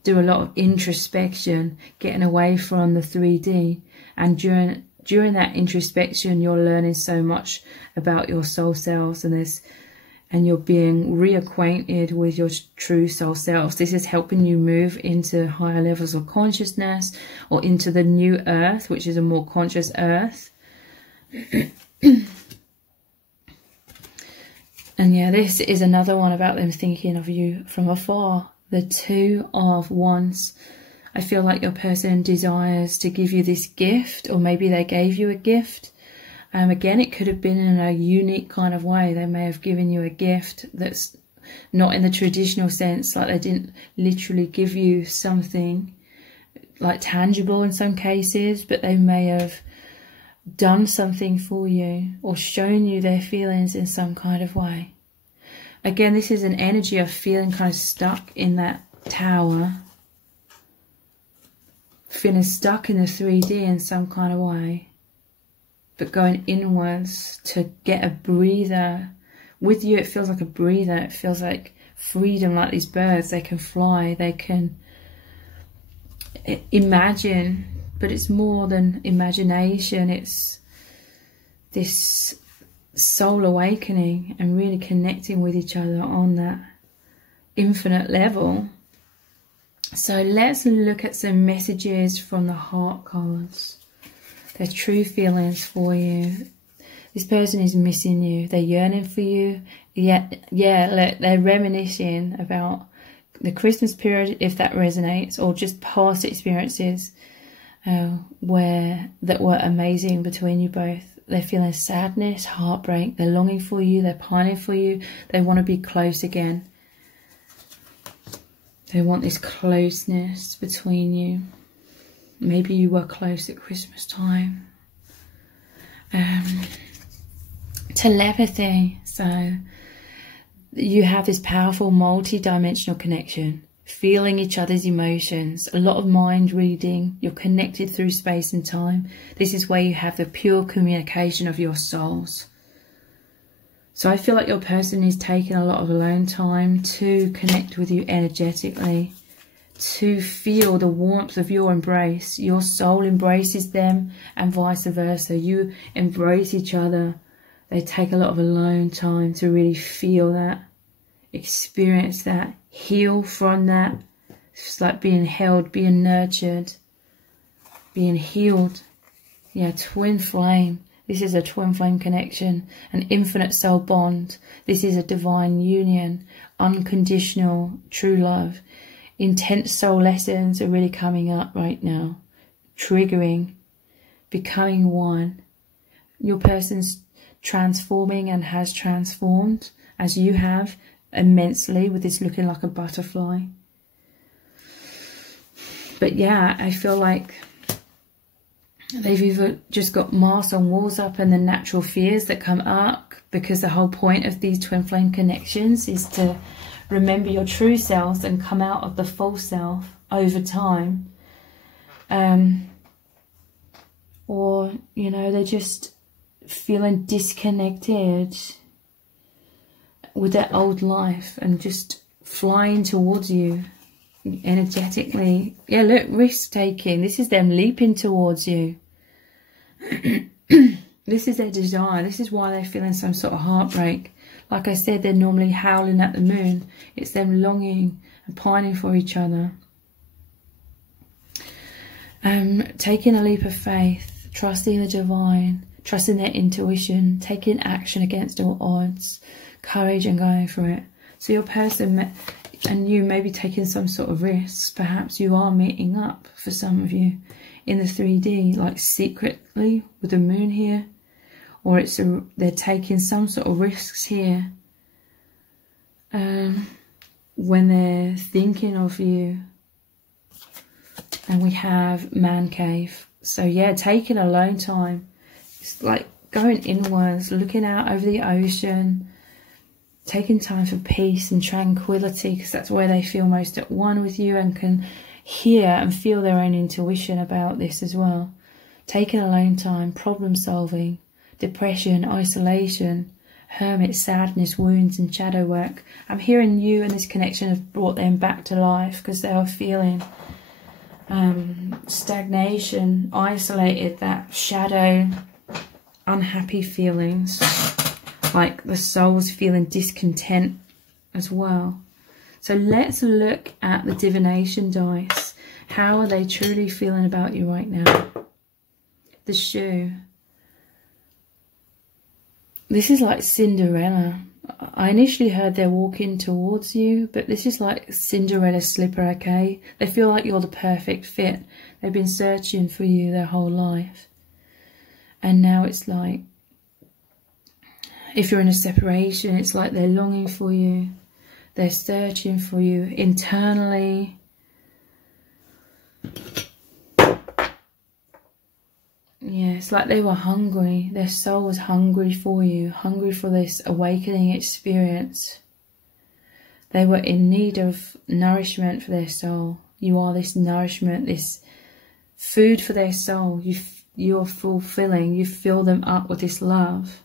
do a lot of introspection, getting away from the 3D. And during that introspection, you're learning so much about your soul selves, and you're being reacquainted with your true soul selves. This is helping you move into higher levels of consciousness, or into the new earth, which is a more conscious earth. And yeah, this is another one about them thinking of you from afar. The Two of Wands. I feel like your person desires to give you this gift, or maybe they gave you a gift. Again, it could have been in a unique kind of way. They may have given you a gift that's not in the traditional sense, like they didn't literally give you something like tangible in some cases, but they may have done something for you or shown you their feelings in some kind of way. Again, this is an energy of feeling kind of stuck in that tower, feeling stuck in the 3D in some kind of way, but going inwards to get a breather. With you, it feels like a breather. It feels like freedom, like these birds. They can fly, they can imagine, but it's more than imagination. It's this soul awakening and really connecting with each other on that infinite level. So let's look at some messages from the heart cards. Their true feelings for you. This person is missing you. They're yearning for you. Yeah, they're reminiscing about the Christmas period, if that resonates, or just past experiences that were amazing between you both. They're feeling sadness, heartbreak. They're longing for you. They're pining for you. They want to be close again. They want this closeness between you. Maybe you were close at Christmas time. Telepathy. So you have this powerful multi-dimensional connection, feeling each other's emotions, a lot of mind reading. You're connected through space and time. This is where you have the pure communication of your souls. So I feel like your person is taking a lot of alone time to connect with you energetically, to feel the warmth of your embrace. Your soul embraces them and vice versa. You embrace each other. They take a lot of alone time to really feel that, experience that, heal from that. It's like being held, being nurtured, being healed. Yeah, twin flame. This is a twin flame connection, an infinite soul bond. This is a divine union, unconditional, true love. Intense soul lessons are really coming up right now, triggering, becoming one. Your person's transforming and has transformed, as you have, immensely, with this looking like a butterfly. But yeah, I feel like they've either just got masks on walls up and the natural fears that come up, because the whole point of these twin flame connections is to remember your true selves and come out of the false self over time. Or, you know, they're just feeling disconnected with their old life and just flying towards you energetically. Yeah, look, risk taking. This is them leaping towards you. This is their desire. This is why they're feeling some sort of heartbreak. Like I said, they're normally howling at the moon. It's them longing and pining for each other. Taking a leap of faith, trusting the divine, trusting their intuition, taking action against all odds, courage and going for it. So your person and you may be taking some sort of risks. Perhaps you are meeting up, for some of you, in the 3D, like secretly with the moon here. Or they're taking some sort of risks here when they're thinking of you. And we have man cave. So yeah, taking alone time. It's like going inwards, looking out over the ocean, taking time for peace and tranquility, because that's where they feel most at one with you and can hear and feel their own intuition about this as well. Taking alone time, problem solving, depression, isolation, hermit, sadness, wounds and shadow work. I'm hearing you and this connection have brought them back to life, because they are feeling stagnation, isolated, that shadow, unhappy feelings, like the soul's feeling discontent as well. So let's look at the divination dice. How are they truly feeling about you right now? The shoe. This is like Cinderella. I initially heard they're walking towards you, but this is like Cinderella slipper, okay? They feel like you're the perfect fit. They've been searching for you their whole life. And now it's like, if you're in a separation, it's like they're longing for you. They're searching for you internally. Yeah, it's like they were hungry. Their soul was hungry for you, hungry for this awakening experience. They were in need of nourishment for their soul. You are this nourishment, this food for their soul. You're fulfilling. You fill them up with this love.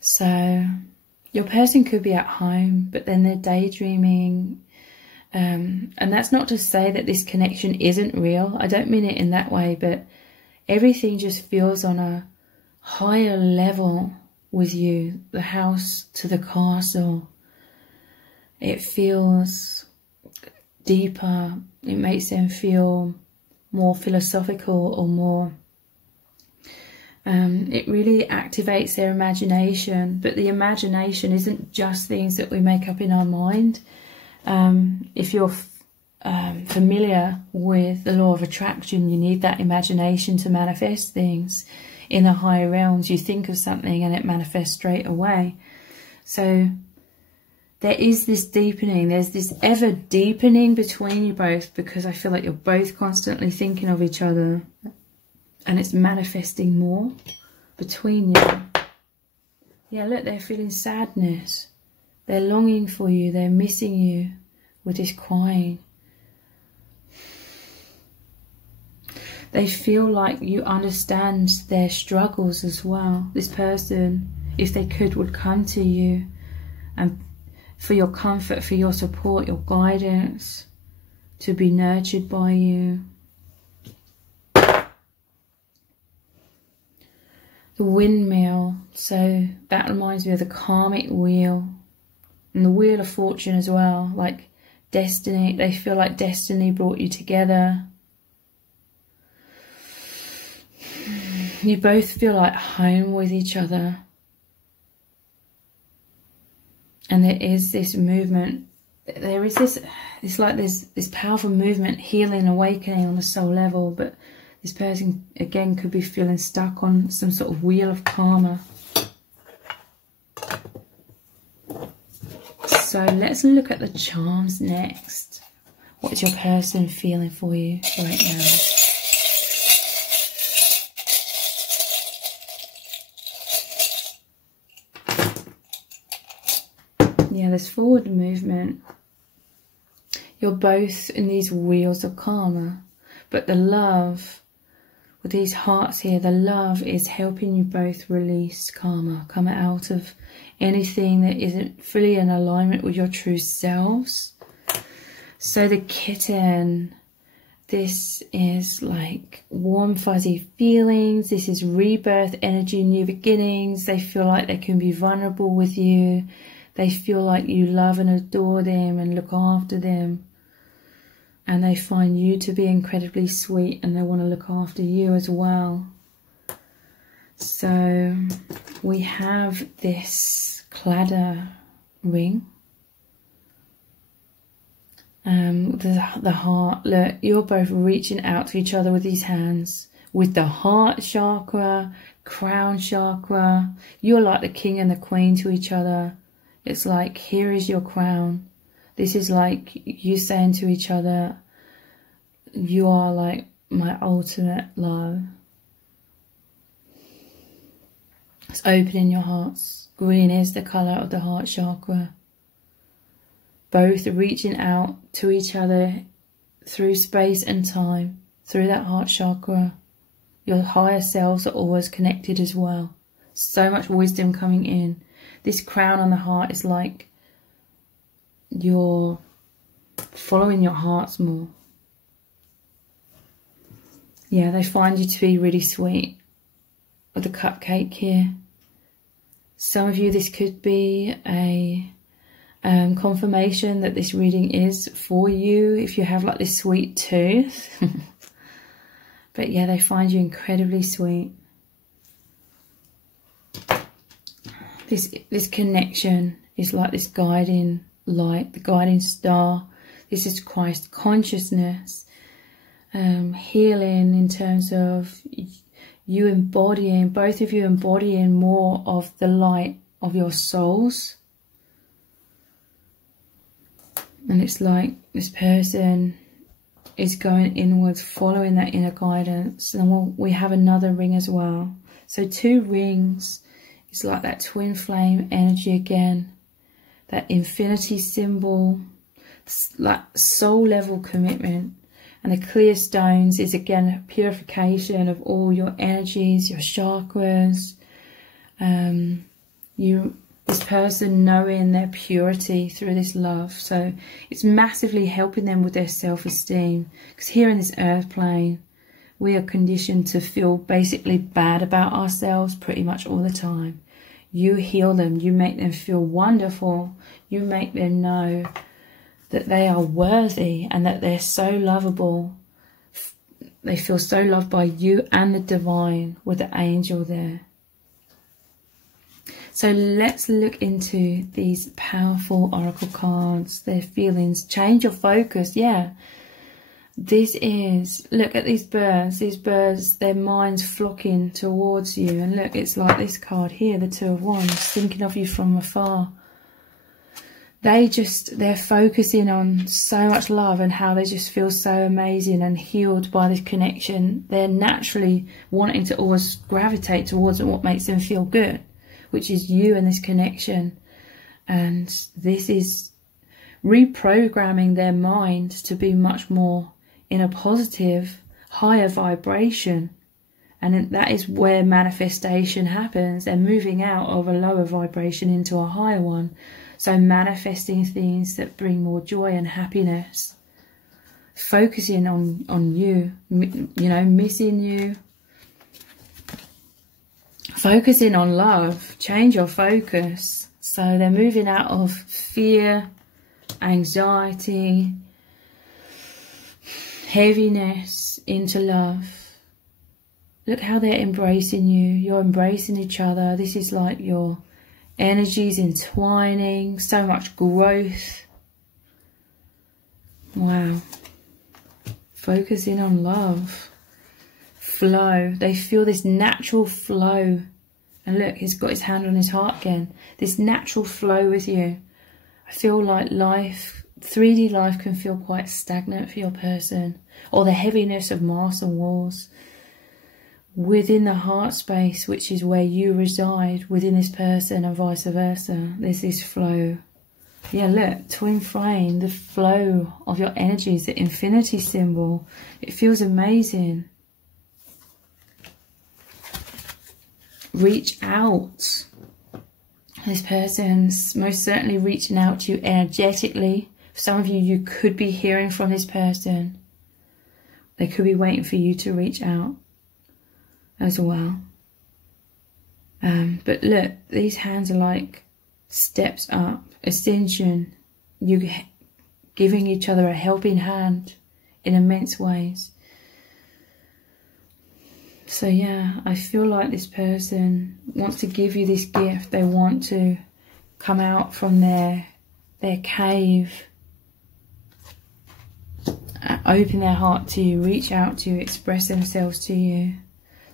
So your person could be at home, but then they're daydreaming. And that's not to say that this connection isn't real. I don't mean it in that way, but everything just feels on a higher level with you. The house to the castle. It feels deeper. It makes them feel more philosophical or more... it really activates their imagination. But the imagination isn't just things that we make up in our mind. If you're familiar with the law of attraction, you need that imagination to manifest things in the higher realms. You think of something and it manifests straight away. So there is this deepening. There's this ever deepening between you both, because I feel like you're both constantly thinking of each other, and it's manifesting more between you. Yeah, look, they're feeling sadness. They're longing for you. They're missing you with this crying. They feel like you understand their struggles as well. This person if they could, would come to you and for your comfort, for your support, your guidance, to be nurtured by you. The windmill, so that reminds me of the karmic wheel and the wheel of fortune as well, like destiny. They feel like destiny brought you together. You both feel like home with each other. And there is this movement, there is this, it's like there's this powerful movement, healing, awakening on the soul level, but this person, again, could be feeling stuck on some sort of wheel of karma. So let's look at the charms next. What's your person feeling for you right now? Yeah, there's forward movement. You're both in these wheels of karma, but the love, with these hearts here, the love is helping you both release karma, come out of anything that isn't fully in alignment with your true selves. So the kitten, this is like warm fuzzy feelings, this is rebirth energy, new beginnings. They feel like they can be vulnerable with you. They feel like you love and adore them and look after them. And they find you to be incredibly sweet and they want to look after you as well. So we have this Cladder ring. The heart, look, you're both reaching out to each other with these hands. With the heart chakra, crown chakra. You're like the king and the queen to each other. It's like, here is your crown. This is like you saying to each other, you are like my ultimate love. It's opening your hearts. Green is the colour of the heart chakra. Both reaching out to each other through space and time, through that heart chakra. Your higher selves are always connected as well. So much wisdom coming in. This crown on the heart is like you're following your hearts more. Yeah, they find you to be really sweet. With the cupcake here. Some of you, this could be a confirmation that this reading is for you if you have like this sweet tooth. But yeah, they find you incredibly sweet. This connection is like this guiding light, the guiding star. This is Christ consciousness. Healing in terms of you embodying, both of you embodying more of the light of your souls. And it's like this person is going inwards, following that inner guidance. And we have another ring as well. So 2 rings. It's like that twin flame energy again. That infinity symbol. Like soul level commitment. And the clear stones is again a purification of all your energies, your chakras. This person knowing their purity through this love. So it's massively helping them with their self-esteem. Because here in this earth plane, we are conditioned to feel basically bad about ourselves pretty much all the time. You heal them. You make them feel wonderful. You make them know that they are worthy and that they're so lovable. They feel so loved by you and the divine with the angel there. So let's look into these powerful oracle cards, their feelings. Change your focus, yeah. This is, look at these birds, their minds flocking towards you. And look, it's like this card here, the 2 of Wands, thinking of you from afar. They're focusing on so much love and how they just feel so amazing and healed by this connection. They're naturally wanting to always gravitate towards what makes them feel good, which is you and this connection. And this is reprogramming their mind to be much more in a positive, higher vibration. And that is where manifestation happens. They're moving out of a lower vibration into a higher one. So manifesting things that bring more joy and happiness. Focusing on you, you know, missing you. Focusing on love. Change your focus. So they're moving out of fear, anxiety, heaviness into love. Look how they're embracing you. You're embracing each other. This is like your energies entwining. So much growth. Wow. Focusing on love. Flow. They feel this natural flow. And look, he's got his hand on his heart again. This natural flow with you. I feel like life, 3D life can feel quite stagnant for your person. Or the heaviness of Mars and Wars. Within the heart space, which is where you reside, within this person and vice versa, there's this flow. Yeah, look, twin flame, the flow of your energies, the infinity symbol. It feels amazing. Reach out. This person's most certainly reaching out to you energetically. For some of you, you could be hearing from this person. They could be waiting for you to reach out as well. But look, these hands are like steps up, ascension. You giving each other a helping hand in immense ways. So yeah, I feel like this person wants to give you this gift. They want to come out from their cave, open their heart to you, reach out to you, express themselves to you.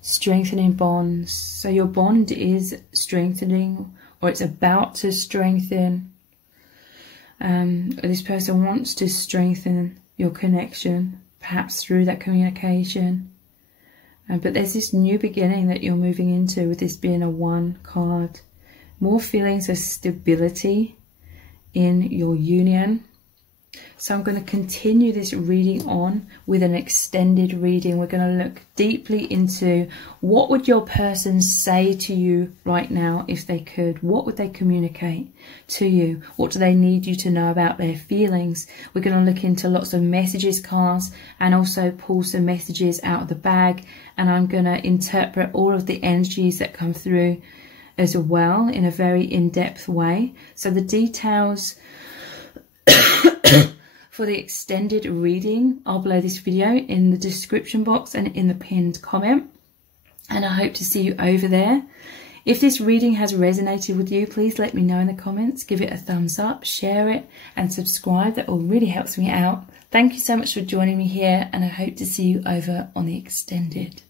Strengthening bonds. So your bond is strengthening, or it's about to strengthen. This person wants to strengthen your connection, perhaps through that communication. But there's this new beginning that you're moving into with this being a 1 card. More feelings of stability in your union. So I'm going to continue this reading on with an extended reading. We're going to look deeply into what would your person say to you right now if they could. What would they communicate to you? What do they need you to know about their feelings? We're going to look into lots of messages cards and also pull some messages out of the bag. And I'm going to interpret all of the energies that come through as well in a very in-depth way. So the details for the extended reading are below this video in the description box and in the pinned comment. And I hope to see you over there. If this reading has resonated with you, please let me know in the comments. Give it a thumbs up, share it and subscribe. That all really helps me out. Thank you so much for joining me here, and I hope to see you over on the extended.